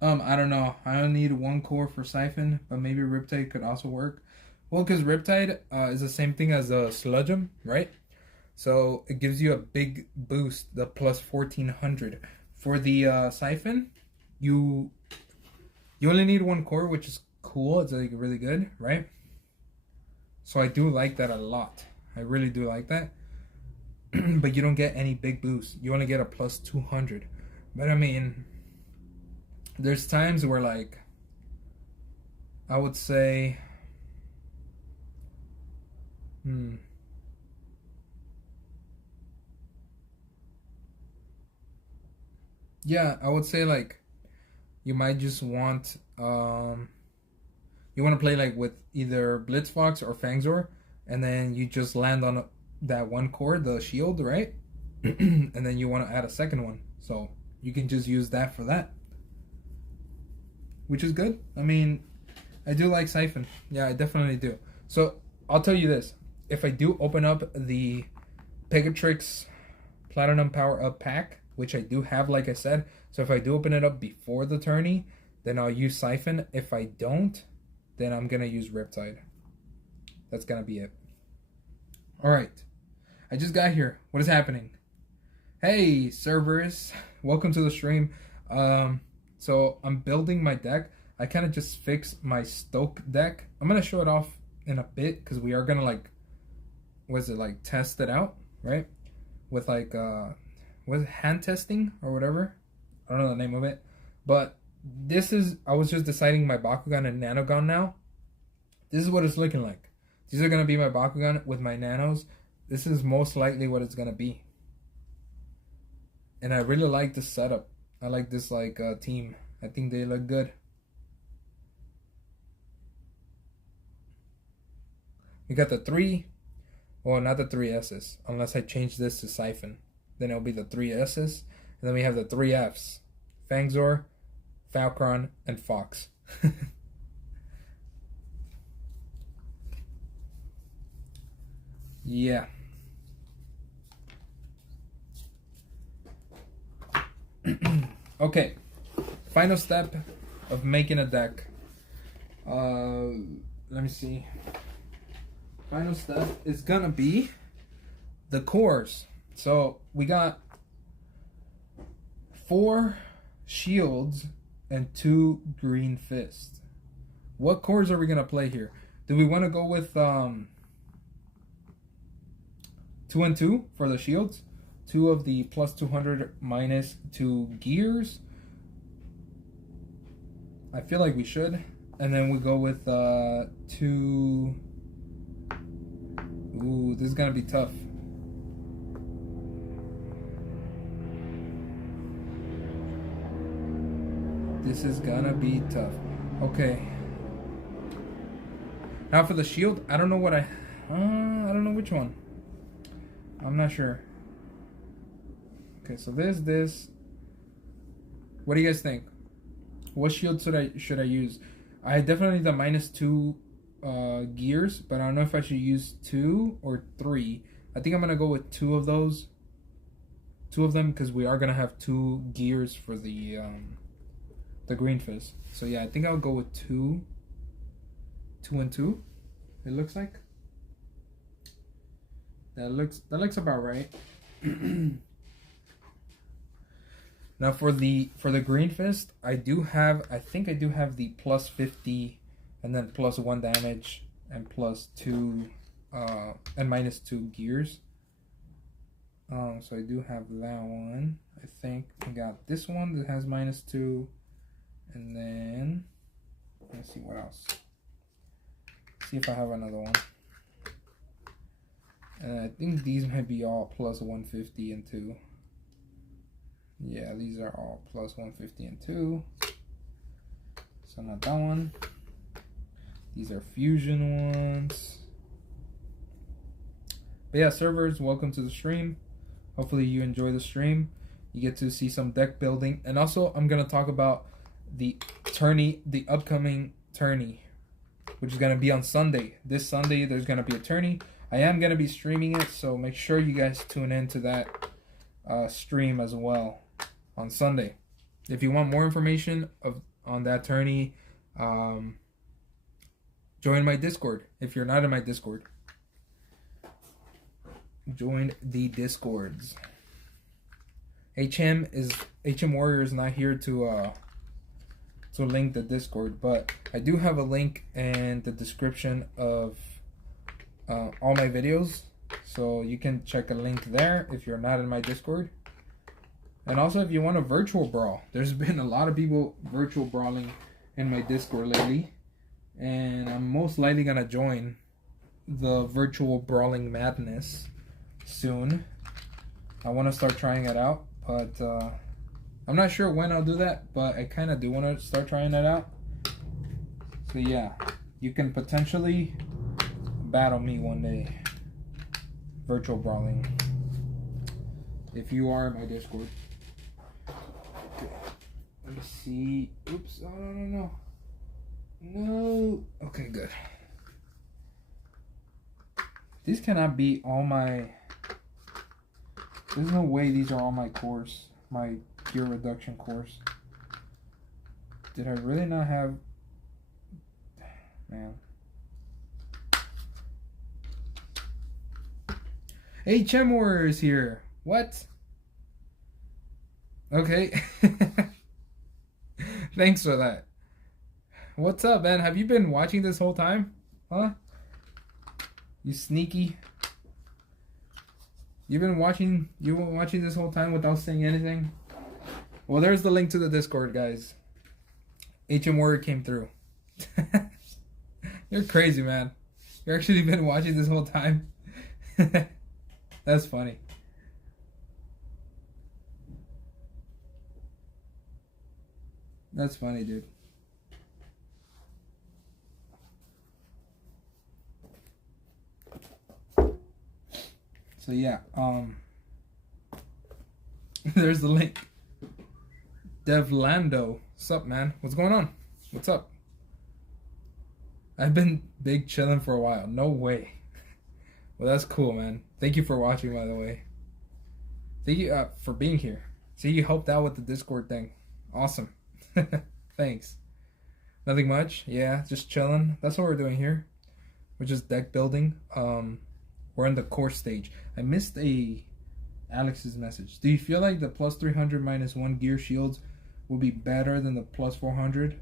I don't know. I don't need one core for Siphon, but maybe Riptide could also work. Well, because Riptide is the same thing as a Sludgeum, right? So it gives you a big boost, the plus 1400. For the Siphon, you only need one core, which is cool. It's like really good, right? So I do like that a lot. I really do like that. But you don't get any big boost. You only get a plus 200. But I mean, there's times where, like, I would say, yeah, I would say, like, you might just want, you want to play like with either Blitzfox or Fangzor, and then you just land on that one core, the shield, right? And then you want to add a second one, so you can just use that for that, which is good. I mean, I do like Siphon. Yeah, I definitely do. So I'll tell you this: if I do open up the Pegatrix Platinum Power Up pack, which I do have, like I said, so if I do open it up before the tourney, then I'll use Siphon. If I don't, then I'm gonna use Riptide. That's gonna be it. Alright. I just got here. What is happening? Hey, servers. Welcome to the stream. So I'm building my deck. I kind of just fixed my Stoke deck. I'm gonna show it off in a bit because we are gonna, like, test it out, right? With like with hand testing or whatever. I don't know the name of it. But this is, I was just deciding my Bakugan and Nanogon now. This is what it's looking like. These are going to be my Bakugan with my Nanos. This is most likely what it's going to be. And I really like this setup. I like this, like, team. I think they look good. We got the 3. Well, not the 3 S's. Unless I change this to Siphon. Then it'll be the 3 S's. And then we have the 3 F's. Fangzor, Falcron, and Fox. Yeah. Okay. Final step of making a deck. Let me see. Final step is gonna be the cores. So we got 4 shields and 2 green fists. What cores are we gonna play here? Do we want to go with 2 and 2 for the shields? 2 of the plus 200 minus 2 gears. I feel like we should. And then we go with 2. Ooh, this is gonna be tough. This is gonna be tough. Okay. Now for the shield, I don't know what I don't know which one. I'm not sure. Okay, so this. What do you guys think? What shield should I use? I definitely need the minus 2 gears, but I don't know if I should use 2 or 3. I think I'm gonna go with 2 of those. 2 of them, because we are gonna have 2 gears for the green fist. So yeah, I think I'll go with 2 and 2. It looks like that looks about right. Now for the green fist, I think I do have the plus 50 and then plus 1 damage and plus 2 and minus 2 gears. So I do have that one. I think I got this one that has minus 2, and then let's see what else. See if I have another one. And I think these might be all plus 150 and 2. Yeah, these are all plus 150 and 2. So not that one. These are fusion ones. But yeah, servers, welcome to the stream. Hopefully you enjoy the stream. You get to see some deck building. And also I'm gonna talk about the tourney, the upcoming tourney, which is gonna be on Sunday. This Sunday there's gonna be a tourney. I am gonna be streaming it, so make sure you guys tune in to that stream as well on Sunday. If you want more information on that tourney, join my Discord. If you're not in my Discord, join the Discords. HM Warrior is not here to link the Discord, but I do have a link in the description of all my videos, so you can check a link there if you're not in my Discord. And also, if you want a virtual brawl, there's been a lot of people virtual brawling in my Discord lately, and I'm most likely gonna join the virtual brawling madness soon. I want to start trying it out, but I'm not sure when I'll do that, but I kind of do want to start trying it out. So yeah, you can potentially battle me one day, virtual brawling, if you are in my Discord. Okay, let me see. Oops, oh no. Okay, good. These cannot be all my... There's no way these are all my cores, my gear reduction cores. Did I really not have... Man. HM Warrior is here. What? Okay. Thanks for that. What's up, man? Have you been watching this whole time? Huh? You sneaky. You've been watching this whole time without saying anything? Well, there's the link to the Discord, guys. HM Warrior came through. You're crazy, man. You've actually been watching this whole time? That's funny. That's funny, dude. So yeah, there's the link. Devlando, what's up, man? What's going on? What's up? I've been big chilling for a while. No way. Well, that's cool, man. Thank you for watching, by the way. Thank you for being here. See, you helped out with the Discord thing. Awesome. Thanks. Nothing much. Yeah, just chilling. That's what we're doing here. We're just deck building. We're in the core stage. I missed Alex's message. Do you feel like the plus 300 minus 1 gear shields will be better than the plus 400?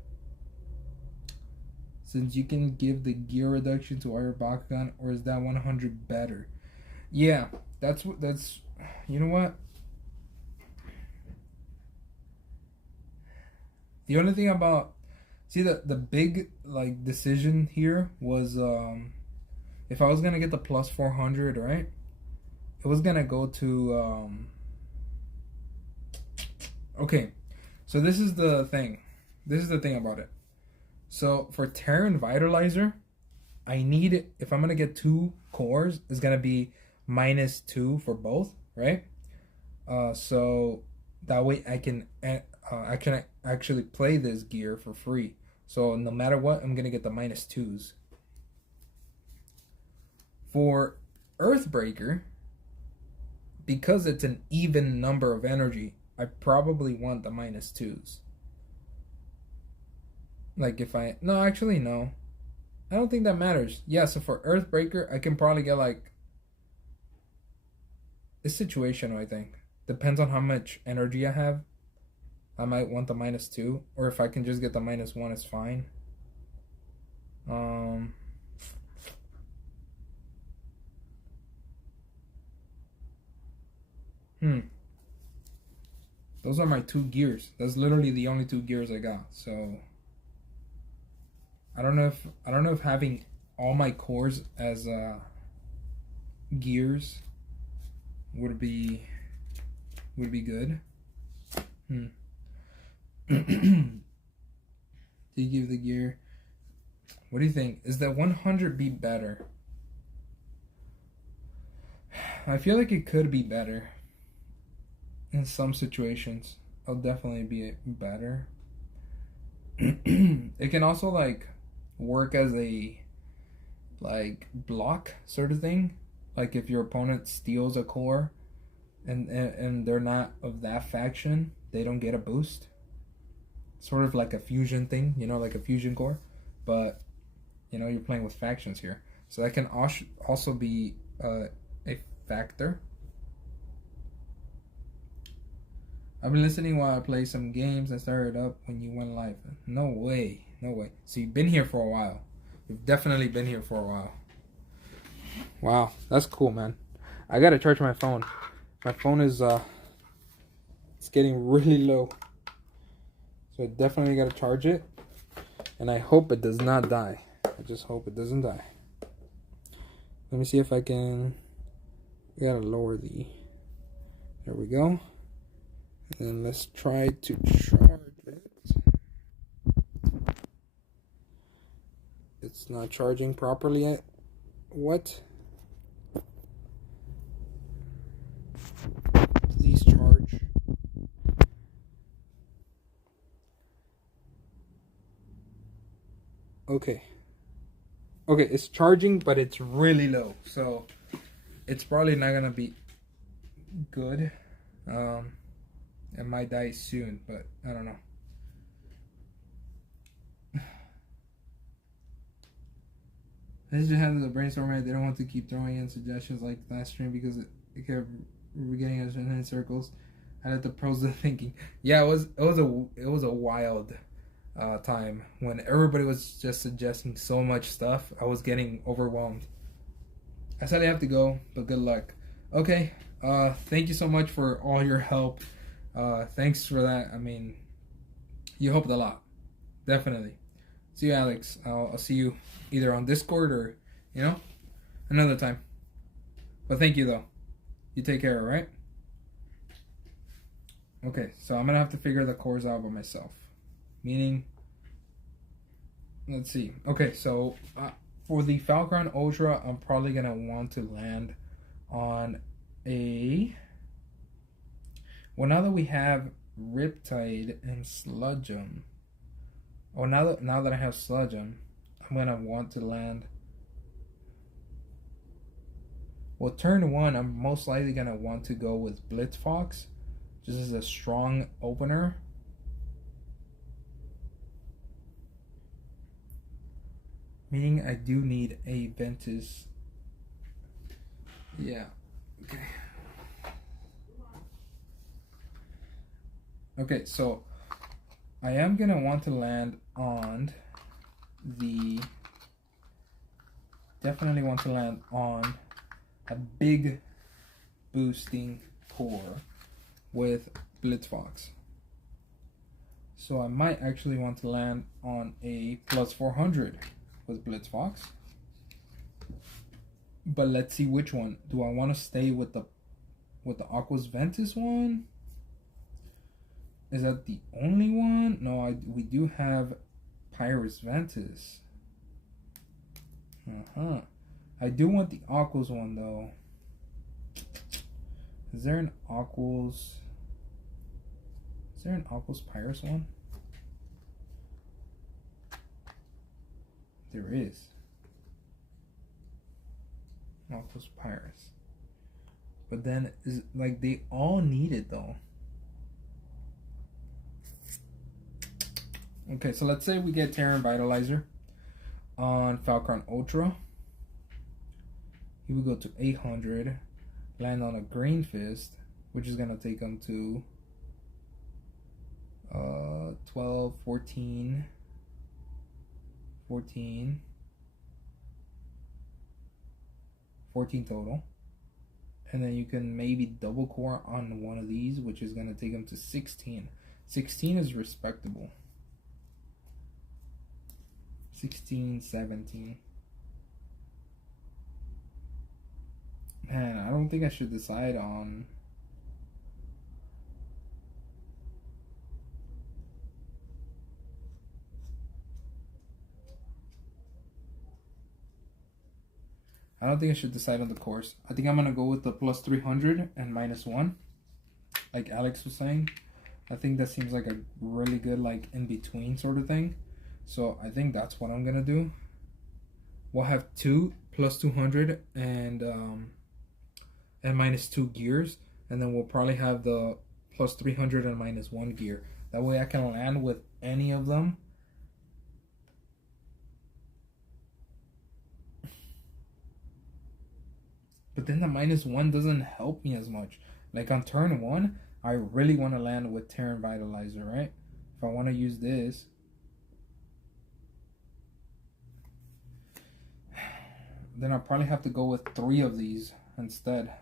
Since you can give the gear reduction to our Bakugan, or is that 100 better? Yeah, that's you know what? The only thing about, see, the big like decision here was if I was gonna get the plus 400, right? It was gonna go to okay. So this is the thing. This is the thing about it. So for Terran Vitalizer, I need it. If I'm gonna get 2 cores, it's gonna be -2 for both, right? So that way I can actually play this gear for free. So no matter what, I'm gonna get the -2s. For Earthbreaker, because it's an even number of energy, I probably want the -2s. Like if I... No, actually, no. I don't think that matters. Yeah, so for Earthbreaker, I can probably get like... It's situational, I think. Depends on how much energy I have. I might want the -2. Or if I can just get the -1, it's fine. Those are my 2 gears. That's literally the only 2 gears I got. So I don't know if having all my cores as gears would be good. Do you give the gear? What do you think? Is that 100 be better? I feel like it could be better. In some situations, it'll definitely be better. It can also like work as a like block sort of thing. Like if your opponent steals a core and they're not of that faction, they don't get a boost. Sort of like a fusion thing, you know, like a fusion core. But you know, you're playing with factions here, so that can also be a factor. I've been listening while I play some games. I started up when you went live. No way. No way. So you've been here for a while. You've definitely been here for a while. Wow. That's cool, man. I gotta charge my phone. My phone is, it's getting really low. So I definitely gotta charge it. And I hope it does not die. I just hope it doesn't die. Let me see if I can... We gotta lower the... There we go. And let's try to charge it. It's not charging properly yet. What? Please charge. Okay. Okay, it's charging, but it's really low. So it's probably not gonna be good. It might die soon, but I don't know. They just had the brainstorming. They don't want to keep throwing in suggestions like last stream because it kept getting us in circles. I let the pros the thinking. Yeah, it was a wild time when everybody was just suggesting so much stuff. I was getting overwhelmed. I said I have to go, but good luck. Okay. Thank you so much for all your help. Thanks for that. I mean, you helped a lot. Definitely. See you, Alex. I'll see you either on Discord or, you know, another time. But thank you, though. You take care, all right? Okay, so I'm going to have to figure the cores out by myself. Meaning, let's see. Okay, so for the Falcon Ultra, I'm probably going to want to land on a... Well, now that we have Riptide and Sludgeon, or now that I have Sludgeon, I'm gonna want to land. Well, turn 1, I'm most likely gonna want to go with Blitzfox, just as a strong opener. Meaning I do need a Ventus. Yeah. Okay. Okay, so I am gonna want to land on the. Definitely want to land on a big boosting core with Blitzfox. So I might actually want to land on a plus 400 with Blitzfox. But let's see which one. Do I want to stay with the Aquos Ventus one? Is that the only one? No, we do have Pyrus Ventus. I do want the Aquos one though. Is there an Aquos Pyrus one? There is. Aquos Pyrus. But then is like they all need it though. Okay, so let's say we get Terran Vitalizer on Falcon Ultra. He would go to 800, land on a Green Fist, which is gonna take him to 12, 14 total. And then you can maybe double core on one of these, which is gonna take him to 16. 16 is respectable. 16, 17. Man, I don't think I should decide on. I don't think I should decide on the course. I think I'm gonna go with the plus 300 and minus 1, like Alex was saying. I think that seems like a really good like in between sort of thing. So I think that's what I'm gonna do. We'll have 2 plus 200 and minus 2 gears, and then we'll probably have the plus 300 and minus 1 gear. That way I can land with any of them. But then the minus 1 doesn't help me as much. Like on turn 1, I really want to land with Terran Vitalizer, right? If I want to use this, then I'll probably have to go with 3 of these instead.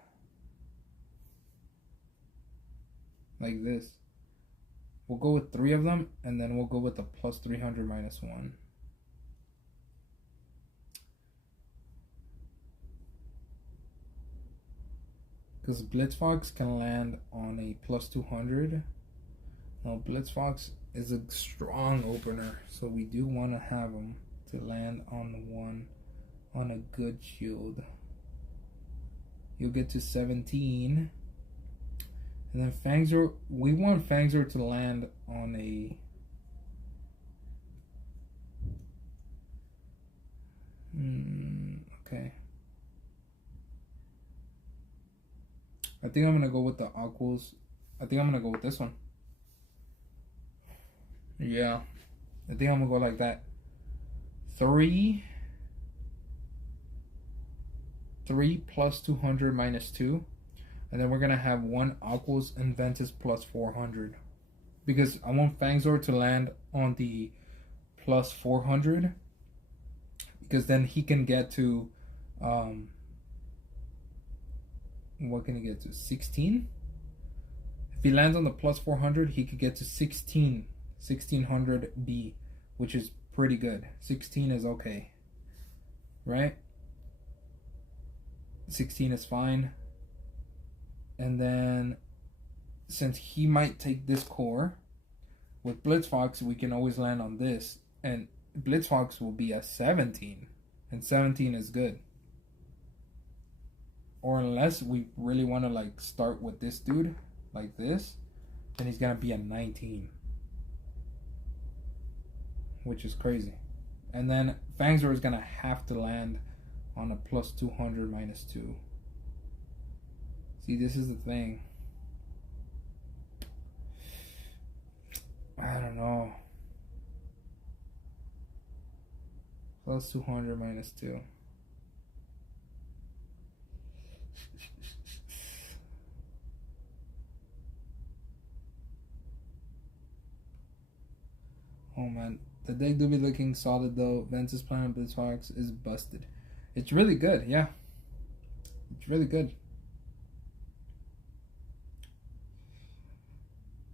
Like this. We'll go with 3 of them, and then we'll go with the plus 300 minus 1. Because Blitzfox can land on a plus 200. Now Blitzfox is a strong opener, so we do want to have him to land on the one on a good shield. You'll get to 17. And then FuZzionZ, we want FuZzionZ to land on a okay. I think I'm gonna go with the Aquos. I think I'm gonna go with this one. Yeah. I think I'm gonna go like that. 3 plus 200 minus 2. And then we're gonna have 1 Aquos and Ventus plus 400. Because I want FuZzionZ to land on the plus 400. Because then he can get to what can he get to? 16? If he lands on the plus 400, he could get to 1600B, which is pretty good. 16 is okay, right? 16 is fine. And then since he might take this core with Blitzfox, we can always land on this, and Blitzfox will be at 17, and 17 is good. Or unless we really want to like start with this dude like this, then he's gonna be at 19, which is crazy. And then FuZzionZ is gonna have to land on a plus 200 minus 2. See, this is the thing. I don't know. Plus 200 minus 2. Oh man, the deck do be looking solid though. Ventus Planet Blitzfox is busted. It's really good, yeah. It's really good.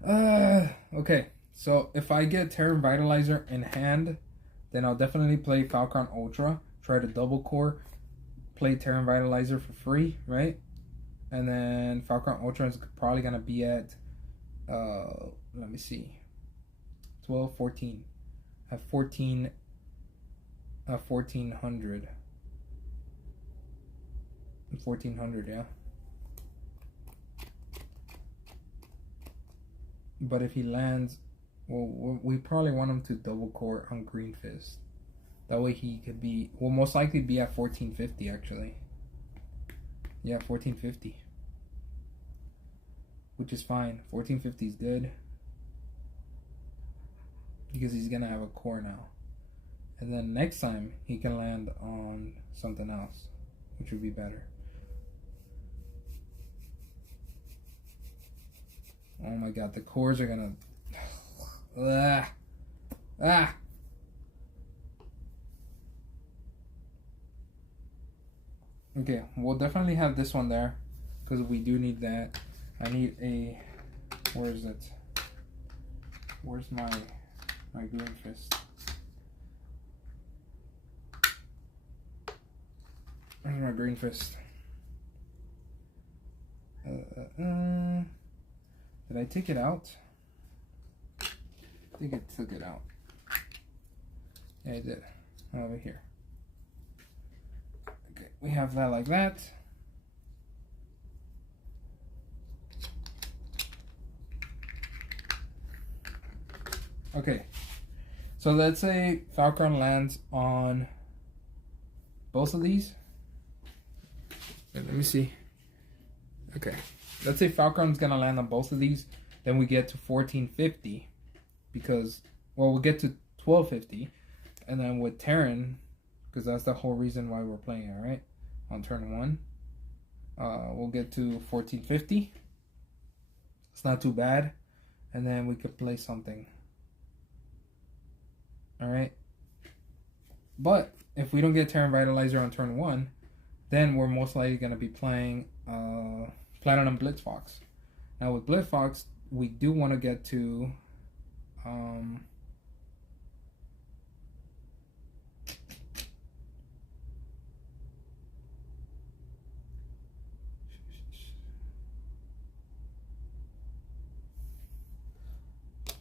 Okay. So if I get Terran Vitalizer in hand, then I'll definitely play Falcon Ultra. Try to double core, play Terran Vitalizer for free, right? And then Falcon Ultra is probably gonna be at let me see, 12, 14. At 14, 1400. 1400, yeah. But if he lands, well, we probably want him to double core on Green Fist. That way he could be, will most likely be at 1450 actually. Yeah, 1450. Which is fine. 1450 is good. Because he's gonna have a core now. And then next time he can land on something else, which would be better. Oh my god, the cores are gonna Okay, we'll definitely have this one there because we do need that. I need a, where is it? Where's my Green Fist? Where's my Green Fist? Did I take it out? I think I took it out. Yeah, I did. Over here. Okay, we have that like that. Okay, so let's say Falcon lands on both of these. Wait, let me see. Okay, let's say Falcon's gonna land on both of these. Then we get to 1450 because, well, we'll get to 1250, and then with Terran, because that's the whole reason why we're playing it, right? On turn 1, we'll get to 1450. It's not too bad, and then we could play something. All right, but if we don't get Terran Vitalizer on turn 1, then we're most likely going to be playing Platinum Blitzfox. Now with Blitzfox, we do want to get to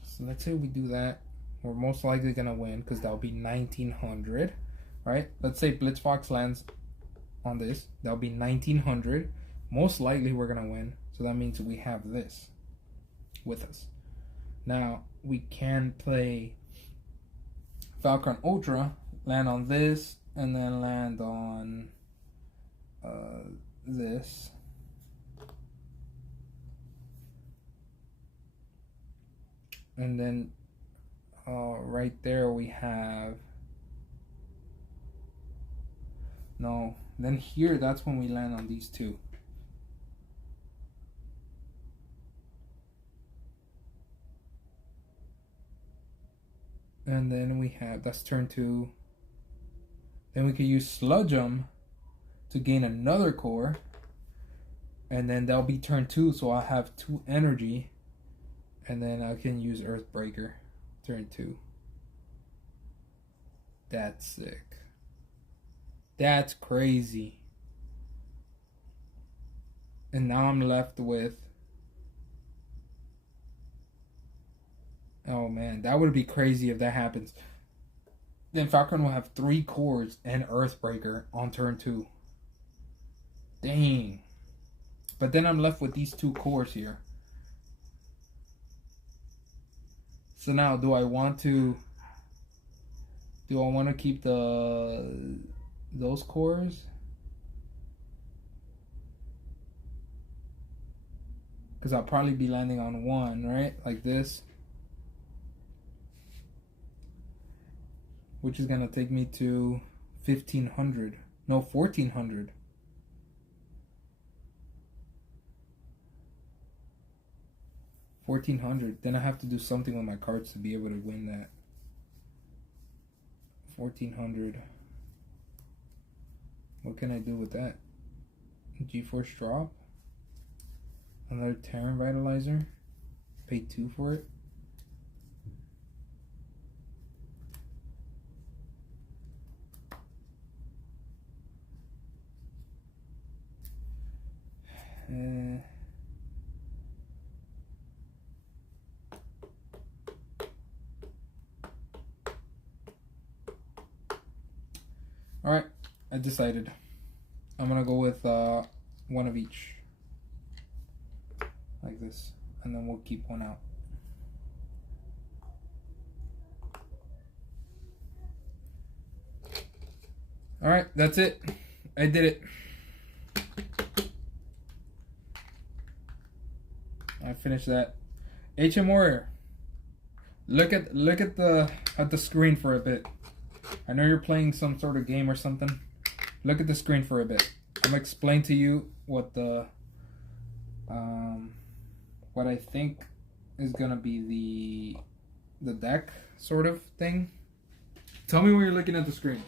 so let's say we do that. We're most likely going to win because that'll be 1900, right? Let's say Blitzfox lands on this. That'll be 1900. Most likely we're going to win. So that means we have this with us. Now, we can play Falcon Ultra, land on this, and then land on this. And then right there we have, no, then here that's when we land on these two. And then we have, that's turn 2. Then we could use Sludge 'em to gain another core. And then that'll be turn 2, so I'll have 2 energy. And then I can use Earthbreaker, turn 2. That's sick. That's crazy. And now I'm left with, oh man, that would be crazy if that happens. Then Falcon will have 3 cores and Earthbreaker on turn 2. Dang. But then I'm left with these 2 cores here. So now, do I want to keep those cores? Because I'll probably be landing on 1, right? Like this. which is gonna take me to 1500. No, 1400. Then I have to do something with my cards to be able to win that. 1400. What can I do with that? G-Force drop. Another Terran Vitalizer. Pay 2 for it. Alright, I decided. I'm gonna go with one of each. Like this. And then we'll keep one out. Alright, that's it. I did it. I finished that. HM Warrior. Look at the screen for a bit. I know you're playing some sort of game or something. Look at the screen for a bit. I'm gonna explain to you what the what I think is gonna be the deck sort of thing. Tell me when you're looking at the screen,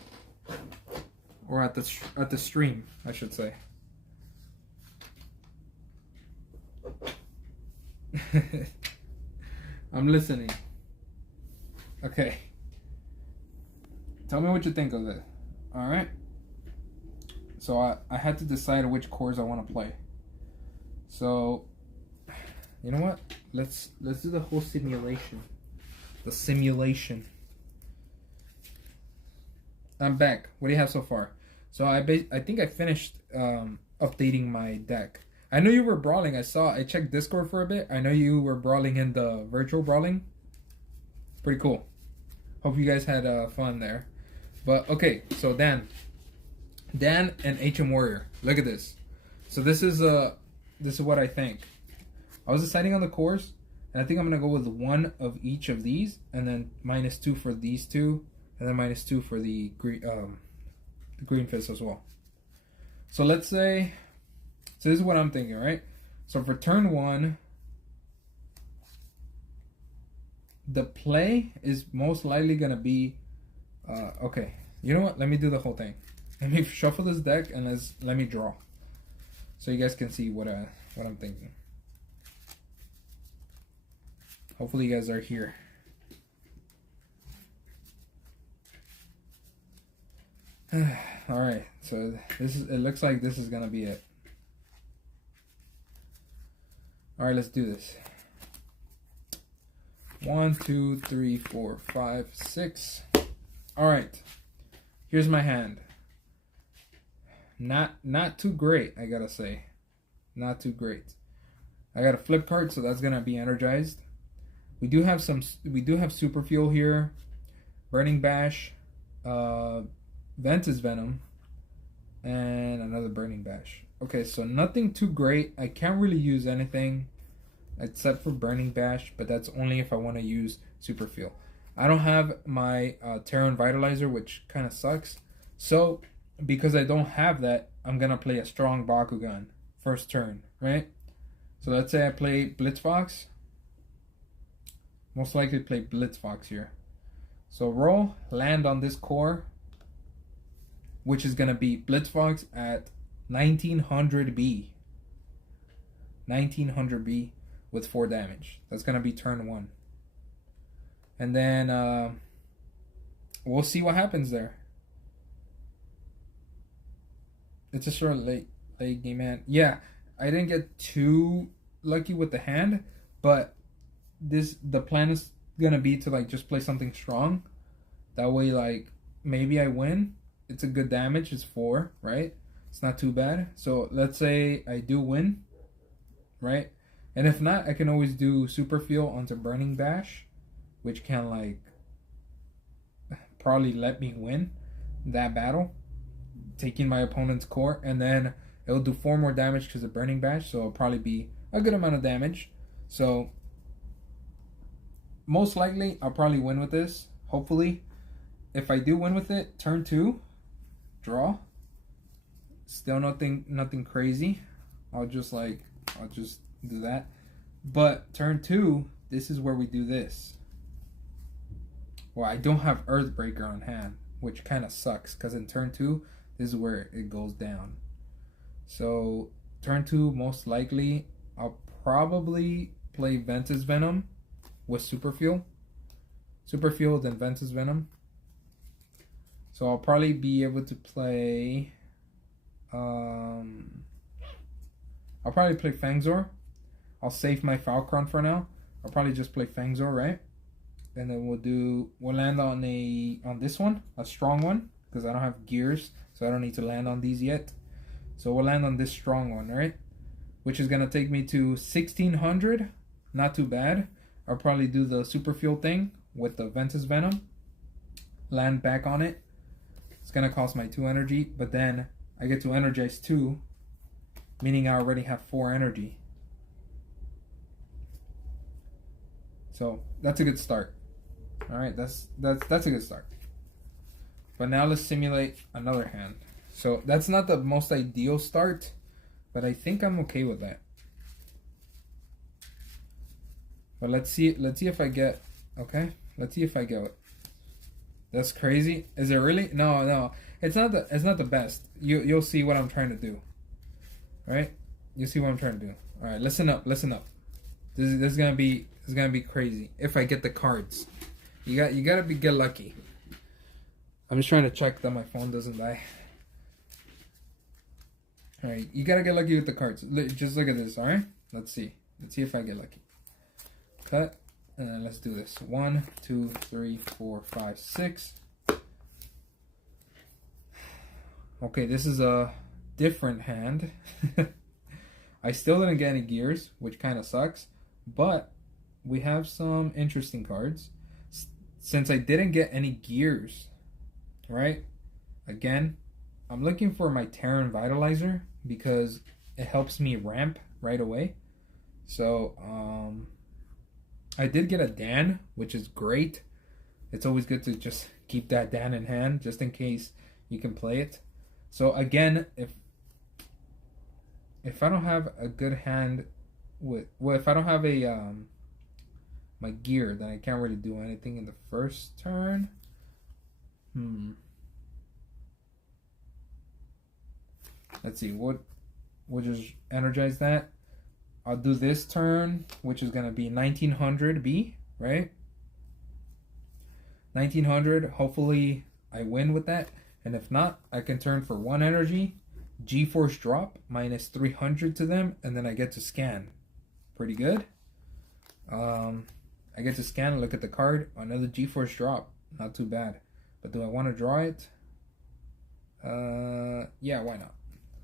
or at the stream, I should say. I'm listening. Okay. Tell me what you think of it. Alright. So I had to decide which cores I want to play. So you know what? Let's do the whole simulation. The simulation. I'm back. What do you have so far? So I think I finished updating my deck. I know you were brawling. I checked Discord for a bit. I know you were brawling in the virtual brawling. Pretty cool. Hope you guys had fun there. But okay, so Dan and HM Warrior. Look at this. So this is what I think. I was deciding on the cores, and I think I'm gonna go with one of each of these, and then -2 for these two, and then -2 for the green fist as well. So let's say. So this is what I'm thinking, right? So for turn 1, the play is most likely gonna be, okay. You know what? Let me do the whole thing. Let me shuffle this deck and let me draw, so you guys can see what I'm thinking. Hopefully you guys are here. All right. So it looks like this is gonna be it. All right, let's do this. 1, 2, 3, 4, 5, 6. All right, here's my hand. Not too great, I gotta say. Not too great. I got a flip card, so that's gonna be energized. We do have super fuel here, burning bash, Ventus Venom, and another burning bash. Okay, so nothing too great. I can't really use anything except for burning bash, but that's only if I want to use super fuel. I don't have my Terran Vitalizer, which kind of sucks. So because I don't have that, I'm gonna play a strong Bakugan first turn, right? So let's say I play Blitzfox. Most likely play Blitzfox here. So roll, land on this core, which is gonna be Blitzfox at 1900B. 1900B with 4 damage. That's gonna be turn 1. And then we'll see what happens there. It's a short late game hand. Yeah, I didn't get too lucky with the hand, but the plan is gonna be to like just play something strong. That way, like maybe I win. It's a good damage. It's 4, right? It's not too bad. So let's say I do win, right? And if not, I can always do super fuel onto burning bash, which can like probably let me win that battle, taking my opponent's core, and then it'll do 4 more damage because of burning bash, so it'll probably be a good amount of damage. So most likely I'll probably win with this, hopefully. if I do win with it, turn 2, draw. Still nothing crazy. I'll just do that. But turn 2, this is where we do this. Well, I don't have Earthbreaker on hand, which kind of sucks, because in turn 2, this is where it goes down. So turn 2, most likely, I'll probably play Ventus Venom with Super Fuel. Super Fuel, then Ventus Venom. So I'll probably be able to play... I'll probably play Fangzor. I'll save my Falcron for now. I'll probably just play Fangzor, right? And then we'll land on this one, a strong one, because I don't have gears, so I don't need to land on these yet. So we'll land on this strong one, right? Which is gonna take me to 1600. Not too bad. I'll probably do the Super Fuel thing with the Ventus Venom. Land back on it. It's gonna cost my 2 energy, but then I get to energize 2, meaning I already have 4 energy. So that's a good start. All right, that's a good start. But now let's simulate another hand. So that's not the most ideal start, but I think I'm okay with that. But let's see if I get, okay? Let's see if I get it. That's crazy. Is it really? No. It's not the best. You'll see what I'm trying to do. All right? You'll see what I'm trying to do. All right, listen up. This is gonna be crazy if I get the cards. You gotta get lucky. I'm just trying to check that my phone doesn't die. All right, you gotta get lucky with the cards. Just look at this. All right, let's see if I get lucky. Cut, and then let's do this. 1, 2, 3, 4, 5, 6. Okay, this is a different hand. I still didn't get any gears, which kind of sucks, but we have some interesting cards. Since I didn't get any gears, right? Again, I'm looking for my Terran Vitalizer because it helps me ramp right away. So, I did get a Dan, which is great. It's always good to just keep that Dan in hand, just in case you can play it. So again, if I don't have a good hand if I don't have a my gear, then I can't really do anything in the first turn. Let's see, we'll just energize that. I'll do this turn, which is gonna be 1900 B, right? 1900. Hopefully I win with that, and if not, I can turn for 1 energy, G-Force drop, minus 300 to them, and then I get to scan. Pretty good. I get to scan and look at the card. Another G-Force drop. Not too bad. But do I want to draw it? Yeah, why not?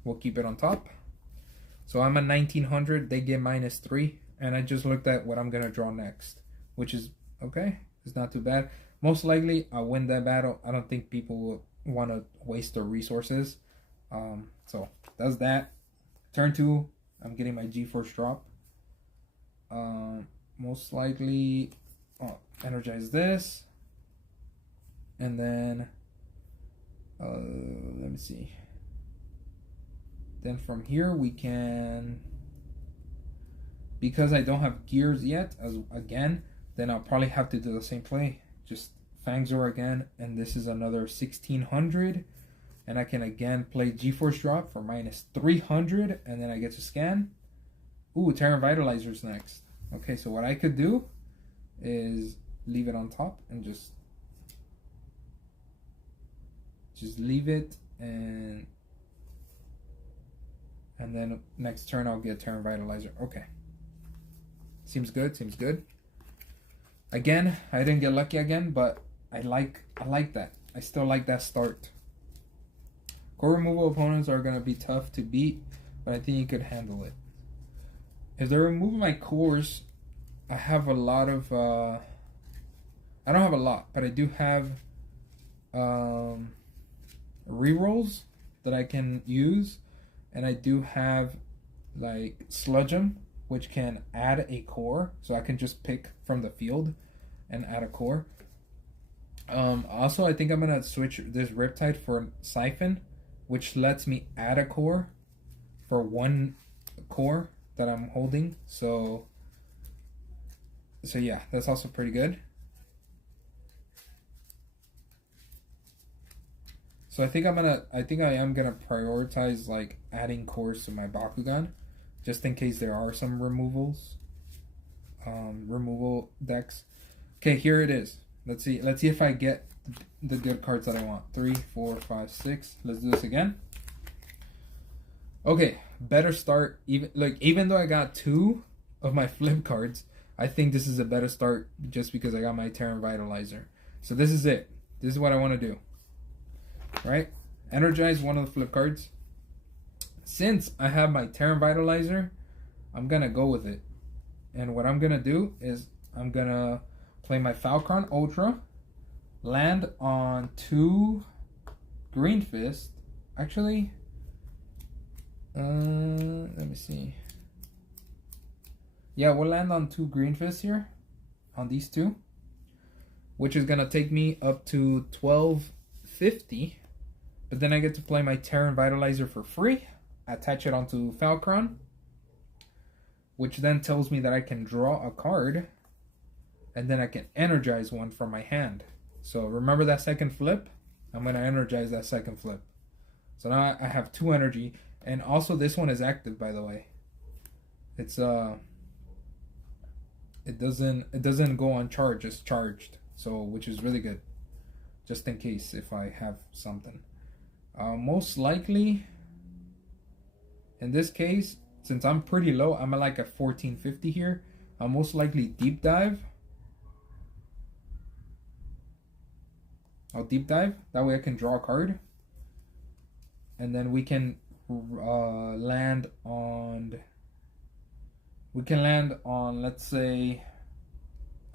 We'll keep it on top. So I'm at 1900. They get minus 3. And I just looked at what I'm going to draw next. Which is okay. It's not too bad. Most likely, I'll win that battle. I don't think people will want to waste their resources. So that's that. Turn 2, I'm getting my G-Force drop. Most likely, energize this, and then let me see. Then from here we can, because I don't have gears yet, then I'll probably have to do the same play. Just Fangzor again, and this is another 1600, and I can again play G-Force drop for minus 300, and then I get to scan. Ooh, Terran Vitalizer's next. Okay, so what I could do is leave it on top and just leave it, and then next turn I'll get Terran Vitalizer. Okay. Seems good. Again, I didn't get lucky again, but I like that. I still like that start. Core removal opponents are gonna be tough to beat, but I think you could handle it. If they remove my cores, I have a lot of I don't have a lot, but I do have rerolls that I can use, and I do have like Sludge'em, which can add a core, so I can just pick from the field and add a core. Also, I think I'm gonna switch this Riptide for Siphon, which lets me add a core for one core that I'm holding. So yeah, that's also pretty good. So I think I am gonna prioritize like adding cores to my Bakugan, just in case there are some removal decks. Okay, here it is. Let's see if I get the good cards that I want. 3, 4, 5, 6. Let's do this again. Okay, better start. Even though I got 2 of my flip cards, I think this is a better start just because I got my Terran Vitalizer. So this is it. This is what I want to do. Right? Energize one of the flip cards. Since I have my Terran Vitalizer, I'm gonna go with it. And what I'm gonna do is I'm gonna play my Falcon Ultra, land on 2 Green Fist. Actually, let me see. Yeah, we'll land on 2 Green Fists here, on these 2, which is gonna take me up to 1250. But then I get to play my Terran Vitalizer for free, attach it onto Falcon, which then tells me that I can draw a card, and then I can energize one from my hand. So remember that second flip? I'm going to energize that second flip. So now I have 2 energy, and also this one is active, by the way. It's it doesn't go on charge, it's charged. So which is really good, just in case if I have something. Most likely, in this case, since I'm pretty low, I'm at like a 1450 here. I'll most likely deep dive. I'll deep dive. That way I can draw a card. And then we can land on... We can land on, let's say,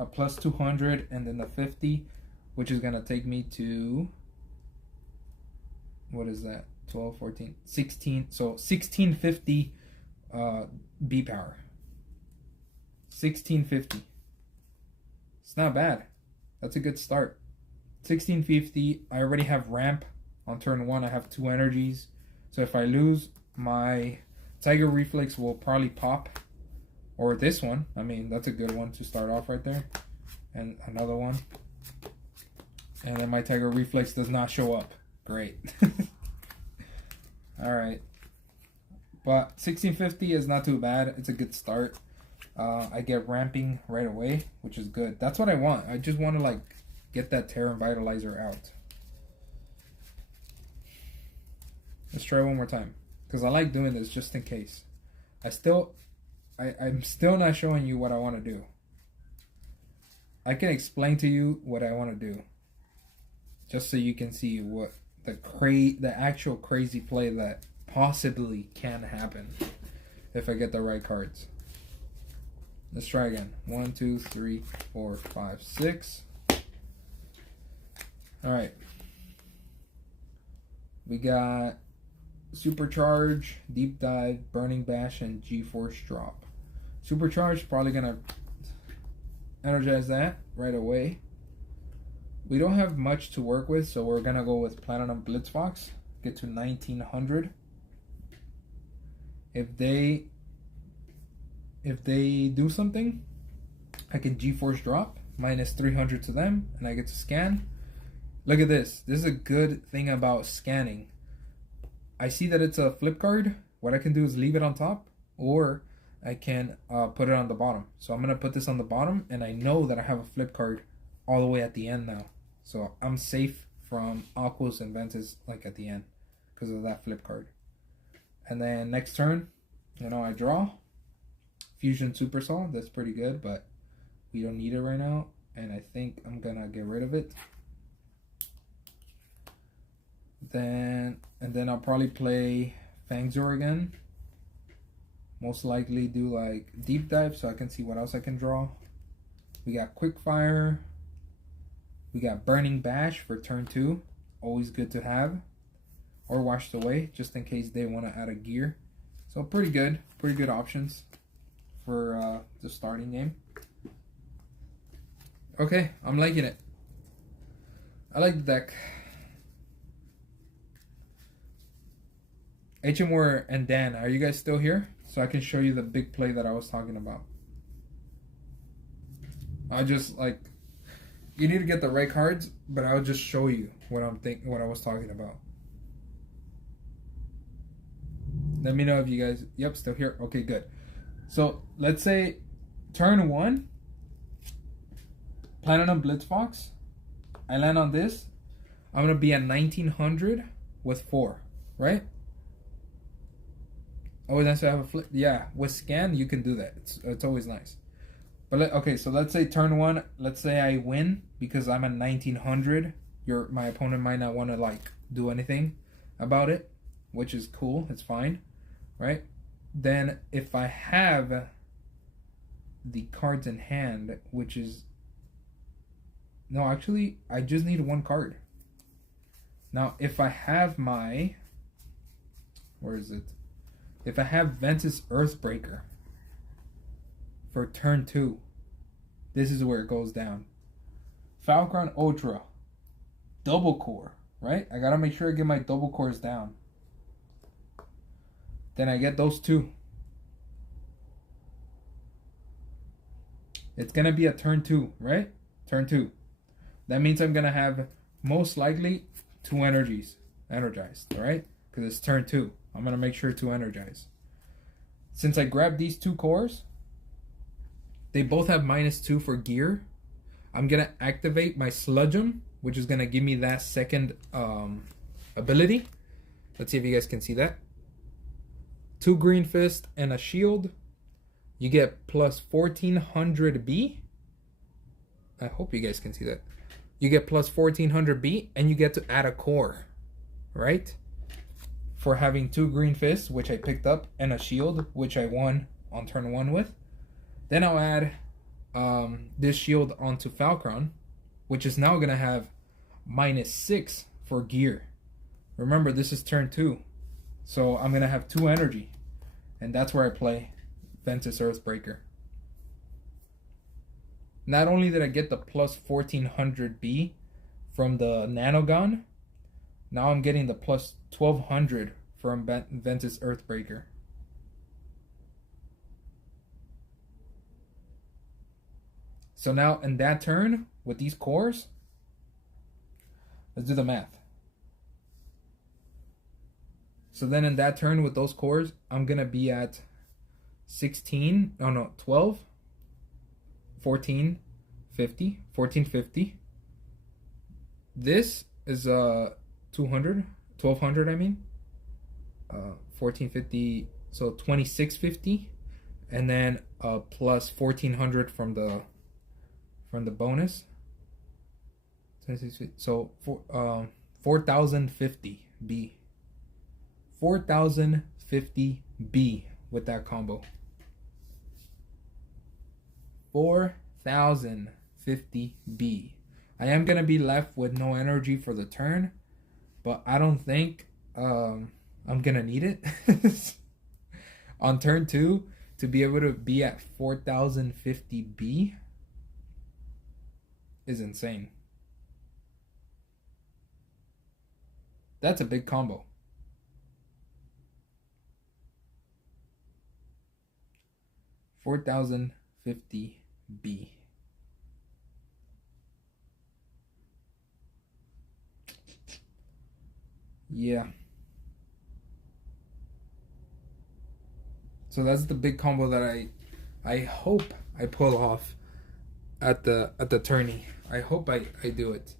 a plus 200 and then the 50, which is going to take me to... What is that? 12, 14, 16. So 1650 B power. 1650. It's not bad. That's a good start. 1650. I already have ramp on turn 1. I have 2 energies. So if I lose, my Tiger Reflex will probably pop. Or this one. I mean, that's a good one to start off right there. And another one. And then my Tiger Reflex does not show up. Great. Alright. But 1650 is not too bad. It's a good start. I get ramping right away, which is good. That's what I want. I just want to like get that Terran Vitalizer out. Let's try one more time. Because I like doing this just in case. I'm still not showing you what I want to do. I can explain to you what I want to do. Just so you can see what the actual crazy play that possibly can happen if I get the right cards. Let's try again. 1, 2, 3, 4, 5, 6. Alright. We got Supercharge, Deep Dive, Burning Bash, and G-Force Drop. Supercharge, probably gonna energize that right away. We don't have much to work with, so we're gonna go with Platinum Blitzbox. Get to 1900. If they do something, I can G-Force Drop, minus 300 to them, and I get to scan. Look at this. This is a good thing about scanning. I see that it's a flip card. What I can do is leave it on top, or I can put it on the bottom. So I'm gonna put this on the bottom, and I know that I have a flip card all the way at the end now. So I'm safe from Aquos and Ventus like at the end because of that flip card. And then next turn, I draw Fusion Super Saw. That's pretty good, but we don't need it right now. And I think I'm gonna get rid of it. And then I'll probably play Fangzor again. Most likely do like Deep Dive so I can see what else I can draw. We got Quickfire. We got Burning Bash for turn 2. Always good to have. Or Washed Away, just in case they want to add a gear. So pretty good options for the starting game. Okay, I'm liking it. I like the deck. HMWare and Dan, are you guys still here? So I can show you the big play that I was talking about. I just like, you need to get the right cards, but I'll just show you what what I was talking about. Let me know if you guys, yep, still here. Okay, good. So let's say turn 1, Platinum Blitzbox. I land on this. I'm gonna be at 1900 with 4, right? Oh, that's I have a flip. Yeah, with scan you can do that. It's always nice. But okay, so let's say turn 1. Let's say I win because I'm at 1900. My opponent might not want to like do anything about it, which is cool. It's fine, right? Then if I have the cards in hand, which is no, actually I just need 1 card. Now if I have my, where is it? If I have Ventus Earthbreaker for turn 2, this is where it goes down. Falcon Ultra, double core, right? I gotta make sure I get my double cores down. Then I get those 2. It's gonna be a turn 2, right? Turn 2. That means I'm gonna have most likely 2 energies energized, all right? Because it's turn 2. I'm gonna make sure to energize. Since I grabbed these 2 cores, they both have -2 for gear. I'm gonna activate my Sludgeum, which is gonna give me that second ability. Let's see if you guys can see that. 2 Green Fist and a shield. You get plus 1400 B. I hope you guys can see that. You get plus 1400 B, and you get to add a core, right? For having 2 Green Fists, which I picked up, and a shield, which I won on turn 1 with. Then I'll add this shield onto Falcon, which is now going to have -6 for gear. Remember, this is turn 2. So I'm going to have 2 energy. And that's where I play Ventus Earthbreaker. Not only did I get the plus 1400 B from the Nanogon, now I'm getting the plus 1200 from Ventus Earthbreaker. So now in that turn, with these cores, let's do the math. So then in that turn with those cores, I'm going to be at 12, 14, 50, 1450. This is 200, 1200 I mean. 1450, so 2650, and then plus 1400 from the bonus. 2650, so 4050 B. 4050 B with that combo. 4050 B. I am gonna be left with no energy for the turn, but I don't think I'm gonna need it on turn 2 to be able to be at 4050 B is insane. That's a big combo. $4,050 B. Yeah. So that's the big combo that I hope I pull off at the tourney. I hope I do it.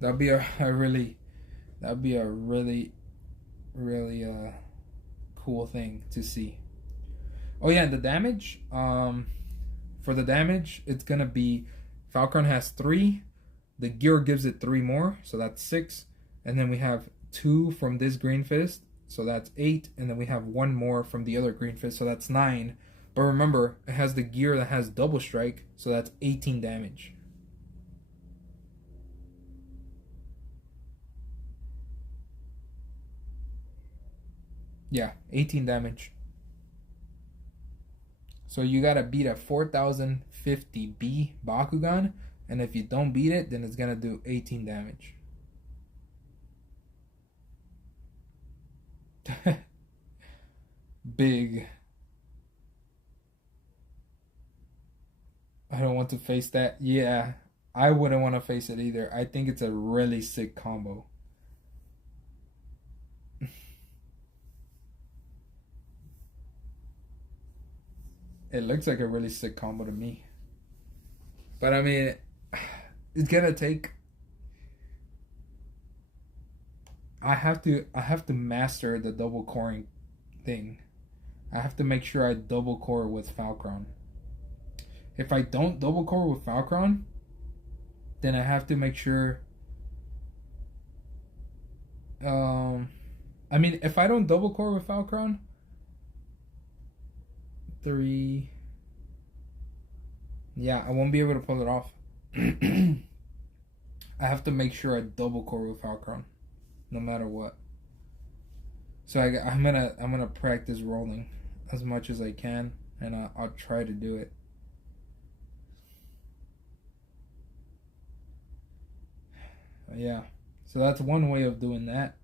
That'd be a really cool thing to see. Oh yeah, and the damage. For the damage, it's gonna be Falcon has 3. The gear gives it 3 more, so that's 6. And then we have 2 from this Green Fist, so that's 8. And then we have 1 more from the other Green Fist, so that's 9. But remember, it has the gear that has double strike, so that's 18 damage. Yeah, 18 damage. So you gotta beat a 4050 B Bakugan, And if you don't beat it, then it's gonna do 18 damage. Big. I don't want to face that. Yeah, I wouldn't want to face it either. I think it's a really sick combo. It looks like a really sick combo to me. But I mean, it's gonna take. I have to master the double coring thing. I have to make sure I double core with Falcron. If I don't double core with Falcron, then I have to make sure. I mean, if I don't double core with Falcron, 3. Yeah, I won't be able to pull it off. I have to make sure I double core with Falcron, no matter what. So I'm gonna practice rolling as much as I can, and I'll try to do it. Yeah, so that's one way of doing that.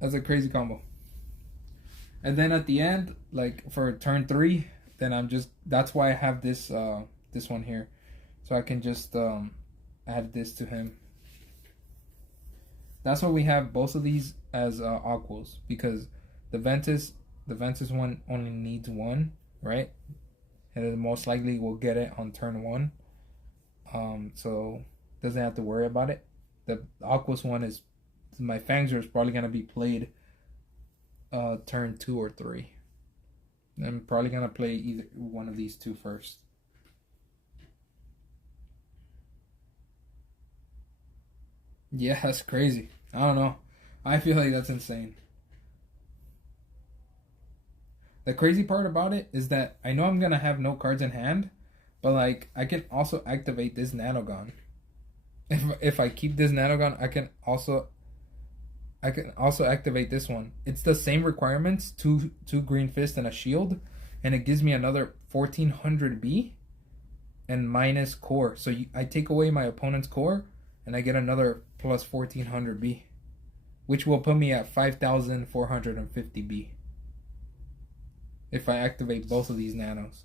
That's a crazy combo. And then at the end, like for turn 3, then that's why I have this this one here, so I can just add this to him. That's why we have both of these as Aquos, because the Ventus one only needs 1, right? And it most likely will get it on turn 1. So doesn't have to worry about it. The Aquos one is, my Fangzer is probably gonna be played turn 2 or 3. I'm probably gonna play either one of these two first. Yeah, that's crazy. I don't know. I feel like that's insane. The crazy part about it is that I know I'm gonna have no cards in hand, but like I can also activate this Nanogon. If I keep this Nanogon, I can also activate this one. It's the same requirements, two green fist and a shield, and it gives me another 1400 B and minus core. So I take away my opponent's core and I get another plus 1400 B, which will put me at 5450 B. If I activate both of these nanos,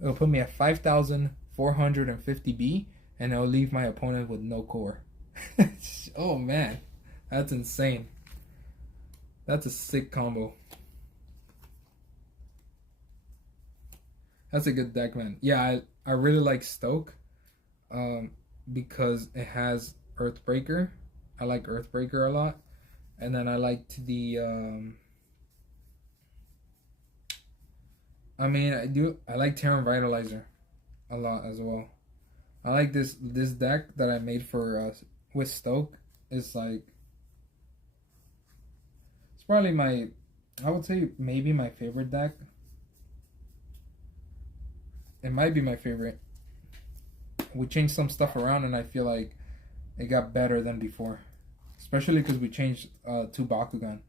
it'll put me at 5450 B, and it'll leave my opponent with no core. Oh man, that's insane. That's a sick combo. That's a good deck, man. Yeah, I really like Stoke, because it has Earthbreaker. I like Earthbreaker a lot, and then I liked the. I like Terran Vitalizer a lot as well. I like this deck that I made for with Stoke. It's like, it's probably I would say maybe my favorite deck. It might be my favorite. We changed some stuff around and I feel like it got better than before. Especially because we changed 2 Bakugan.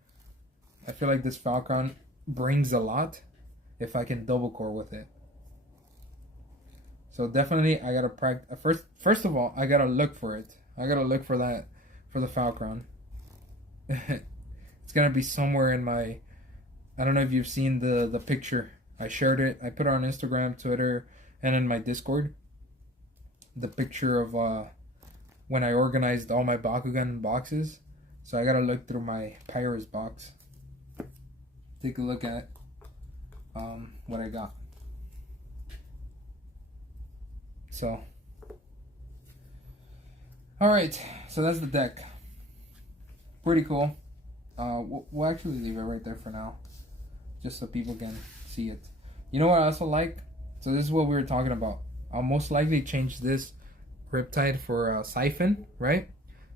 I feel like this Falcon brings a lot if I can double core with it. So definitely I gotta practice. First of all, I gotta look for it. I gotta look for that, for the Falcon. It's gonna be somewhere in my, I don't know if you've seen the picture. I shared it. I put it on Instagram, Twitter, and in my Discord. The picture of when I organized all my Bakugan boxes. So I gotta look through my Pyrus box. Take a look at what I got. So, alright, so that's the deck. Pretty cool. We'll actually leave it right there for now, just so people can see it. You know what I also like? So this is what we were talking about. I'll most likely change this Riptide for Siphon, right?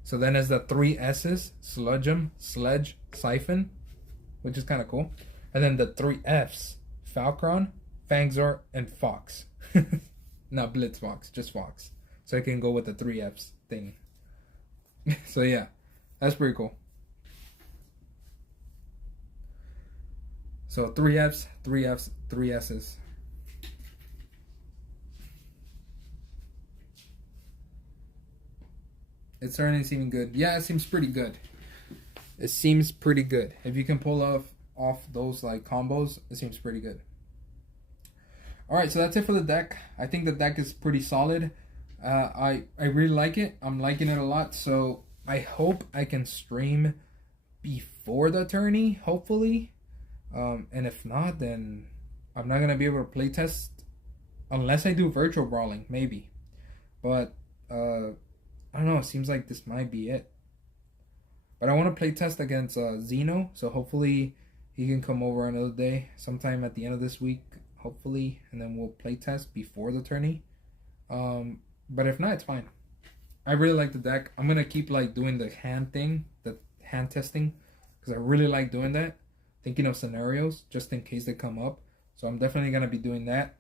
So then as the 3 S's, Sludgeum, Sledge, Siphon, which is kind of cool. And then the 3 F's, Falcron, Fangzor, and Fox. Not Blitzfox, just Fox. So I can go with the 3 F's thing. So yeah, that's pretty cool. So 3 F's, 3 F's, 3 S's. It's starting seeming good. Yeah, it seems pretty good. It seems pretty good. If you can pull off those like combos, it seems pretty good. All right, so that's it for the deck. I think the deck is pretty solid. I really like it. I'm liking it a lot. So I hope I can stream before the tourney, hopefully. And if not, then I'm not gonna be able to play test unless I do virtual brawling, maybe. But I don't know. It seems like this might be it. But I want to play test against Zeno, so hopefully he can come over another day, sometime at the end of this week, hopefully, and then we'll play test before the tourney. But if not, it's fine. I really like the deck. I'm gonna keep like doing the hand thing, the hand testing, because I really like doing that. Thinking of scenarios just in case they come up. So I'm definitely gonna be doing that.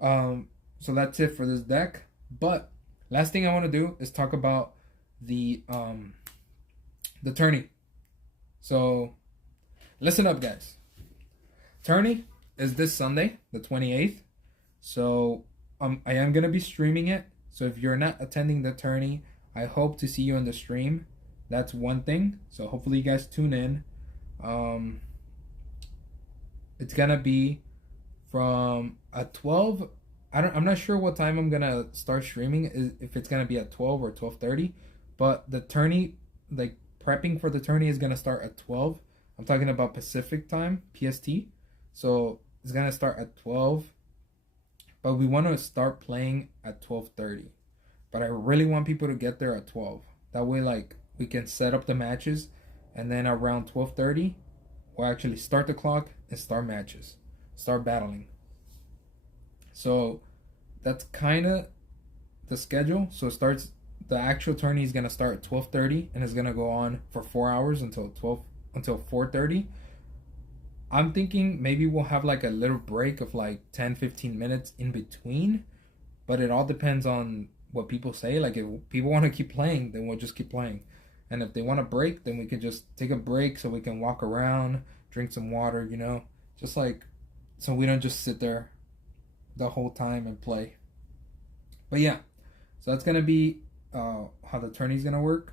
So that's it for this deck. But last thing I want to do is talk about the tourney. So listen up, guys. Tourney is this Sunday, the 28th. So I am gonna be streaming it. So if you're not attending the tourney, I hope to see you on the stream. That's one thing. So hopefully you guys tune in. It's gonna be from at 12. I'm not sure what time I'm gonna start streaming. If it's gonna be at 12 or 12:30. But the tourney, like prepping for the tourney, is gonna start at 12. I'm talking about Pacific time, PST. So it's gonna start at 12. But we want to start playing at 12:30. But I really want people to get there at 12. That way, like, we can set up the matches, and then around 12:30, we'll actually start the clock and start matches, start battling. So that's kind of the schedule. So it starts. The actual tourney is gonna start at 12:30, and it's gonna go on for 4 hours until 4:30. I'm thinking maybe we'll have like a little break of like 10-15 minutes in between, but it all depends on what people say. Like if people want to keep playing, then we'll just keep playing, and if they want to break, then we can just take a break so we can walk around, drink some water, just like so we don't just sit there the whole time and play. But yeah, so that's gonna be how the tourney's gonna work.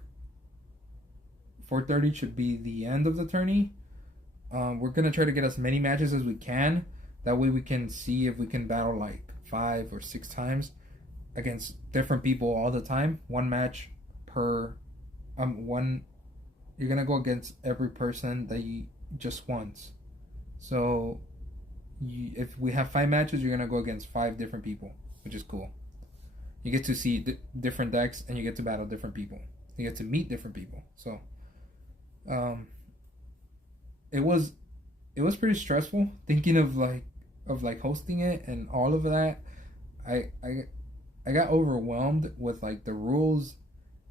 4:30 should be the end of the tourney. We're gonna try to get as many matches as we can. That way we can see if we can battle like 5 or 6 times against different people all the time. One match per one. You're gonna go against every person that you just once. So if we have 5 matches, you're gonna go against 5 different people, which is cool. You get to see different decks, and you get to battle different people. You get to meet different people. So, it was pretty stressful thinking of hosting it and all of that. I got overwhelmed with like the rules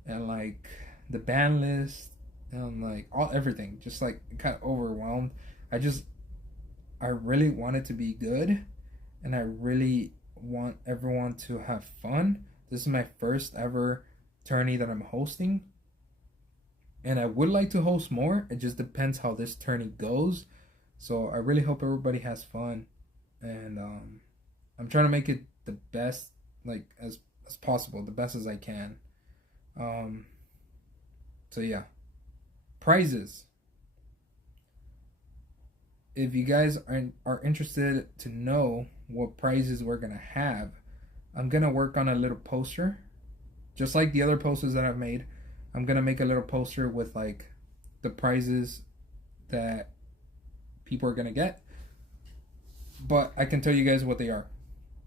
and like the ban list and like everything. Just like got overwhelmed. I really want it to be good, and I really want everyone to have fun. This is my first ever tourney that I'm hosting, and I would like to host more. It just depends how this tourney goes. So I really hope everybody has fun, and I'm trying to make it the best, like as possible, the best as I can. So yeah, prizes. If you guys are interested to know what prizes we're gonna have, I'm gonna work on a little poster, just like the other posters that I've made. I'm gonna make a little poster with like the prizes that people are gonna get, but I can tell you guys what they are.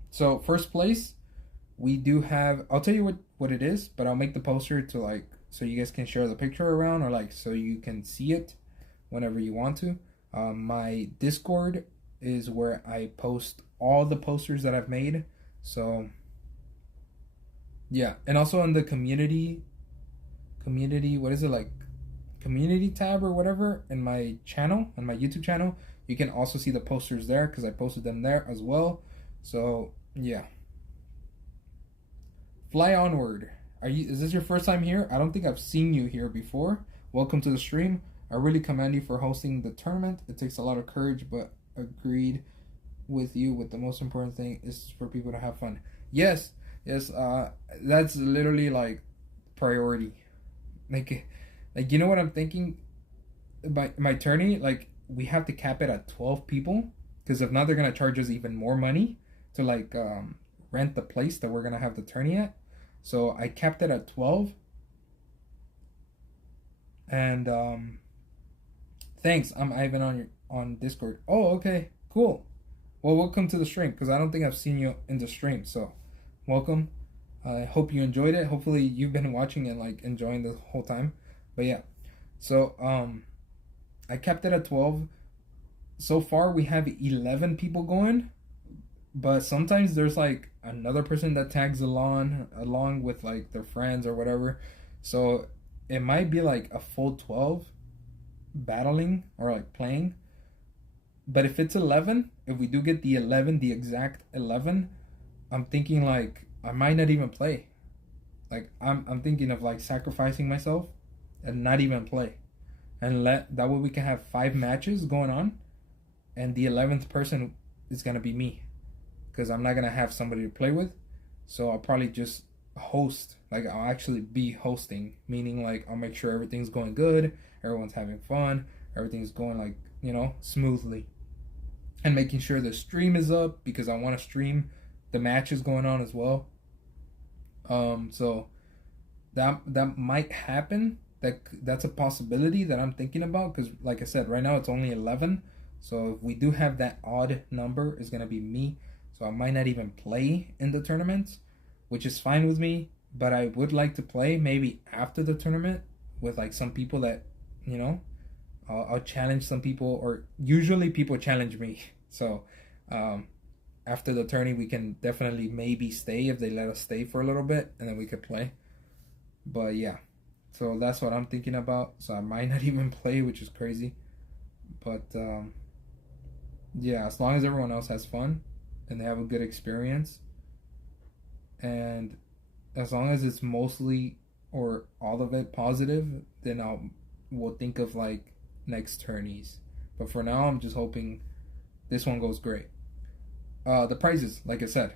So first place, we do have. I'll tell you what it is, but I'll make the poster to like so you guys can share the picture around, or like so you can see it whenever you want to. My Discord is where I post all the posters that I've made. So yeah, and also on the community, what is it, like community tab or whatever in my channel, on my YouTube channel, you can also see the posters there because I posted them there as well. So yeah, fly onward. Is this your first time here? I don't think I've seen you here before. Welcome to the stream. I really commend you for hosting the tournament. It takes a lot of courage, but agreed with you with the most important thing is for people to have fun. Yes, that's literally like priority. like you know what I'm thinking. My tourney, like we have to cap it at 12 people because if not, they're gonna charge us even more money to like rent the place that we're gonna have the tourney at. So I capped it at 12. And thanks. I'm Ivan on Discord. Oh, okay, cool. Well, welcome to the stream because I don't think I've seen you in the stream. So, welcome. I hope you enjoyed it. Hopefully, you've been watching and like enjoying the whole time. But yeah, so I kept it at 12. So far, we have 11 people going, but sometimes there's like another person that tags along with like their friends or whatever. So it might be like a full 12 battling or like playing. But if it's 11, if we do get the 11, the exact 11, I'm thinking like I might not even play. Like I'm thinking of like sacrificing myself and not even play. And let that way we can have 5 matches going on and the 11th person is going to be me because I'm not going to have somebody to play with. So I'll probably just host, like I'll actually be hosting, meaning like I'll make sure everything's going good, everyone's having fun, everything's going like, you know, smoothly, and making sure the stream is up because I want to stream the matches going on as well. So that might happen. That's a possibility that I'm thinking about because like I said, right now it's only 11. So if we do have that odd number, it's gonna be me. So I might not even play in the tournaments, which is fine with me, but I would like to play maybe after the tournament with like some people that, you know, I'll challenge some people, or usually people challenge me. So after the tourney, we can definitely maybe stay if they let us stay for a little bit, and then we could play. But yeah, so that's what I'm thinking about. So I might not even play, which is crazy. But yeah, as long as everyone else has fun and they have a good experience, and as long as it's mostly or all of it positive, then we'll think of like next tourneys. But for now, I'm just hoping this one goes great. The prizes, like I said,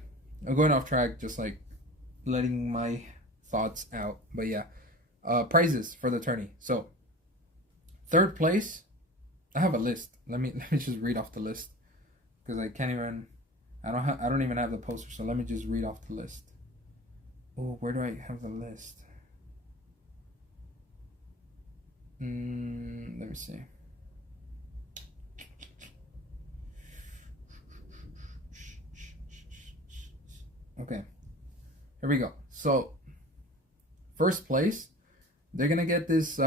I'm going off track, just like letting my thoughts out. But yeah, prizes for the tourney. So 3rd place, I have a list. Let me just read off the list because I can't even. I don't even have the poster. So let me just read off the list. Oh, where do I have the list? Let me see. Okay, here we go. So, 1st place, they're gonna get this.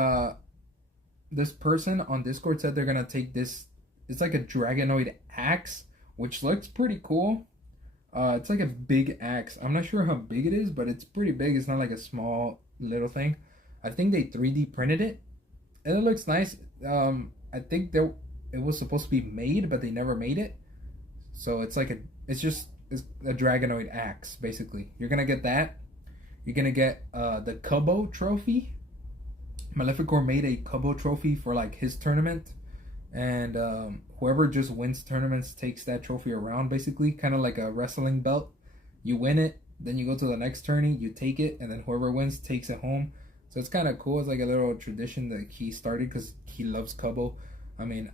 This person on Discord said they're gonna take this. It's like a dragonoid axe, which looks pretty cool. It's like a big axe. I'm not sure how big it is, but it's pretty big. It's not like a small little thing. I think they 3D printed it, and it looks nice. I think it was supposed to be made, but they never made it. So it's a dragonoid axe, basically. You're gonna get that. You're gonna get the Cubbo trophy. Maleficor made a Cubbo trophy for like his tournament, and whoever just wins tournaments takes that trophy around, basically, kind of like a wrestling belt. You win it, then you go to the next tourney, you take it, and then whoever wins takes it home. So it's kind of cool. It's like a little tradition that he started because he loves Cubbo. I mean,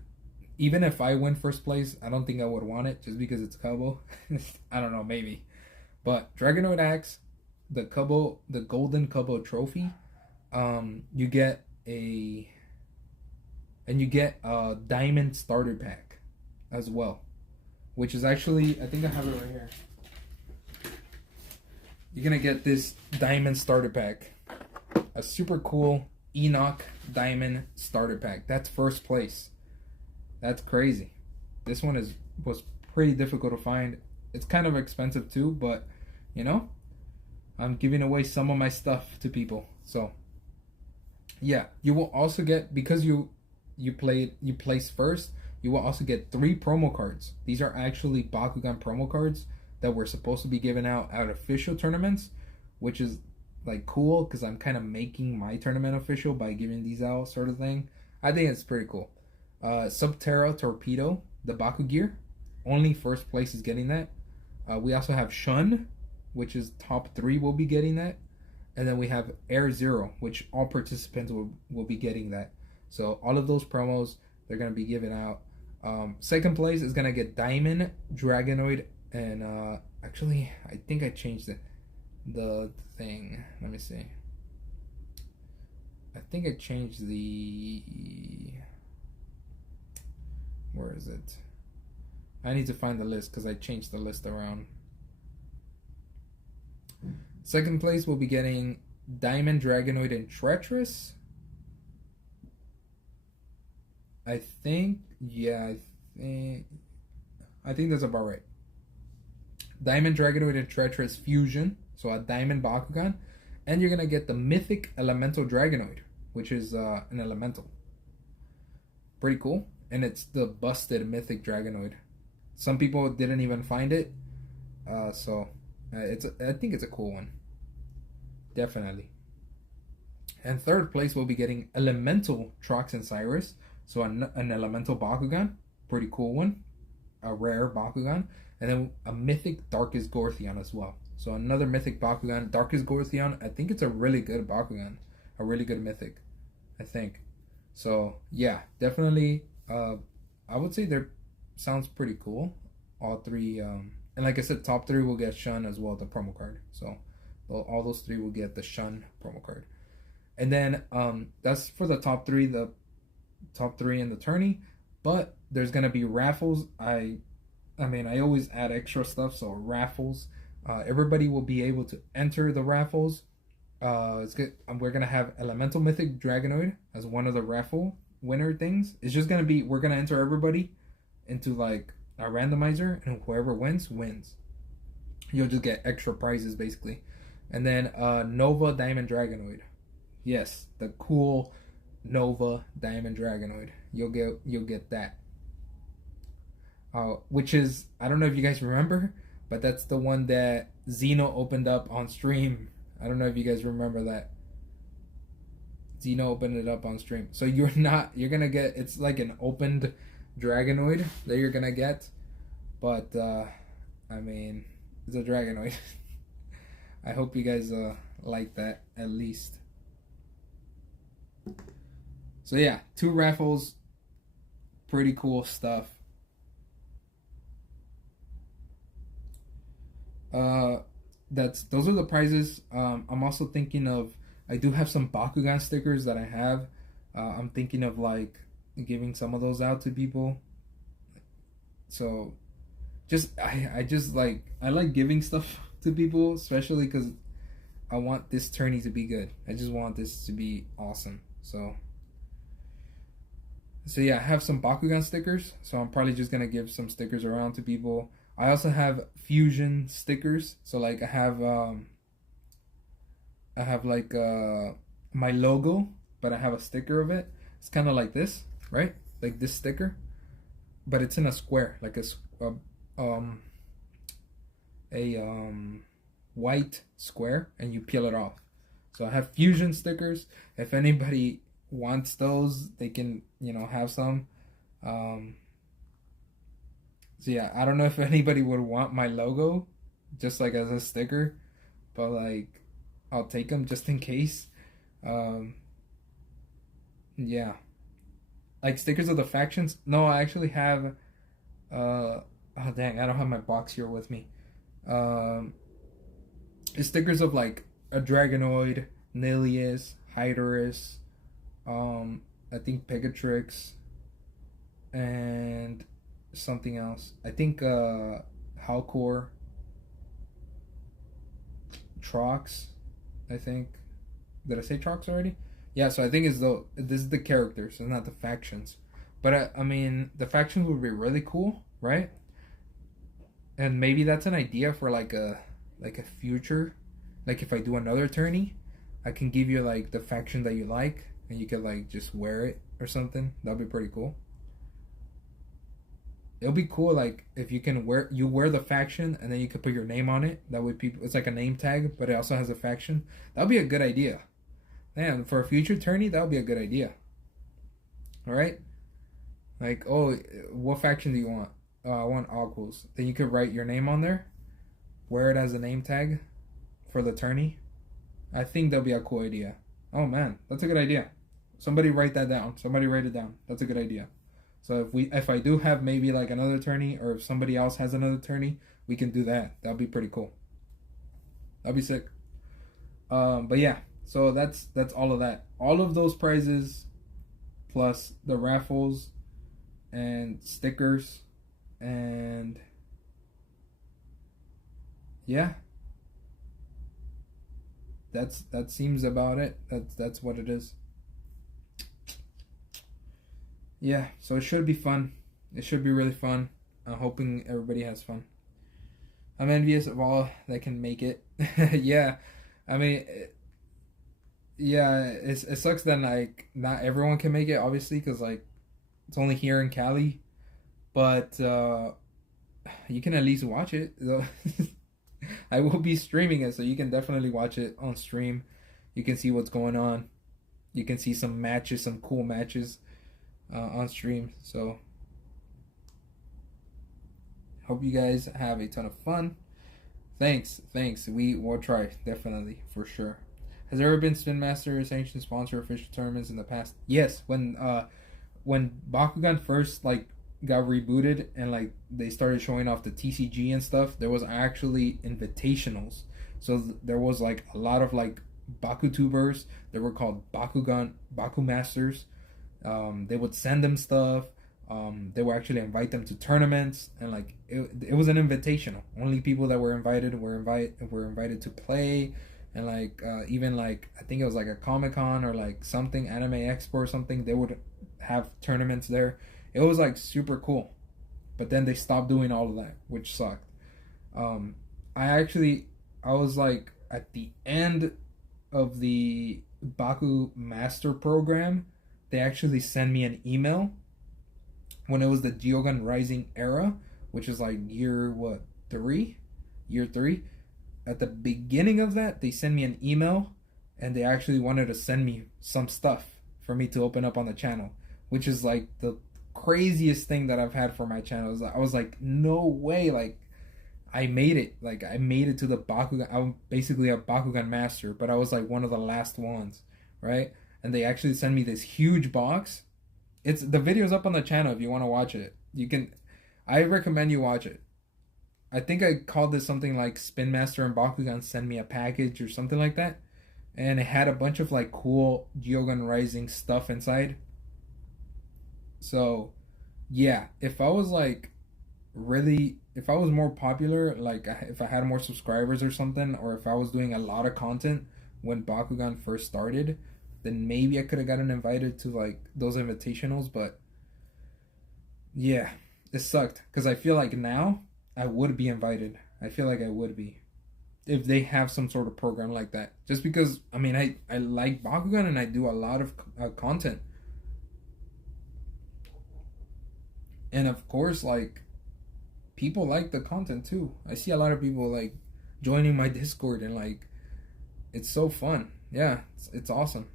even if I win 1st place, I don't think I would want it just because it's Cubbo. I don't know, maybe. But Dragonoid Axe, the golden Cubbo trophy, you get a diamond starter pack as well, which is actually, I think I have it right here. You're gonna get this diamond starter pack, a super cool Enoch diamond starter pack. That's 1st place. That's crazy. This one was pretty difficult to find. It's kind of expensive too, but you know, I'm giving away some of my stuff to people. So yeah, you will also get, because you place 1st, you will also get 3 promo cards. These are actually Bakugan promo cards that were supposed to be given out at official tournaments, which is like cool because I'm kind of making my tournament official by giving these out, sort of thing. I think it's pretty cool. Subterra Torpedo, the Baku gear, only 1st place is getting that. We also have Shun, which is top 3 will be getting that. And then we have Air Zero, which all participants will be getting that. So all of those promos, they're going to be given out. Second place is going to get Diamond, Dragonoid, and actually, I think I changed the thing. Let me see. I think I changed the... Where is it? I need to find the list because I changed the list around. Second place will be getting Diamond, Dragonoid, and Treacherous. I think that's about right. Diamond, Dragonoid, and Treacherous Fusion. So a Diamond Bakugan. And you're going to get the Mythic Elemental Dragonoid, which is an Elemental. Pretty cool. And it's the busted Mythic Dragonoid. Some people didn't even find it. I think it's a cool one. Definitely. And third place will be getting Elemental Trox and Cyrus. So an Elemental Bakugan. Pretty cool one. A rare Bakugan. And then a Mythic Darkest Gorthion as well. So another Mythic Bakugan. Darkest Gorthion. I think it's a really good Bakugan. A really good Mythic. I think. So yeah, definitely. I would say they're sounds pretty cool. All three. And like I said, top three will get Shun as well, the promo card. So all those three will get the Shun promo card. And then that's for the top three. The top three in the tourney. But there's gonna be raffles. I always add extra stuff. So raffles. Everybody will be able to enter the raffles. It's good. We're gonna have Elemental Mythic Dragonoid as one of the raffle winner things. It's just gonna be, we're gonna enter everybody into like a randomizer, and whoever wins. You'll just get extra prizes basically. And then Nova Diamond Dragonoid. Yes, the cool Nova Diamond Dragonoid. You'll get that. Which is, I don't know if you guys remember, but that's the one that Xeno opened up on stream. I don't know if you guys remember that. Xeno opened it up on stream. So you're gonna get, it's like an opened Dragonoid that you're gonna get. But, it's a Dragonoid. I hope you guys like that at least. So yeah, 2 raffles. Pretty cool stuff. Those are the prizes. I'm also thinking of, I do have some Bakugan stickers that I have. I'm thinking of like giving some of those out to people. So I like giving stuff to people, especially because I want this tourney to be good. I just want this to be awesome. So yeah, I have some Bakugan stickers, so I'm probably just gonna give some stickers around to people. I also have fusion stickers. So like I have like my logo, but I have a sticker of it. It's kind of like this, right? Like this sticker, but it's in a square, like a white square, and you peel it off. So I have fusion stickers. If anybody wants those, they can, have some. So yeah, I don't know if anybody would want my logo just like as a sticker, but like I'll take them just in case. Yeah, like stickers of the factions. No, I actually have oh dang, I don't have my box here with me. It's stickers of like a Dragonoid, Nilius, Hydorus, I think Pegatrix, and something else. I think Halcor, Trox, I think. Did I say Trox already? Yeah, so I think this is the characters, so not the factions. But the factions would be really cool, right? And maybe that's an idea for like a future, like if I do another tourney, I can give you like the faction that you like, and you could like just wear it or something. That'd be pretty cool. It'll be cool, like if you can wear the faction and then you could put your name on it. That way it's like a name tag, but it also has a faction. That'd be a good idea. Man, for a future tourney, that would be a good idea. All right, like, oh, what faction do you want? I want Aquos. Then you could write your name on there, wear it as a name tag for the tourney. I think that'll be a cool idea. Oh man, that's a good idea. Somebody write that down. Somebody write it down. That's a good idea. So if I do have maybe like another tourney, or if somebody else has another tourney, we can do that. That'd be pretty cool. That'd be sick. But yeah, so that's all of that. All of those prizes, plus the raffles and stickers, and yeah, that seems about it. That's what it is. Yeah, so it should be fun. It should be really fun. I'm hoping everybody has fun. I'm envious of all that can make it. Yeah, I mean, yeah, it sucks that like not everyone can make it, obviously, because like it's only here in Cali. But you can at least watch it. I will be streaming it, so you can definitely watch it on stream. You can see what's going on. You can see some matches, some cool matches on stream. So hope you guys have a ton of fun. Thanks. We will try, definitely, for sure. Has there ever been Spin Master sanctioned sponsor official tournaments in the past? Yes, when Bakugan first like got rebooted and like they started showing off the TCG and stuff, there was actually invitationals. So there was like a lot of like Bakutubers. They were called Baku Masters. They would send them stuff. They would actually invite them to tournaments, and like it was an invitational. Only people that were invited were invited to play, and like even like I think it was like a Comic-Con or like something, Anime Expo or something. They would have tournaments there. It was like super cool, but then they stopped doing all of that, which sucked. I was like at the end of the Baku Master program, they actually sent me an email when it was the Geogun Rising era, which is like year 3. At the beginning of that, they sent me an email, and they actually wanted to send me some stuff for me to open up on the channel, which is like the craziest thing that I've had for my channel. I was like, no way, like I made it. Like I made it to the Bakugan. I'm basically a Bakugan master, but I was like one of the last ones, right? And they actually sent me this huge box. It's the video's up on the channel if you want to watch it. You can. I recommend you watch it. I think I called this something like Spin Master and Bakugan send me a package or something like that, and it had a bunch of like cool Geogun Rising stuff inside. So, yeah, if I was like really, if I was more popular, like if I had more subscribers or something, or if I was doing a lot of content when Bakugan first started, then maybe I could have gotten invited to like those invitationals. But yeah, it sucked because I feel like now I would be invited. I feel like I would be if they have some sort of program like that. Just because I mean I like Bakugan and I do a lot of content. And of course, like, people like the content too. I see a lot of people like joining my Discord, and like it's so fun. Yeah, it's awesome.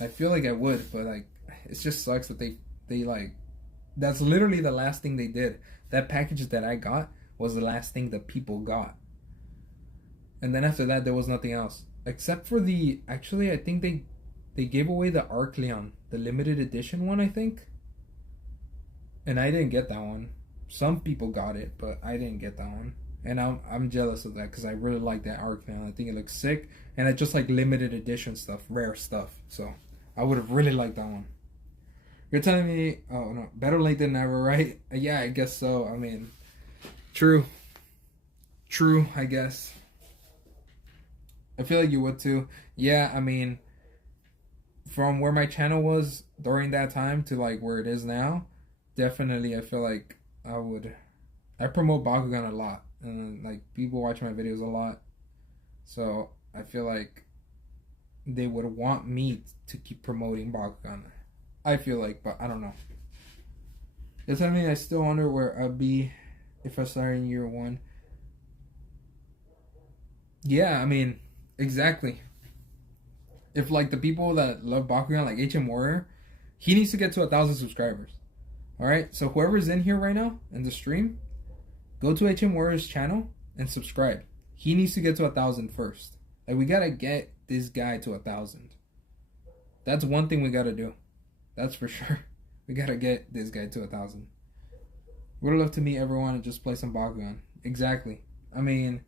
I feel like I would, but like it just sucks that they like that's literally the last thing they did. That package that I got was the last thing that people got. And then after that there was nothing else. Except for I think they gave away the Arcleon, the limited edition one, I think. And I didn't get that one. Some people got it, but I didn't get that one. And I'm jealous of that because I really like that Arcleon. I think it looks sick. And it's just like limited edition stuff, rare stuff. So I would have really liked that one. You're telling me, oh no, better late than never, right? Yeah, I guess so. I mean, true, I guess. I feel like you would too. Yeah, I mean, from where my channel was during that time to like where it is now, definitely I feel like I promote Bakugan a lot, and like people watch my videos a lot, so I feel like they would want me to keep promoting Bakugan. I feel like, but I don't know. Does that mean I still wonder where I'd be if I started in year 1? Yeah, I mean, exactly. If like the people that love Bakugan, like HM Warrior, he needs to get to 1,000 subscribers. Alright, so whoever's in here right now in the stream, go to HM Warrior's channel and subscribe. He needs to get to 1,000 first. Like, we gotta get this guy to 1,000. That's one thing we gotta do. That's for sure. We gotta get this guy to 1,000. Would love to meet everyone and just play some Bakugan. Exactly. I mean,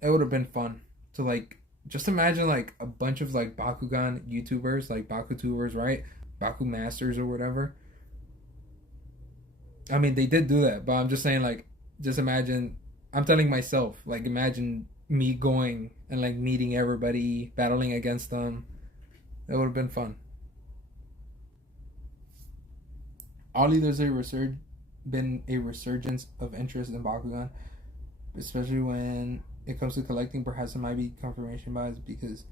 it would have been fun to, like, just imagine, like, a bunch of, like, Bakugan YouTubers, like, Bakutubers, right? Baku Masters or whatever. I mean, they did do that, but I'm just saying, like, just imagine, I'm telling myself, like, imagine me going and, like, meeting everybody, battling against them. It would have been fun. Oddly, there's been a resurgence of interest in Bakugan, especially when it comes to collecting. Perhaps it might be confirmation bias because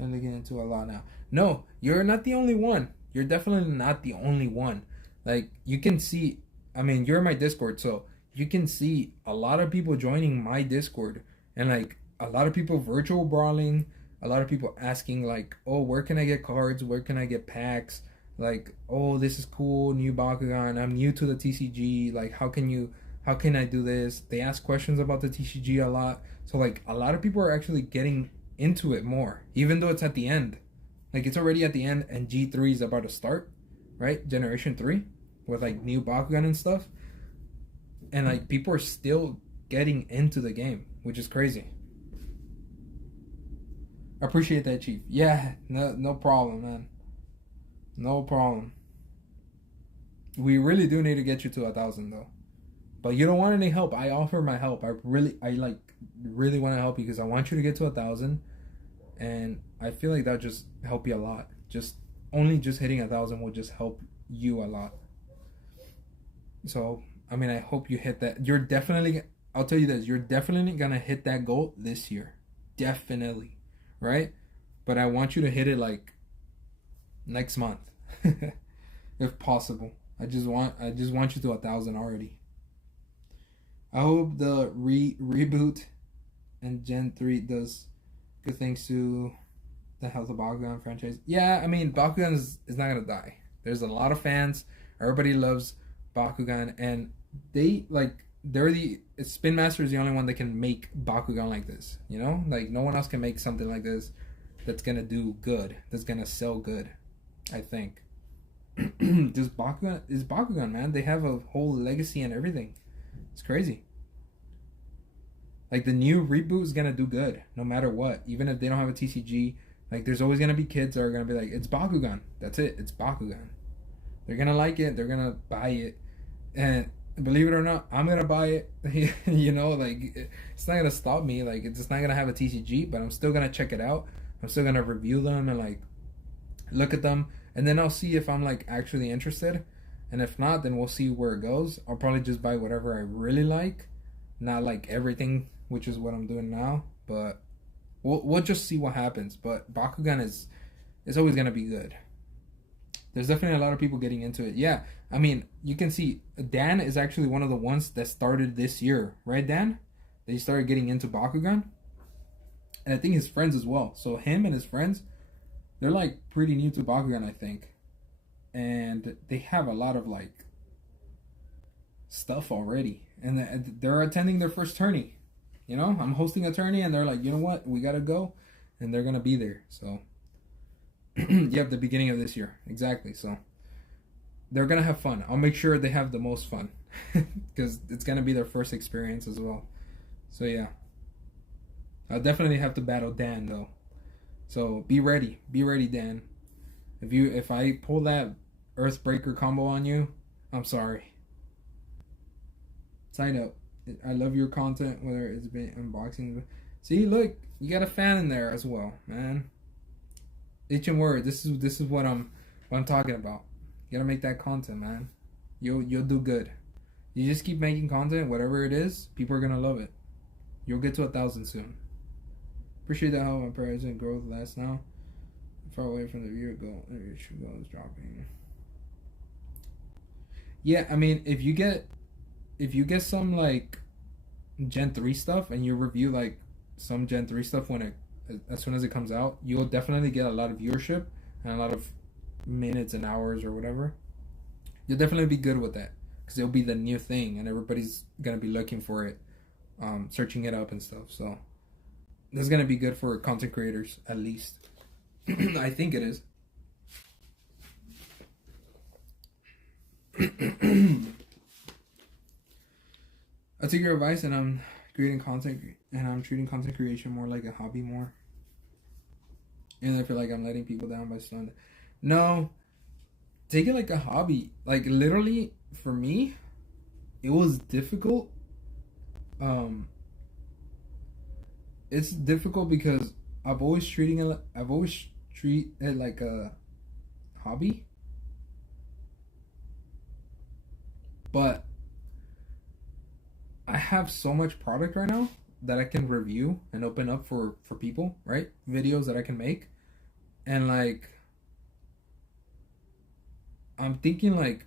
I'm looking into a lot now. No, you're not the only one. You're definitely not the only one. Like, you can see, I mean, you're in my Discord, so you can see a lot of people joining my Discord, and, like, a lot of people virtual brawling, a lot of people asking, like, oh, where can I get cards? Where can I get packs? Like, oh, this is cool, new Bakugan. I'm new to the TCG. Like, how can I do this? They ask questions about the TCG a lot. So, like, a lot of people are actually getting into it more, even though it's at the end. Like, it's already at the end, and G3 is about to start, right? Generation 3, with, like, new Bakugan and stuff. And, like, people are still getting into the game, which is crazy. Appreciate that, Chief. Yeah, no problem, man. No problem. We really do need to get you to 1,000 though. But you don't want any help. I offer my help. I really want to help you because I want you to get to 1,000, and I feel like that just help you a lot. Just hitting 1,000 will just help you a lot. So I mean, I hope you hit that. I'll tell you this. You're definitely gonna hit that goal this year. Definitely, right? But I want you to hit it like next month. If possible. I just want you to 1,000 already. I hope the reboot and Gen 3 does good things to the health of Bakugan franchise. Yeah, I mean, Bakugan is not gonna die. There's a lot of fans. Everybody loves Bakugan, and Spin Master is the only one that can make Bakugan like this. You know, like, no one else can make something like this that's gonna do good. That's gonna sell good. I think. Just Bakugan is Bakugan, man. They have a whole legacy and everything. It's crazy. Like, the new reboot is gonna do good no matter what. Even if they don't have a TCG, like, there's always gonna be kids that are gonna be like, it's Bakugan. That's it. It's Bakugan. They're gonna like it. They're gonna buy it. And believe it or not, I'm gonna buy it. You know, like, it's not gonna stop me. Like, it's not gonna have a TCG, but I'm still gonna check it out. I'm still gonna review them and, like, look at them, and then I'll see if I'm, like, actually interested. And if not, then we'll see where it goes. I'll probably just buy whatever I really like, not like everything, which is what I'm doing now. But we'll just see what happens. But Bakugan is always gonna be good. There's definitely a lot of people getting into it. Yeah, I mean, you can see Dan is actually one of the ones that started this year, right, Dan? That he started getting into Bakugan, and I think his friends as well. So him and his friends, they're, like, pretty new to Bakugan, I think. And they have a lot of, like, stuff already. And they're attending their first tourney. You know, I'm hosting a tourney, and they're like, you know what? We got to go. And they're going to be there. So, yep, the beginning of this year. Exactly. So, they're going to have fun. I'll make sure they have the most fun. Because it's going to be their first experience as well. So, yeah. I'll definitely have to battle Dan, though. So be ready, Dan. If I pull that Earthbreaker combo on you, I'm sorry. Side note, I love your content, whether it's been unboxing. See, look, you got a fan in there as well, man. Itch and word. This is what I'm talking about. You gotta make that content, man. You'll do good. You just keep making content, whatever it is. People are gonna love it. You'll get to 1,000 soon. Appreciate that how my progress and growth lasts now. Far away from the viewer goal. Your true goal is dropping. Yeah, I mean, if you get some, like, Gen 3 stuff, and you review, like, some Gen 3 stuff as soon as it comes out, you'll definitely get a lot of viewership and a lot of minutes and hours or whatever. You'll definitely be good with that, because it'll be the new thing and everybody's gonna be looking for it. searching it up and stuff. So that's gonna be good for content creators, at least. I think it is. I take your advice, and I'm creating content, and I'm treating content creation more like a hobby more. And I feel like I'm letting people down by slowing down. No, take it like a hobby. Like literally, for me, it was difficult. It's difficult because I've always treat it like a hobby, but I have so much product right now that I can review and open up for people, right? Videos that I can make. And like, I'm thinking like,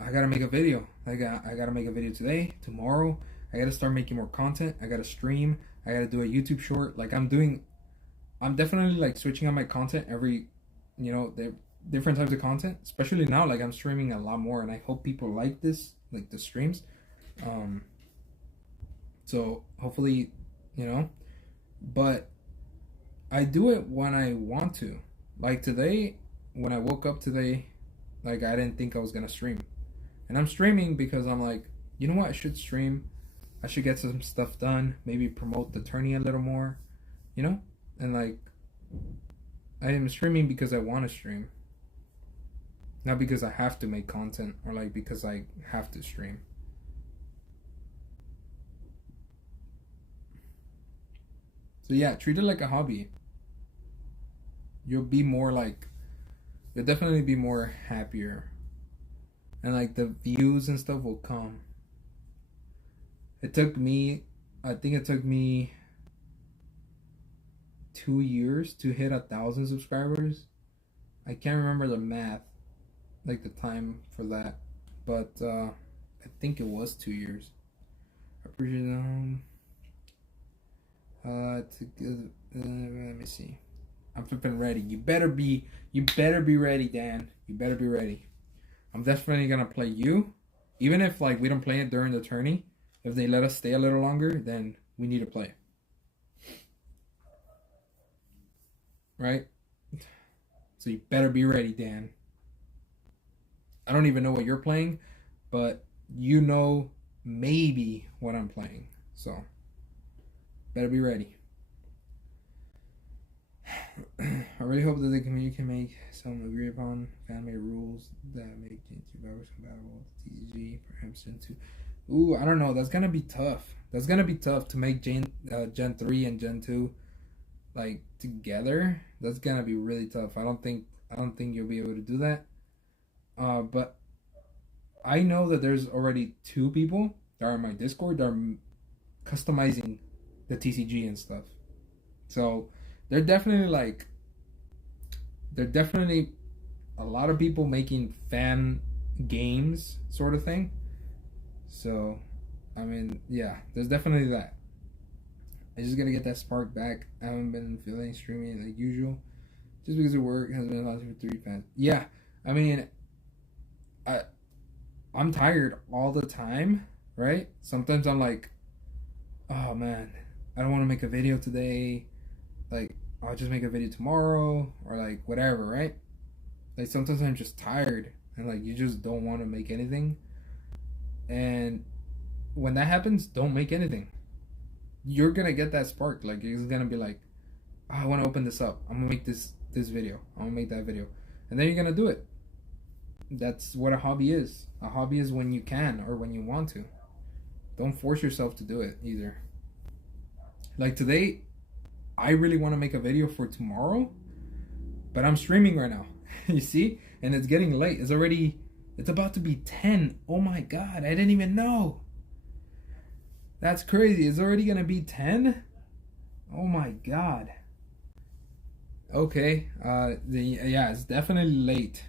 I gotta make a video. Like, I gotta make a video today, tomorrow. I gotta start making more content. I gotta stream. I gotta do a YouTube short. Like, I'm definitely like switching on my content every, the different types of content. Especially now, like I'm streaming a lot more, and I hope people like this, like the streams. So hopefully, but I do it when I want to. Like today, when I woke up today, like I didn't think I was gonna stream. And I'm streaming because I'm like, you know what, I should stream. I should get some stuff done, maybe promote the Tourney a little more, And like, I am streaming because I want to stream. Not because I have to make content, or like because I have to stream. So yeah, treat it like a hobby. You'll definitely be more happier. And like the views and stuff will come. I think it took me 2 years to hit 1,000 subscribers. I can't remember the math, like the time for that. But I think it was 2 years. I appreciate let me see. I'm flipping ready. You better be ready, Dan. You better be ready. I'm definitely gonna play you. Even if like we don't play it during the tourney, if they let us stay a little longer, then we need to play. Right? So you better be ready, Dan. I don't even know what you're playing, but you know maybe what I'm playing. So better be ready. I really hope that the community can make some agreed upon fan-made rules that make Gen 2 Battles compatible with TCG, perhaps Gen 2. Ooh, I don't know. That's gonna be tough. That's gonna be tough to make Gen 3 and Gen 2 like together. That's gonna be really tough. I don't think you'll be able to do that. But I know that there's already 2 people that are in my Discord that are customizing the TCG and stuff. So they're definitely a lot of people making fan games sort of thing. So, I mean, yeah, there's definitely that. I just gotta get that spark back. I haven't been feeling streaming like usual, just because of work has been lots of 3 fans. Yeah, I mean, I'm tired all the time, right? Sometimes I'm like, oh man, I don't want to make a video today. Like, I'll just make a video tomorrow, or like whatever, right? Like sometimes I'm just tired and like you just don't want to make anything. And when that happens, don't make anything. You're gonna get that spark. Like it's gonna be like, oh, I want to open this up. I'm gonna make this video. I'm gonna make that video, and then you're gonna do it. That's what a hobby is. A hobby is when you can or when you want to. Don't force yourself to do it either. Like today, I really want to make a video for tomorrow, but I'm streaming right now. You see? And it's getting late. It's about to be 10. Oh my god, I didn't even know. That's crazy. It's already gonna be 10? Oh my god. Okay. Yeah, it's definitely late.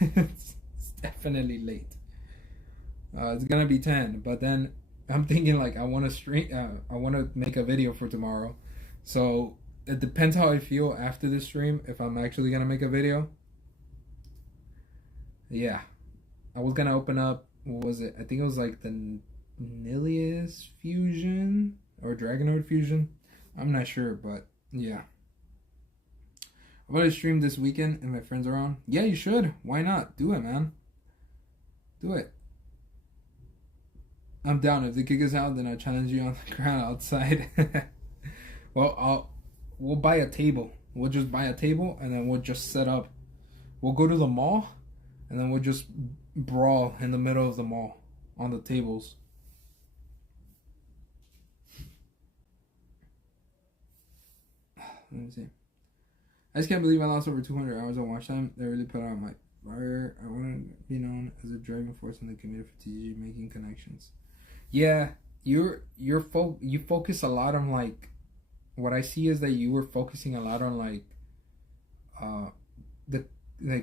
It's definitely late. It's gonna be 10, but then I'm thinking like I want to stream. I want to make a video for tomorrow. So it depends how I feel after this stream, if I'm actually gonna make a video. Yeah, I was gonna open up, what was it? I think it was like Nilius Fusion or Dragonoid Fusion. I'm not sure, but yeah. I'm gonna stream this weekend and my friends are on. Yeah, you should. Why not? Do it, man. Do it. I'm down. If they kick us out, then I challenge you on the ground outside. Well, we'll buy a table. We'll just buy a table and then we'll just set up. We'll go to the mall and then we'll just brawl in the middle of the mall on the tables. Let me see. I just can't believe I lost over 200 hours of watch time. They really put out my fire. I want to be known as a driving force in the community for TCG, making connections. Yeah, you focus a lot on like. What I see is that you were focusing a lot on like, the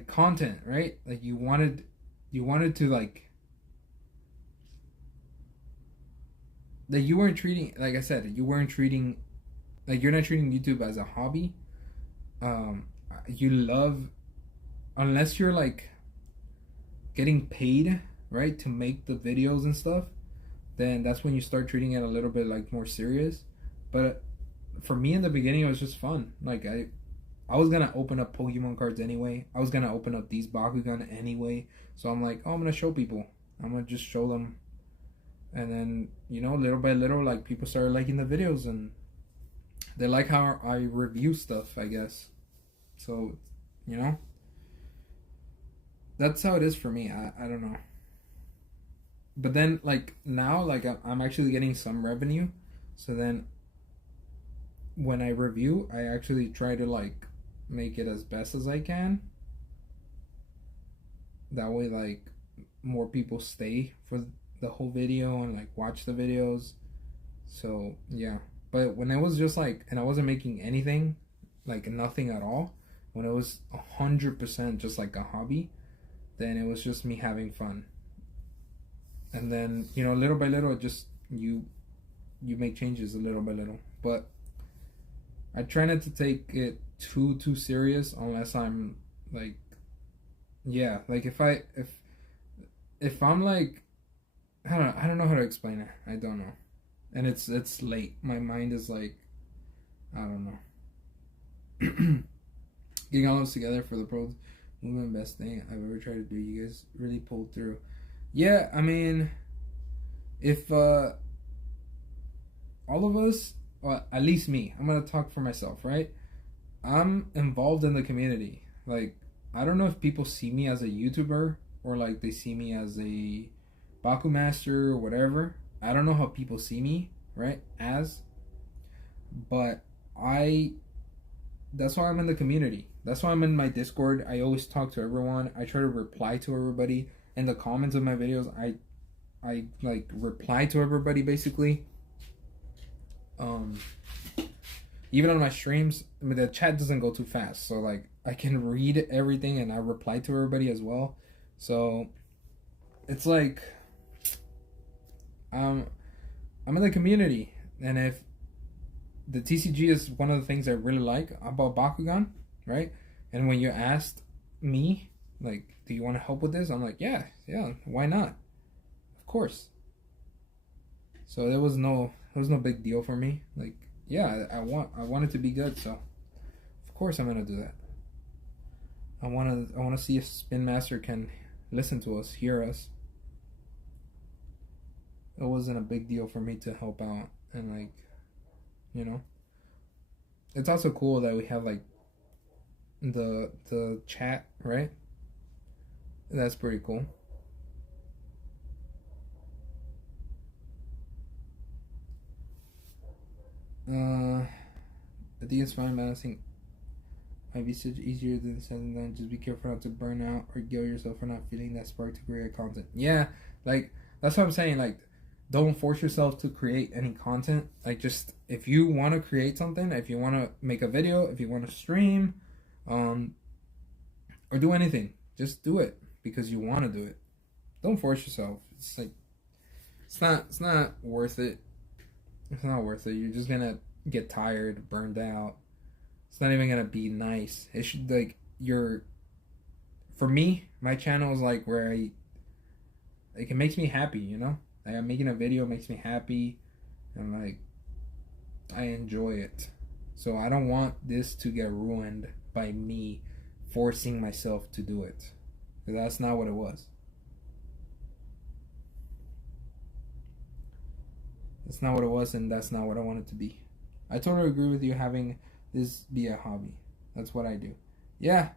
content, right? Like you wanted to like. That you weren't treating, like I said, you weren't treating, like you're not treating YouTube as a hobby. You love, unless you're like getting paid, right, to make the videos and stuff, then that's when you start treating it a little bit like more serious. But for me in the beginning, it was just fun. Like I was gonna open up Pokemon cards anyway. I was gonna open up these Bakugan anyway. So I'm like, oh, I'm gonna show people. I'm gonna just show them. And then, you know, little by little, like people started liking the videos and they like how I review stuff, I guess. So, you know, that's how it is for me. I don't know. But then, like, now, like, I'm actually getting some revenue. So then, when I review, I actually try to, like, make it as best as I can. That way, like, more people stay for the whole video and, like, watch the videos. So, yeah. But when it was just, like, and I wasn't making anything, like, nothing at all, when it was 100% just, like, a hobby, then it was just me having fun. And then, you know, little by little, just you make changes a little by little. But I try not to take it too serious unless I'm like, yeah, like if I'm like, I don't know how to explain it. I don't know. And it's late. My mind is like, I don't know. Getting all those together for the pro movement, best thing I've ever tried to do. You guys really pulled through. Yeah, I mean, if all of us, or at least me, I'm gonna talk for myself, right? I'm involved in the community. Like, I don't know if people see me as a YouTuber or like they see me as a Baku master or whatever. I don't know how people see me, right? But that's why I'm in the community. That's why I'm in my Discord. I always talk to everyone. I try to reply to everybody. In the comments of my videos, I like reply to everybody basically. Even on my streams, I mean, the chat doesn't go too fast, so like I can read everything and I reply to everybody as well. So it's like I'm in the community, and if the TCG is one of the things I really like about Bakugan, right? And when you asked me, like, do you want to help with this? I'm like, yeah, why not? Of course. So it was no big deal for me. Like, yeah, I want it to be good, so of course I'm gonna do that. I wanna see if Spin Master can listen to us, hear us. It wasn't a big deal for me to help out, and like, you know, it's also cool that we have like the chat, right? That's pretty cool. I think it's fine. Balancing might be such easier than said and done. Just be careful not to burn out or kill yourself for not feeling that spark to create content. Yeah, like that's what I'm saying. Like, don't force yourself to create any content. Like, just if you want to create something, if you want to make a video, if you want to stream, or do anything, just do it because you want to do it. Don't force yourself. It's like it's not worth it. It's not worth it. You're just gonna get tired, burned out. It's not even gonna be nice. It should like for me, my channel is like where like it makes me happy, you know? Like, I'm making a video makes me happy, and like I enjoy it. So I don't want this to get ruined by me forcing myself to do it. Because that's not what it was. That's not what it was, and that's not what I want it to be. I totally agree with you having this be a hobby. That's what I do. Yeah.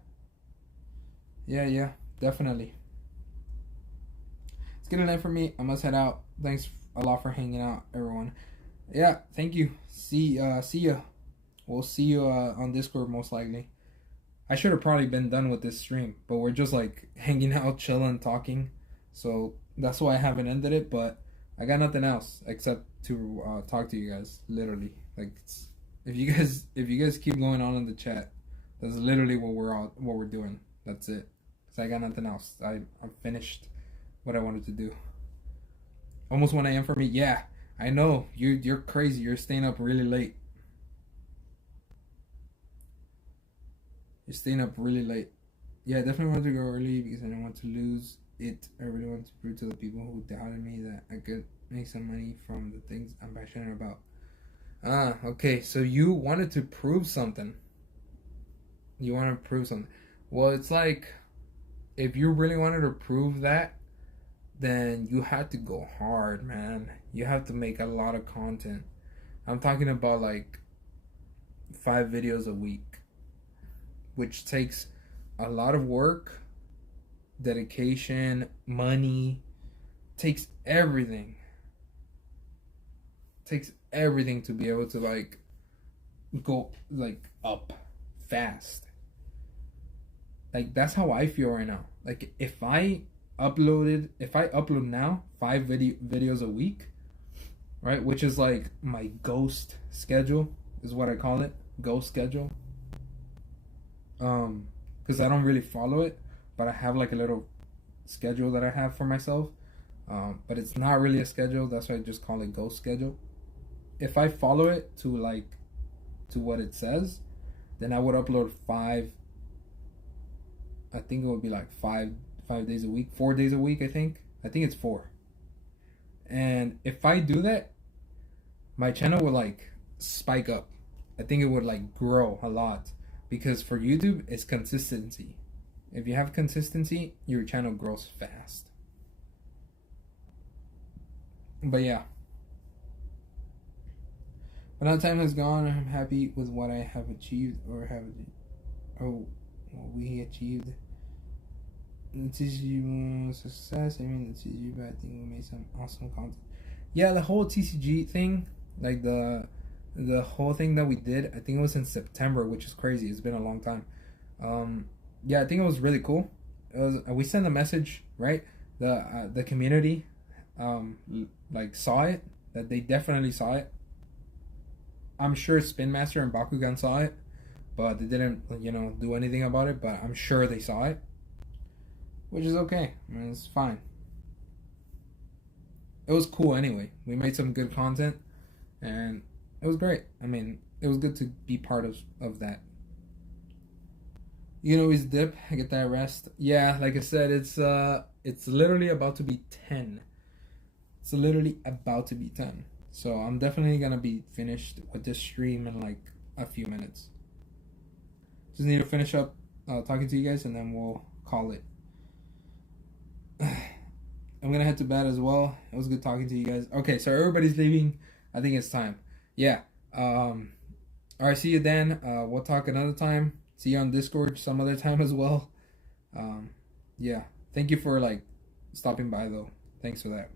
Yeah, definitely. It's good enough for me. I must head out. Thanks a lot for hanging out, everyone. Yeah, thank you. See ya. We'll see you on Discord most likely. I should have probably been done with this stream, but we're just like hanging out, chilling, talking. So that's why I haven't ended it. But I got nothing else except to talk to you guys. Literally, like if you guys keep going on in the chat, that's literally what we're doing. That's it. Cause I got nothing else. I'm finished what I wanted to do. Almost 1 a.m. for me. Yeah, I know you're crazy. You're staying up really late. You're staying up really late. Yeah, I definitely wanted to go early because I didn't want to lose it. I really want to prove to the people who doubted me that I could make some money from the things I'm passionate about. Okay. So you wanted to prove something. You want to prove something. Well, it's like, if you really wanted to prove that, then you had to go hard, man. You have to make a lot of content. I'm talking about like 5 videos a week, which takes a lot of work, dedication, money, takes everything. Takes everything to be able to like go like up fast. Like, that's how I feel right now. Like, if I upload now 5 videos a week, right, which is like my ghost schedule is what I call it, ghost schedule. Because I don't really follow it, but I have like a little schedule that I have for myself. But it's not really a schedule. That's why I just call it ghost schedule. If I follow it to what it says, then I would upload 5. I think it would be like 5 days a week, 4 days a week. I think it's 4. And if I do that, my channel would like spike up. I think it would like grow a lot, because for YouTube it's consistency. If you have consistency, your channel grows fast. But yeah, but now time has gone. I'm happy with what I have achieved what we achieved. It's easy success. I mean, it's easy, but I think we made some awesome content. Yeah, the whole TCG thing, like the whole thing that we did, I think it was in September, which is crazy. It's been a long time. Yeah, I think it was really cool. We sent a message, right? The community like saw it, that they definitely saw it. I'm sure Spin Master and Bakugan saw it, but they didn't, do anything about it. But I'm sure they saw it, which is okay. I mean, it's fine. It was cool anyway. We made some good content, and it was great. I mean, it was good to be part of that. You can always dip. I get that rest. Yeah, like I said, it's literally about to be 10. It's literally about to be 10. So I'm definitely gonna be finished with this stream in like a few minutes. Just need to finish up talking to you guys, and then we'll call it. I'm gonna head to bed as well. It was good talking to you guys. Okay, so everybody's leaving. I think it's time. Yeah. Alright, see you then. We'll talk another time. See you on Discord some other time as well. Yeah. Thank you for like stopping by though. Thanks for that.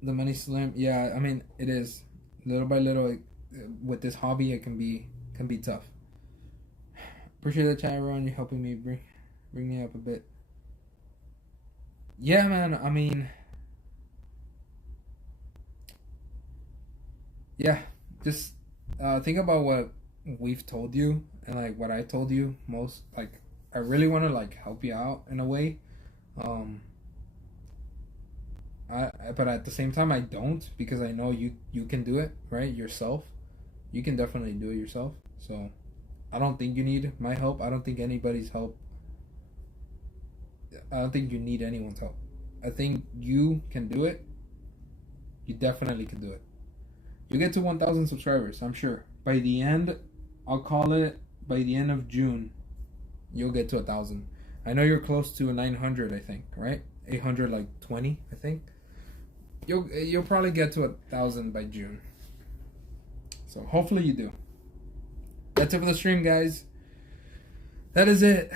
The money slim. Yeah, I mean, it is. Little by little, with this hobby, it can be tough. Appreciate the chat, everyone. You're helping me bring me up a bit. Yeah, man. I mean, yeah. Just think about what we've told you, and like what I told you most. Like, I really want to like help you out in a way. But at the same time, I don't, because I know you can do it, right, yourself. You can definitely do it yourself. So I don't think you need my help. I don't think anybody's help you need anyone's help. I think you can do it. You definitely can do it. You get to 1,000 subscribers, I'm sure. By the end, I'll call it, by the end of June, you'll get to 1,000. I know you're close to 900, I think, right? 800, like 20, I think. You'll probably get to 1,000 by June. So hopefully you do. That's it for the stream, guys. That is it.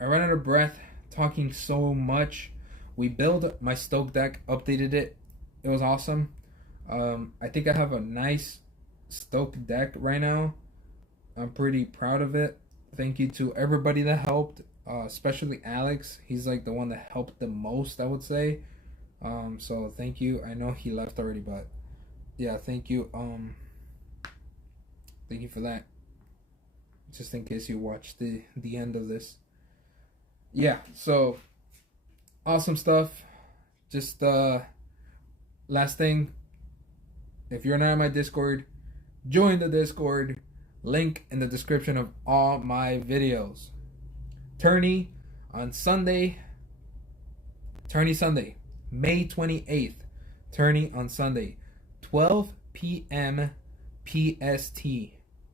I ran out of breath talking so much. We built my Stoke deck, updated it. It was awesome. I think I have a nice Stoke deck right now. I'm pretty proud of it. Thank you to everybody that helped, especially Alex. He's like the one that helped the most, I would say. So thank you. I know he left already, but yeah, thank you. Thank you for that. Just in case you watched the end of this. Yeah, so awesome stuff. Just last thing, if you're not in my Discord, join the Discord. Link in the description of all my videos. Tourney on Sunday. Tourney Sunday, May 28th. Tourney on Sunday, 12 p.m. PST.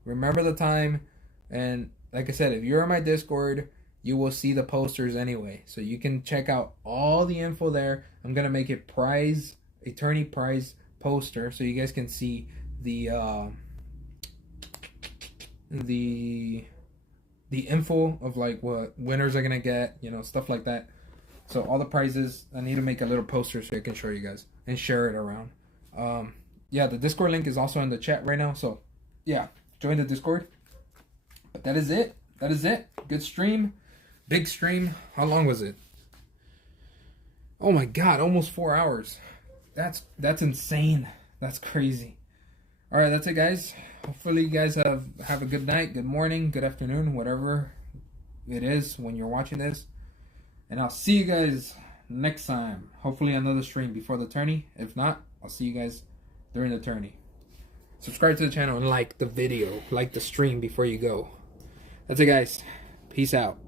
Remember the time. And like I said, if you're on my Discord, you will see the posters anyway. So you can check out all the info there. I'm going to make it a tourney prize poster so you guys can see the info of like what winners are going to get, you know, stuff like that. So all the prizes, I need to make a little poster so I can show you guys and share it around. Yeah, the Discord link is also in the chat right now. So yeah, join the Discord. But that is it. That is it. Good stream. Big stream. How long was it? Oh my god, almost 4 hours. That's insane. That's crazy. Alright, that's it, guys. Hopefully you guys have a good night, good morning, good afternoon, whatever it is when you're watching this. And I'll see you guys next time. Hopefully another stream before the tourney. If not, I'll see you guys during the tourney. Subscribe to the channel and like the video. Like the stream before you go. That's it, guys. Peace out.